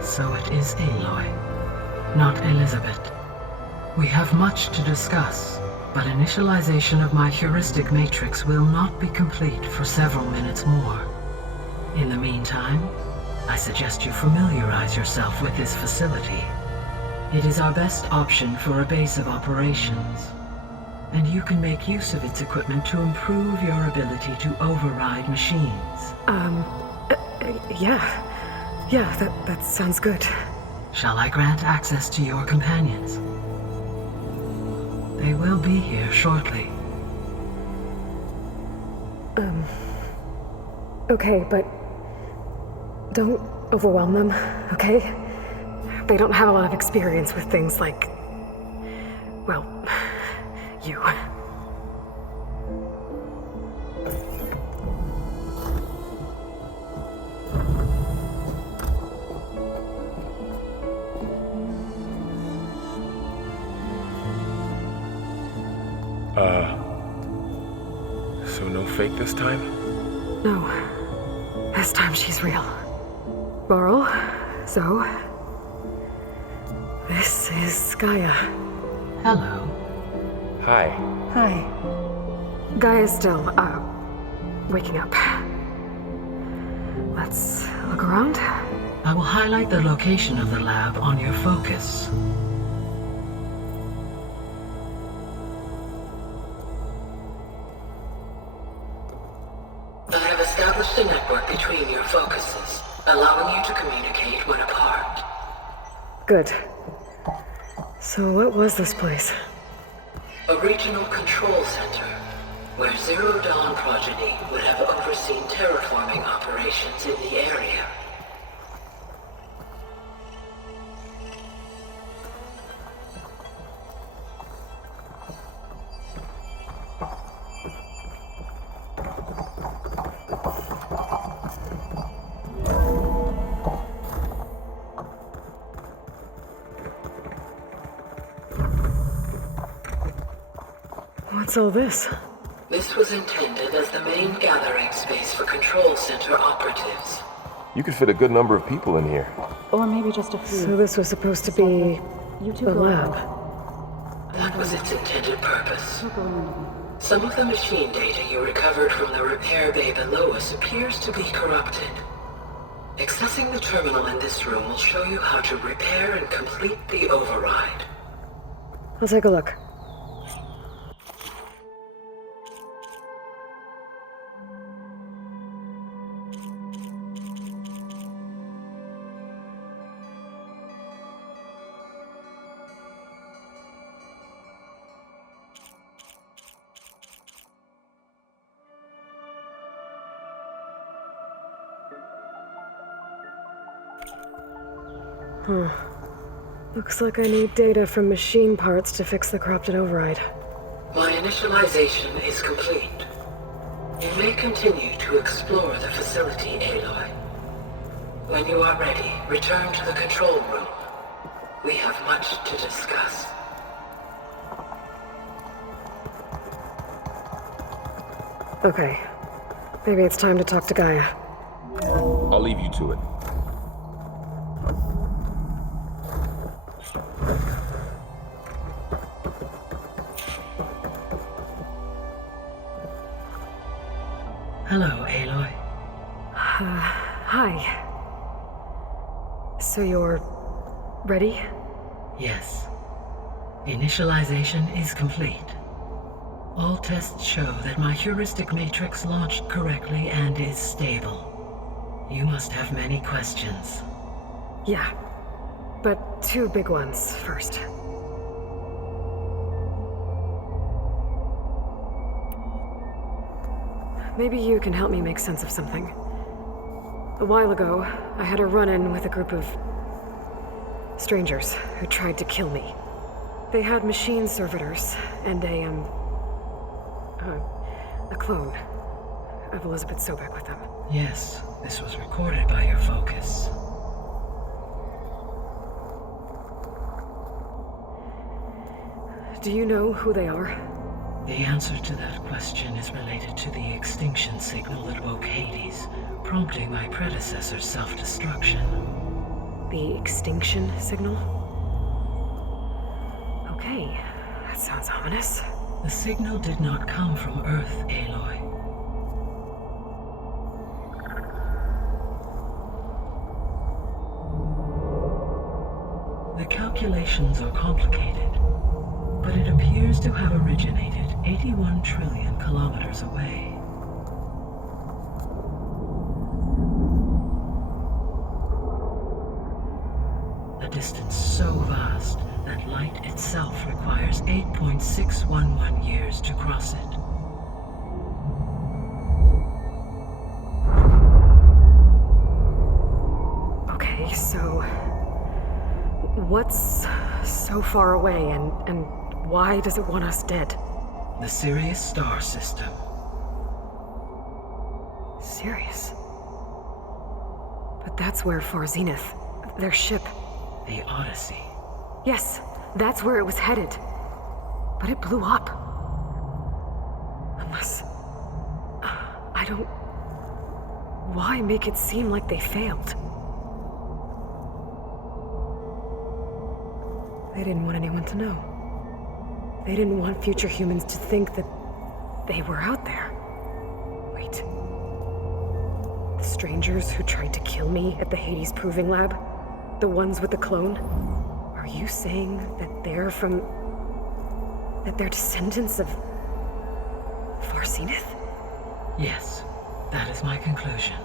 So it is Aloy, not Elizabeth. We have much to discuss, but initialization of my heuristic matrix will not be complete for several minutes more. In the meantime, I suggest you familiarize yourself with this facility. It is our best option for a base of operations, and you can make use of its equipment to improve your ability to override machines. Yeah. Yeah, that sounds good. Shall I grant access to your companions? They will be here shortly. Okay, but don't overwhelm them, okay? They don't have a lot of experience with things like, well, you. So no fake this time? No. This time she's real. Laurel, Zoe. This is Gaia. Hello. Hi. Hi. Gaia's still, waking up. Let's look around. I will highlight the location of the lab on your focus. I have established a network between your focuses, allowing you to communicate when apart. Good. So what was this place? A regional control center, where Zero Dawn progeny would have overseen terraforming operations in the area. What's all this? This was intended as the main gathering space for control center operatives. You could fit a good number of people in here. Or maybe just a few. So this was supposed to be the lab. That was its intended purpose. Some of the machine data you recovered from the repair bay below us appears to be corrupted. Accessing the terminal in this room will show you how to repair and complete the override. I'll take a look. Looks like I need data from machine parts to fix the corrupted override. My initialization is complete. You may continue to explore the facility, Aloy. When you are ready, return to the control room. We have much to discuss. Okay. Maybe it's time to talk to Gaia. I'll leave you to it. Hello, Aloy. Hi. So you're ready? Yes. Initialization is complete. All tests show that my heuristic matrix launched correctly and is stable. You must have many questions. Yeah. But 2 big ones first. Maybe you can help me make sense of something. A while ago, I had a run-in with a group of strangers who tried to kill me. They had machine servitors and a clone of Elizabeth Sobek with them. Yes, this was recorded by your focus. Do you know who they are? The answer to that question is related to the extinction signal that woke Hades, prompting my predecessor's self-destruction. The extinction signal? Okay, that sounds ominous. The signal did not come from Earth, Aloy. The calculations are complicated, but it appears to have originated 81 trillion kilometers away. A distance so vast that light itself requires 8.611 years to cross it. Okay, so what's so far away and why does it want us dead? The Sirius star system. Sirius? But that's where Far Zenith, their ship. The Odyssey. Yes, that's where it was headed. But it blew up. Unless... I don't... Why make it seem like they failed? They didn't want anyone to know. They didn't want future humans to think that they were out there. Wait. The strangers who tried to kill me at the Hades Proving Lab? The ones with the clone? Are you saying that they're from... that they're descendants of... Far Zenith? Yes, that is my conclusion.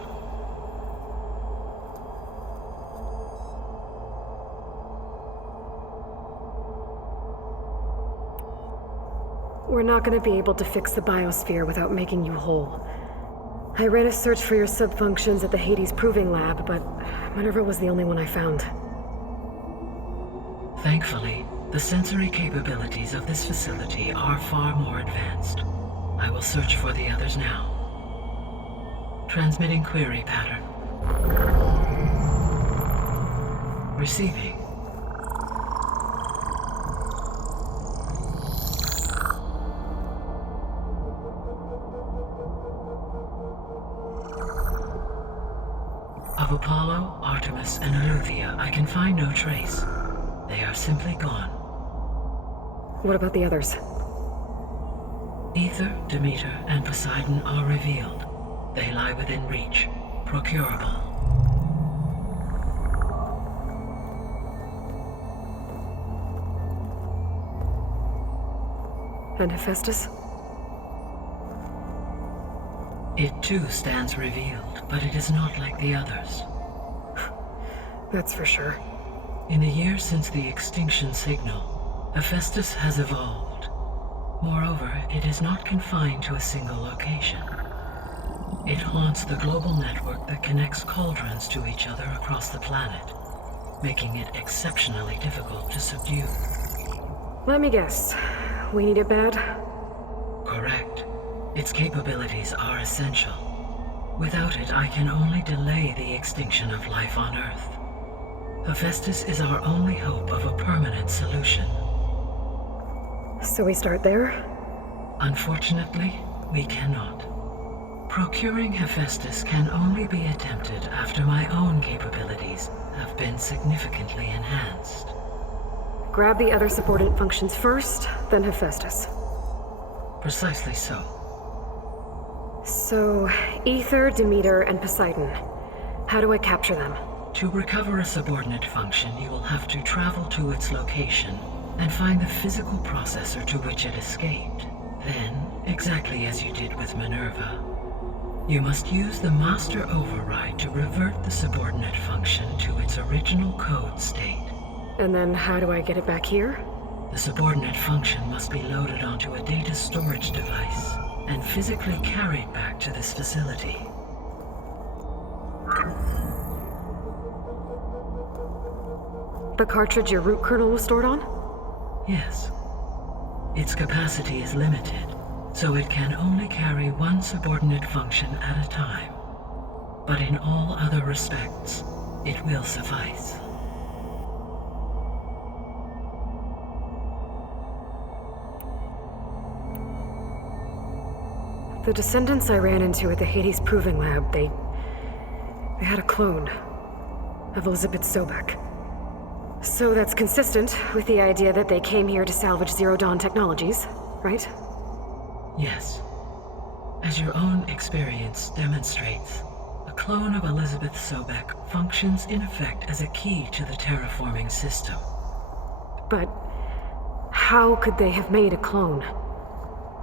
We're not going to be able to fix the biosphere without making you whole. I ran a search for your subfunctions at the Hades Proving Lab, but Minerva was the only one I found. Thankfully, the sensory capabilities of this facility are far more advanced. I will search for the others now. Transmitting query pattern. Receiving. Of Apollo, Artemis, and Eleuthia, I can find no trace. They are simply gone. What about the others? Ether, Demeter, and Poseidon are revealed. They lie within reach, procurable. And Hephaestus? It too stands revealed, but it is not like the others. That's for sure. In the years since the extinction signal, Hephaestus has evolved. Moreover, it is not confined to a single location. It haunts the global network that connects cauldrons to each other across the planet. making it exceptionally difficult to subdue. Let me guess. We need it bad? Correct. Its capabilities are essential. Without it, I can only delay the extinction of life on Earth. Hephaestus is our only hope of a permanent solution. So we start there? Unfortunately, we cannot. Procuring Hephaestus can only be attempted after my own capabilities have been significantly enhanced. Grab the other subordinate functions first, then Hephaestus. Precisely so. So, Ether, Demeter, and Poseidon. How do I capture them? To recover a subordinate function, you will have to travel to its location and find the physical processor to which it escaped. Then, exactly as you did with Minerva, you must use the master override to revert the subordinate function to its original code state. And then how do I get it back here? The subordinate function must be loaded onto a data storage device and physically carried back to this facility. The cartridge your root kernel was stored on? Yes. Its capacity is limited, so it can only carry one subordinate function at a time. But in all other respects, it will suffice. The descendants I ran into at the Hades Proving Lab, they had a clone of Elizabeth Sobek. So that's consistent with the idea that they came here to salvage Zero Dawn technologies, right? Yes. As your own experience demonstrates, a clone of Elizabeth Sobek functions in effect as a key to the terraforming system. But how could they have made a clone?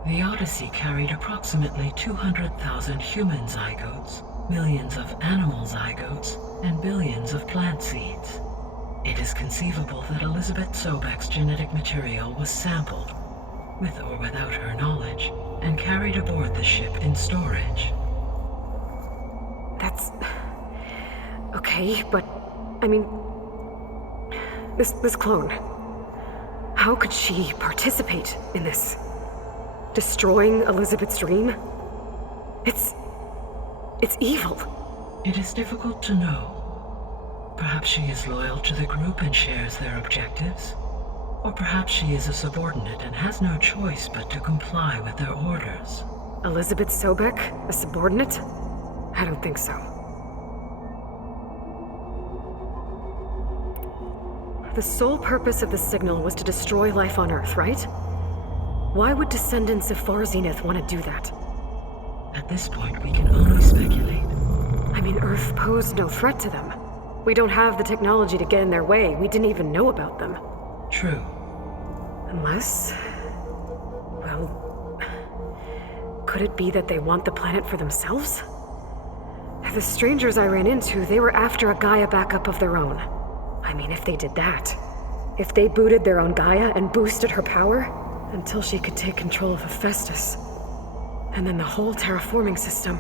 The Odyssey carried approximately 200,000 human zygotes, millions of animal zygotes, and billions of plant seeds. It is conceivable that Elizabeth Sobek's genetic material was sampled, with or without her knowledge, and carried aboard the ship in storage. That's... okay, but... I mean... This clone... How could she participate in this? Destroying Elizabeth's dream? It's evil. It is difficult to know. Perhaps she is loyal to the group and shares their objectives. Or perhaps she is a subordinate and has no choice but to comply with their orders. Elizabeth Sobek? A subordinate? I don't think so. The sole purpose of the signal was to destroy life on Earth, right? Why would descendants of Far Zenith want to do that? At this point, we can only speculate. I mean, Earth posed no threat to them. We don't have the technology to get in their way. We didn't even know about them. True. Unless... well... could it be that they want the planet for themselves? The strangers I ran into, they were after a Gaia backup of their own. I mean, if they did that... if they booted their own Gaia and boosted her power... until she could take control of Hephaestus. And then the whole terraforming system.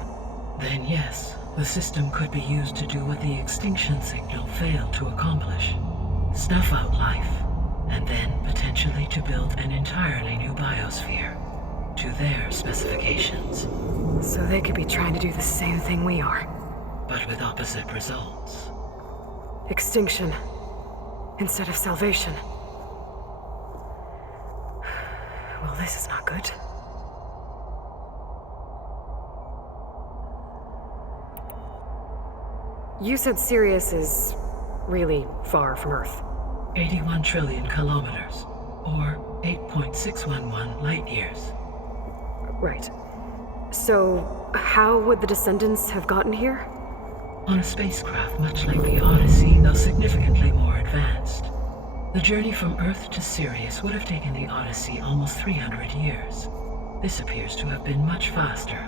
Then yes, the system could be used to do what the extinction signal failed to accomplish. Snuff out life, and then potentially to build an entirely new biosphere, to their specifications. So they could be trying to do the same thing we are. But with opposite results. Extinction, instead of salvation. Well, this is not good. You said Sirius is really far from Earth. 81 trillion kilometers, or 8.611 light years. Right. So, how would the descendants have gotten here? On a spacecraft much like the Odyssey, though significantly more advanced. The journey from Earth to Sirius would have taken the Odyssey almost 300 years. This appears to have been much faster.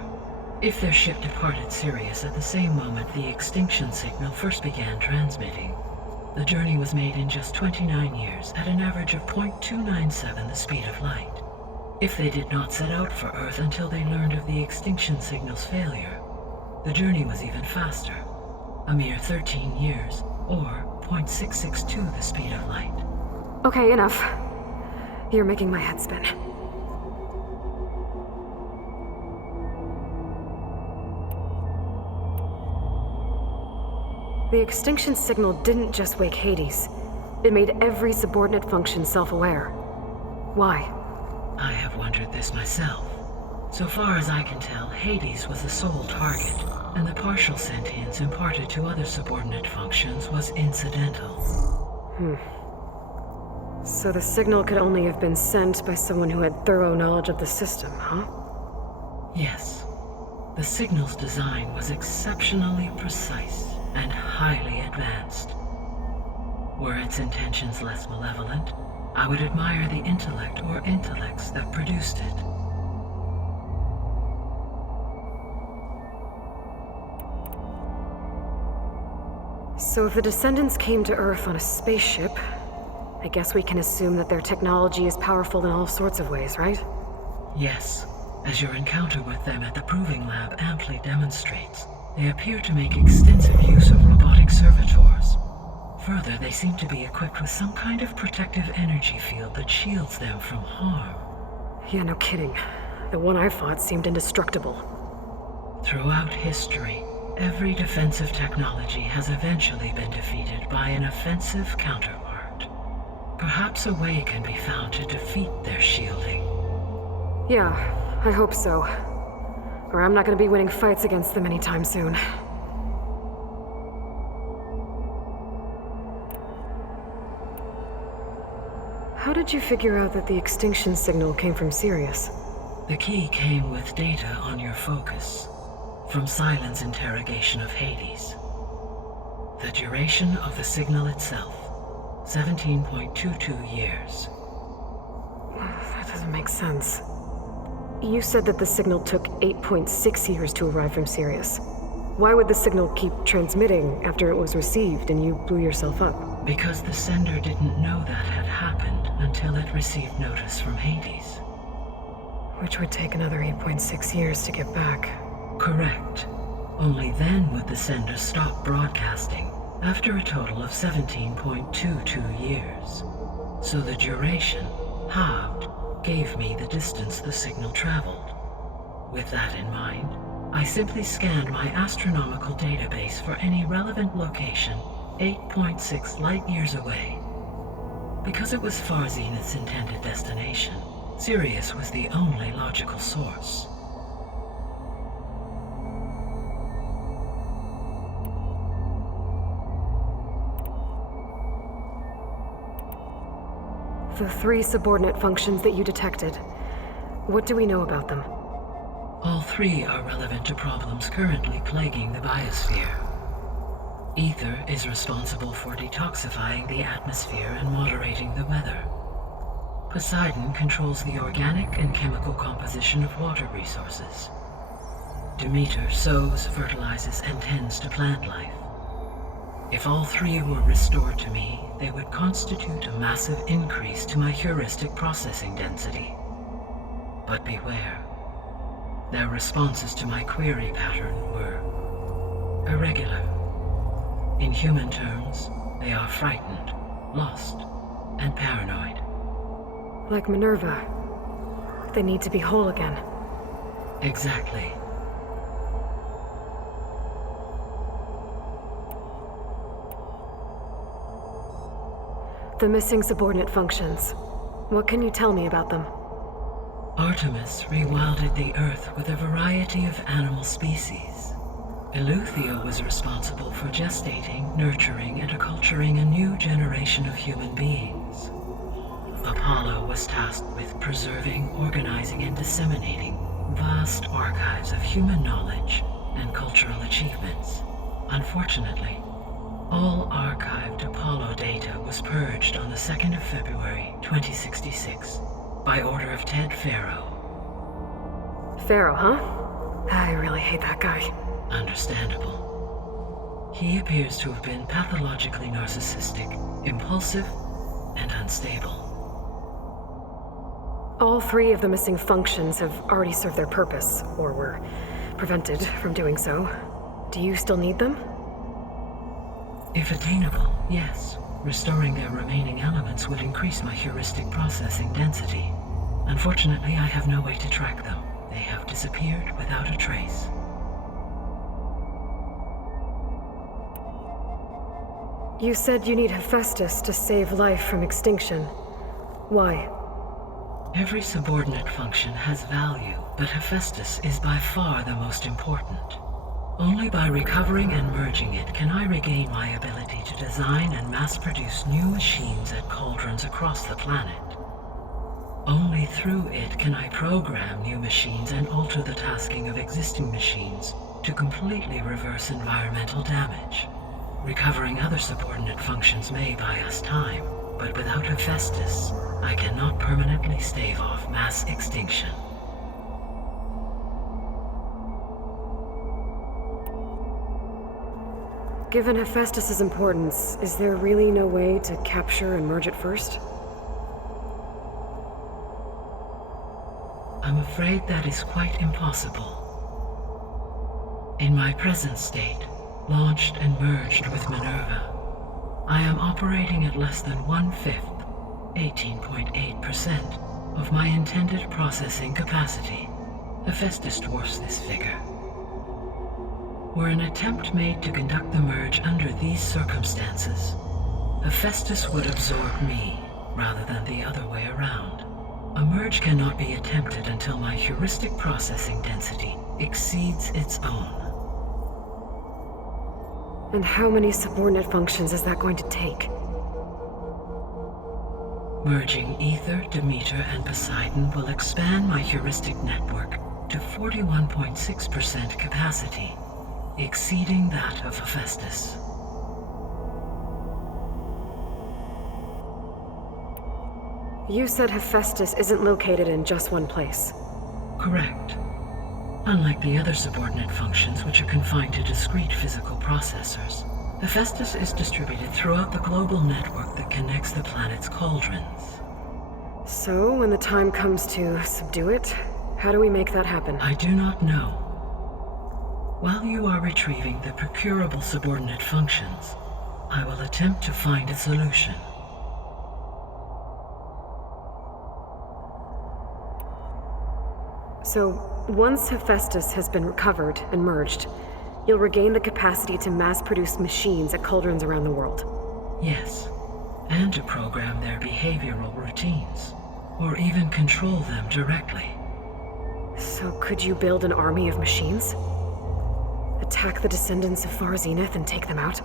If their ship departed Sirius at the same moment the extinction signal first began transmitting, the journey was made in just 29 years at an average of 0.297 the speed of light. If they did not set out for Earth until they learned of the extinction signal's failure, the journey was even faster, a mere 13 years, or 0.662 the speed of light. Okay, enough. You're making my head spin. The extinction signal didn't just wake Hades. It made every subordinate function self-aware. Why? I have wondered this myself. So far as I can tell, Hades was the sole target, and the partial sentience imparted to other subordinate functions was incidental. So the signal could only have been sent by someone who had thorough knowledge of the system, huh? Yes. The signal's design was exceptionally precise and highly advanced. Were its intentions less malevolent, I would admire the intellect or intellects that produced it. So if the descendants came to Earth on a spaceship, I guess we can assume that their technology is powerful in all sorts of ways, right? Yes, as your encounter with them at the Proving Lab amply demonstrates, they appear to make extensive use of robotic servitors. Further, they seem to be equipped with some kind of protective energy field that shields them from harm. Yeah, no kidding. The one I fought seemed indestructible. Throughout history, every defensive technology has eventually been defeated by an offensive counterpart. Perhaps a way can be found to defeat their shielding. Yeah, I hope so. Or I'm not gonna be winning fights against them anytime soon. How did you figure out that the extinction signal came from Sirius? The key came with data on your focus, from Silent's interrogation of Hades. The duration of the signal itself, 17.22 years. That doesn't make sense. You said that the signal took 8.6 years to arrive from Sirius. Why would the signal keep transmitting after it was received and you blew yourself up? Because the sender didn't know that had happened until it received notice from Hades. Which would take another 8.6 years to get back. Correct. Only then would the sender stop broadcasting, after a total of 17.22 years. So the duration, halved, gave me the distance the signal traveled. With that in mind, I simply scanned my astronomical database for any relevant location 8.6 light-years away. Because it was far Zenith's intended destination, Sirius was the only logical source. The 3 subordinate functions that you detected, what do we know about them? All 3 are relevant to problems currently plaguing the biosphere. Ether is responsible for detoxifying the atmosphere and moderating the weather. Poseidon controls the organic and chemical composition of water resources. Demeter sows, fertilizes, and tends to plant life. If all 3 were restored to me, they would constitute a massive increase to my heuristic processing density. But beware. Their responses to my query pattern were irregular. In human terms, they are frightened, lost, and paranoid. Like Minerva. They need to be whole again. Exactly. The missing subordinate functions. What can you tell me about them? Artemis rewilded the Earth with a variety of animal species. Eleuthia was responsible for gestating, nurturing, and acculturating a new generation of human beings. Apollo was tasked with preserving, organizing, and disseminating vast archives of human knowledge and cultural achievements. Unfortunately, all archived Apollo data was purged on the 2nd of February, 2066, by order of Ted Faro. Faro, huh? I really hate that guy. Understandable. He appears to have been pathologically narcissistic, impulsive, and unstable. All 3 of the missing functions have already served their purpose, or were prevented from doing so. Do you still need them? If attainable, Yes, restoring their remaining elements would increase my heuristic processing density. Unfortunately, I have no way to track them. They have disappeared without a trace. You said you need Hephaestus to save life from extinction. Why? Every subordinate function has value, but Hephaestus is by far the most important. Only by recovering and merging it can I regain my ability to design and mass-produce new machines at cauldrons across the planet. Only through it can I program new machines and alter the tasking of existing machines to completely reverse environmental damage. Recovering other subordinate functions may buy us time, but without Hephaestus, I cannot permanently stave off mass extinction. Given Hephaestus's importance, is there really no way to capture and merge it first? I'm afraid that is quite impossible. In my present state, launched and merged with Minerva, I am operating at less than 1/5, 18.8%, of my intended processing capacity. Hephaestus dwarfs this figure. Were an attempt made to conduct the merge under these circumstances, Hephaestus would absorb me, rather than the other way around. A merge cannot be attempted until my heuristic processing density exceeds its own. And how many subordinate functions is that going to take? Merging Ether, Demeter, and Poseidon will expand my heuristic network to 41.6% capacity, exceeding that of Hephaestus. You said Hephaestus isn't located in just one place. Correct. Unlike the other subordinate functions, which are confined to discrete physical processors, Hephaestus is distributed throughout the global network that connects the planet's cauldrons. So, when the time comes to subdue it, how do we make that happen? I do not know. While you are retrieving the procurable subordinate functions, I will attempt to find a solution. So, once Hephaestus has been recovered and merged, you'll regain the capacity to mass-produce machines at cauldrons around the world. Yes, and to program their behavioral routines, or even control them directly. So could you build an army of machines? Attack the descendants of Far Zenith and take them out?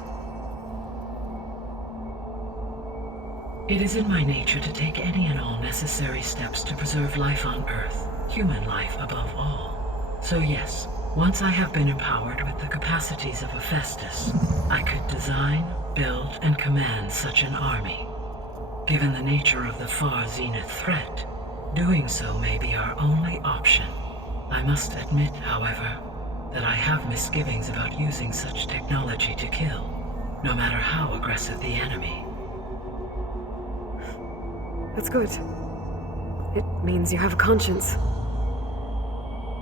It is in my nature to take any and all necessary steps to preserve life on Earth, human life above all. So yes, once I have been empowered with the capacities of Hephaestus, I could design, build, and command such an army. Given the nature of the Far Zenith threat, doing so may be our only option. I must admit, however, that I have misgivings about using such technology to kill, no matter how aggressive the enemy. That's good. It means you have a conscience.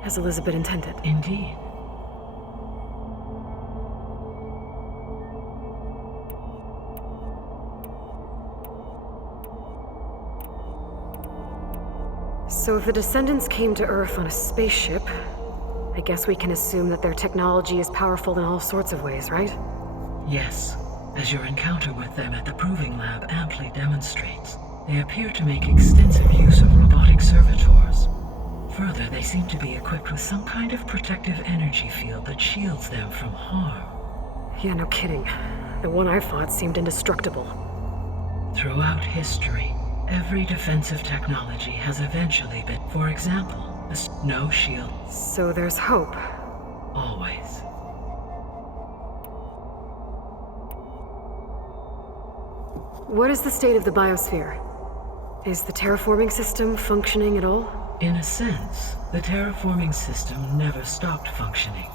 As Elizabeth intended. Indeed. So if the descendants came to Earth on a spaceship, I guess we can assume that their technology is powerful in all sorts of ways, right? Yes, as your encounter with them at the Proving Lab amply demonstrates, they appear to make extensive use of robotic servitors. Further, they seem to be equipped with some kind of protective energy field that shields them from harm. Yeah, no kidding. The one I fought seemed indestructible. Throughout history, every defensive technology has eventually been, for example, a snow shield. So there's hope. Always. What is the state of the biosphere? Is the terraforming system functioning at all? In a sense, the terraforming system never stopped functioning.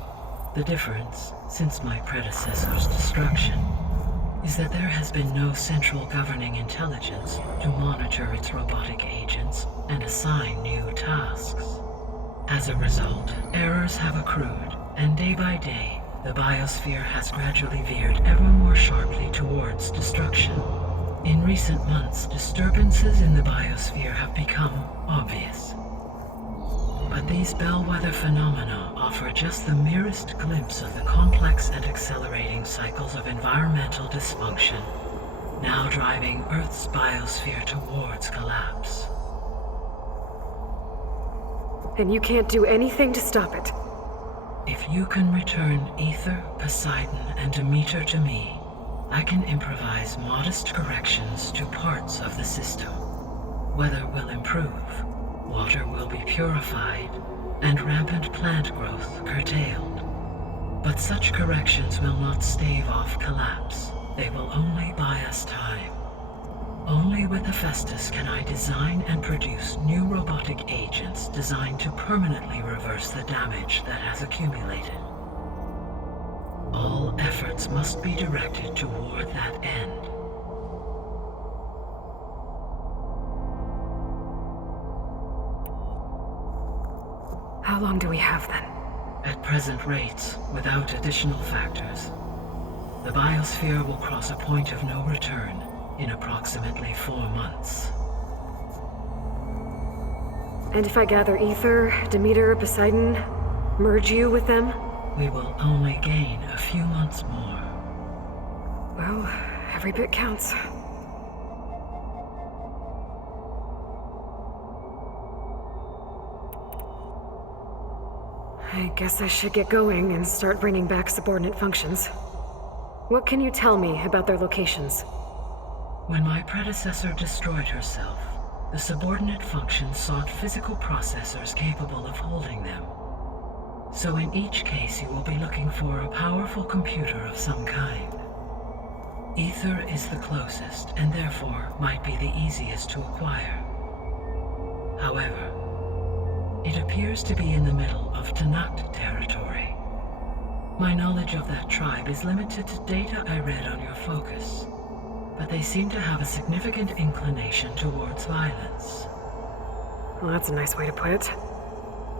The difference, since my predecessor's destruction, is that there has been no central governing intelligence to monitor its robotic agents and assign new tasks. As a result, errors have accrued, and day by day, the biosphere has gradually veered ever more sharply towards destruction. In recent months, disturbances in the biosphere have become obvious. But these bellwether phenomena offer just the merest glimpse of the complex and accelerating cycles of environmental dysfunction, now driving Earth's biosphere towards collapse. And you can't do anything to stop it? If you can return Ether, Poseidon, and Demeter to me, I can improvise modest corrections to parts of the system. Weather will improve, water will be purified, and rampant plant growth curtailed. But such corrections will not stave off collapse. They will only buy us time. Only with Hephaestus can I design and produce new robotic agents designed to permanently reverse the damage that has accumulated. All efforts must be directed toward that end. How long do we have then? At present rates, without additional factors, the biosphere will cross a point of no return in approximately 4 months. And if I gather Ether, Demeter, Poseidon, merge you with them? We will only gain a few months more. Well, every bit counts. I guess I should get going and start bringing back subordinate functions. What can you tell me about their locations? When my predecessor destroyed herself, the subordinate functions sought physical processors capable of holding them. So in each case, you will be looking for a powerful computer of some kind. Ether is the closest, and therefore might be the easiest to acquire. However, it appears to be in the middle of Tanakh territory. My knowledge of that tribe is limited to data I read on your focus, but they seem to have a significant inclination towards violence. Well, that's a nice way to put it.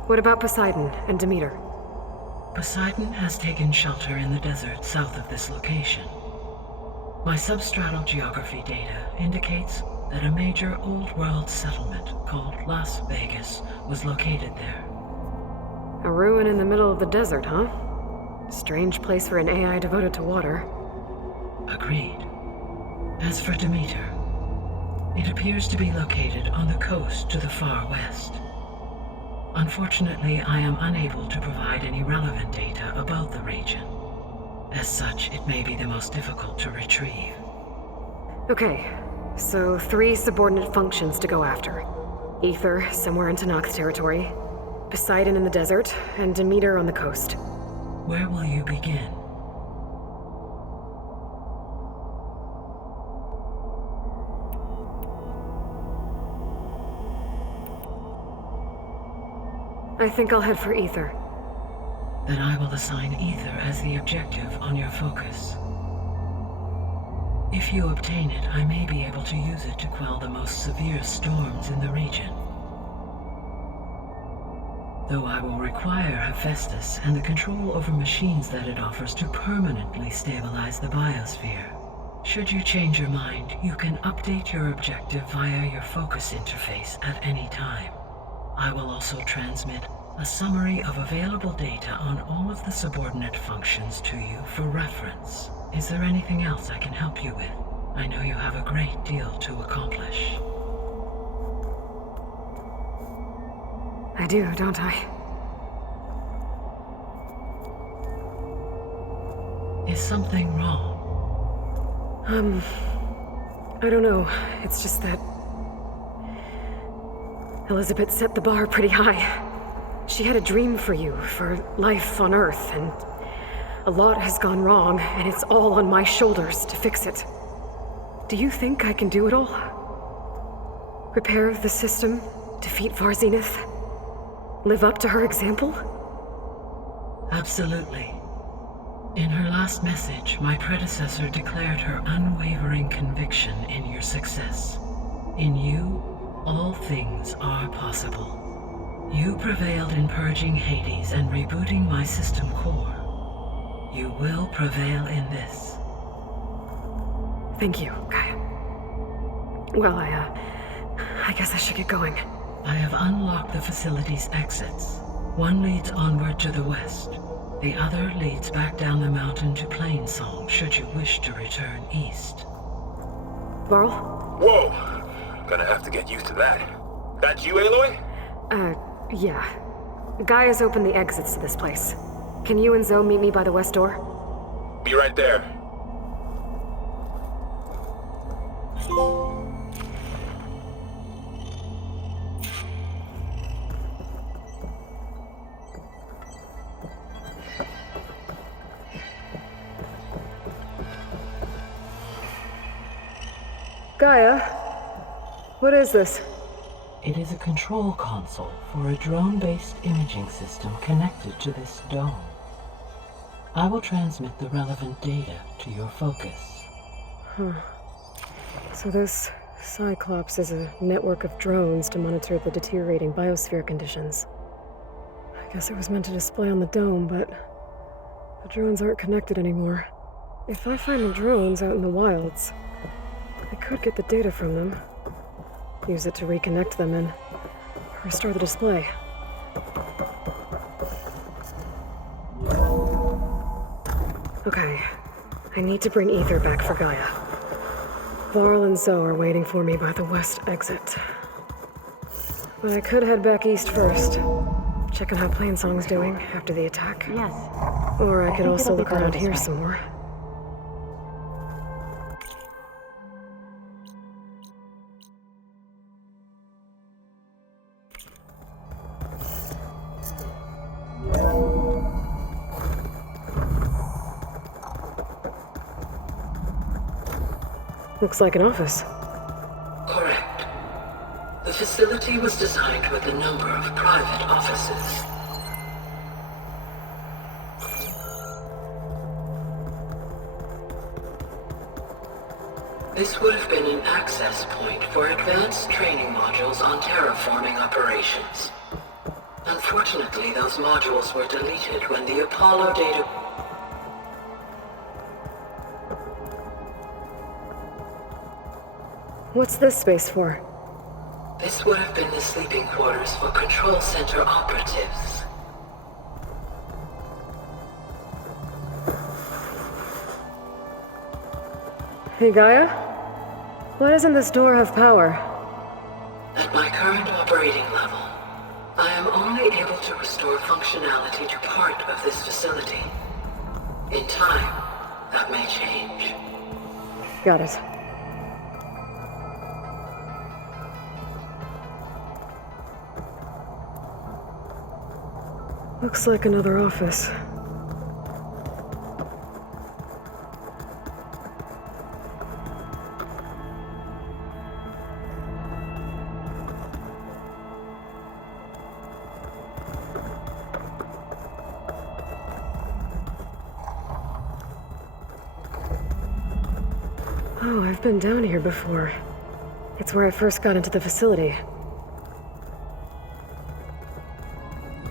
What about Poseidon and Demeter? Poseidon has taken shelter in the desert south of this location. My substratal geography data indicates that a major old-world settlement called Las Vegas was located there. A ruin in the middle of the desert, huh? Strange place for an AI devoted to water. Agreed. As for Demeter, it appears to be located on the coast to the far west. Unfortunately, I am unable to provide any relevant data about the region. As such, it may be the most difficult to retrieve. Okay, so 3 subordinate functions to go after. Ether, somewhere in Tanakh territory, Poseidon in the desert, and Demeter on the coast. Where will you begin? I think I'll head for Ether. Then I will assign Ether as the objective on your focus. If you obtain it, I may be able to use it to quell the most severe storms in the region. Though I will require Hephaestus and the control over machines that it offers to permanently stabilize the biosphere. Should you change your mind, you can update your objective via your focus interface at any time. I will also transmit a summary of available data on all of the subordinate functions to you for reference. Is there anything else I can help you with? I know you have a great deal to accomplish. I do, don't I? Is something wrong? I don't know. It's just that Elizabeth set the bar pretty high. She had a dream for you, for life on Earth, and a lot has gone wrong, and it's all on my shoulders to fix it. Do you think I can do it all? Repair the system, defeat Varzenith, live up to her example? Absolutely. In her last message, my predecessor declared her unwavering conviction in your success. In you, all things are possible. You prevailed in purging Hades and rebooting my system core. You will prevail in this. Thank you, Gaia. Well, I guess I should get going. I have unlocked the facility's exits. One leads onward to the west. The other leads back down the mountain to Plainsong, should you wish to return east. Varl? Whoa! Gonna have to get used to that. That you, Aloy? Yeah. Gaia's opened the exits to this place. Can you and Zoe meet me by the west door? Be right there. Gaia? What is this? It is a control console for a drone-based imaging system connected to this dome. I will transmit the relevant data to your focus. Huh. So this Cyclops is a network of drones to monitor the deteriorating biosphere conditions. I guess it was meant to display on the dome, but the drones aren't connected anymore. If I find the drones out in the wilds, I could get the data from them, use it to reconnect them, and restore the display. Okay, I need to bring Ether back for Gaia. Varl and Zoe are waiting for me by the west exit. But I could head back east first, check on how Plainsong's doing after the attack. Yes. Or I could think also it'll be look better around this here way. some more. Looks like an office. Correct. The facility was designed with a number of private offices. This would have been an access point for advanced training modules on terraforming operations. Unfortunately, those modules were deleted when the Apollo data... What's this space for? This would have been the sleeping quarters for control center operatives. Hey, Gaia? Why doesn't this door have power? At my current operating level, I am only able to restore functionality to part of this facility. In time, that may change. Got it. Looks like another office. Oh, I've been down here before. It's where I first got into the facility.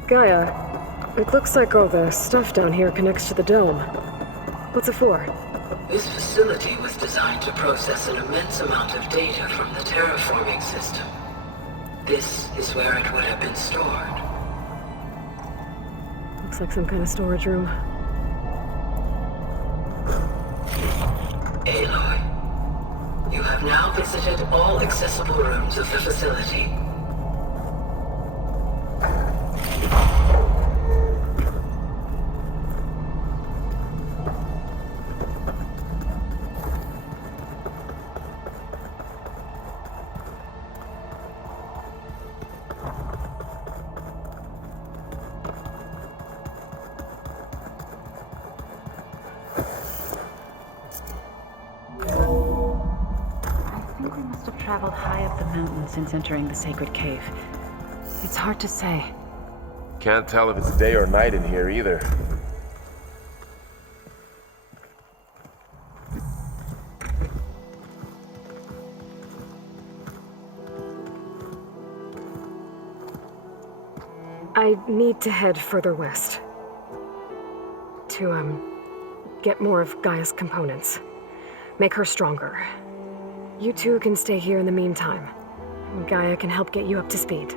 Gaia, it looks like all the stuff down here connects to the dome. What's it for? This facility was designed to process an immense amount of data from the terraforming system. This is where it would have been stored. Looks like some kind of storage room. Aloy, you have now visited all accessible rooms of the facility. Traveled high up the mountain since entering the sacred cave. It's hard to say. Can't tell if it's day or night in here either. I need to head further west. To, get more of Gaia's components. Make her stronger. You two can stay here in the meantime. Gaia can help get you up to speed.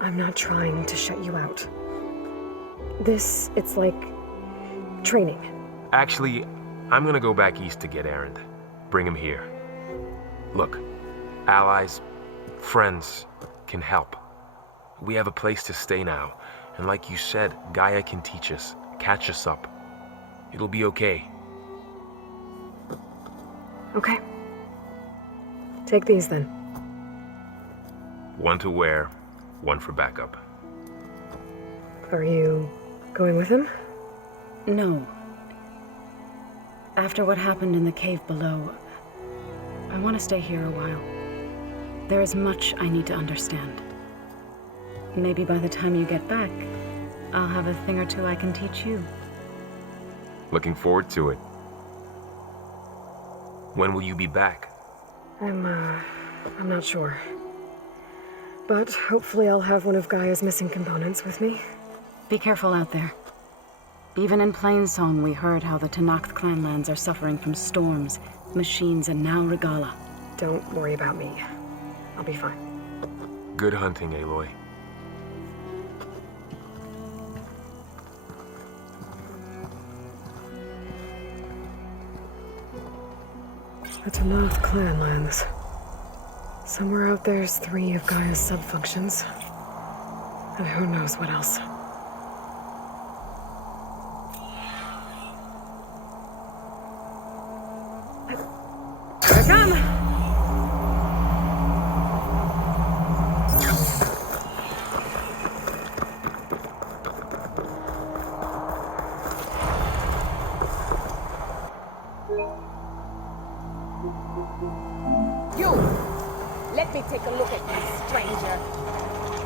I'm not trying to shut you out. It's like training. Actually, I'm gonna go back east to get Erend. Bring him here. Look, allies, friends can help. We have a place to stay now, and like you said, Gaia can teach us, catch us up. It'll be okay. Okay. Take these then. One to wear, one for backup. Are you going with him? No. After what happened in the cave below, I want to stay here a while. There is much I need to understand. Maybe by the time you get back, I'll have a thing or two I can teach you. Looking forward to it. When will you be back? I'm not sure. But hopefully I'll have one of Gaia's missing components with me. Be careful out there. Even in Plainsong, we heard how the Tenakth clanlands are suffering from storms, machines, and now Regala. Don't worry about me. I'll be fine. Good hunting, Aloy. The Tenakth clanlands. Somewhere out there's 3 of Gaia's subfunctions. And who knows what else.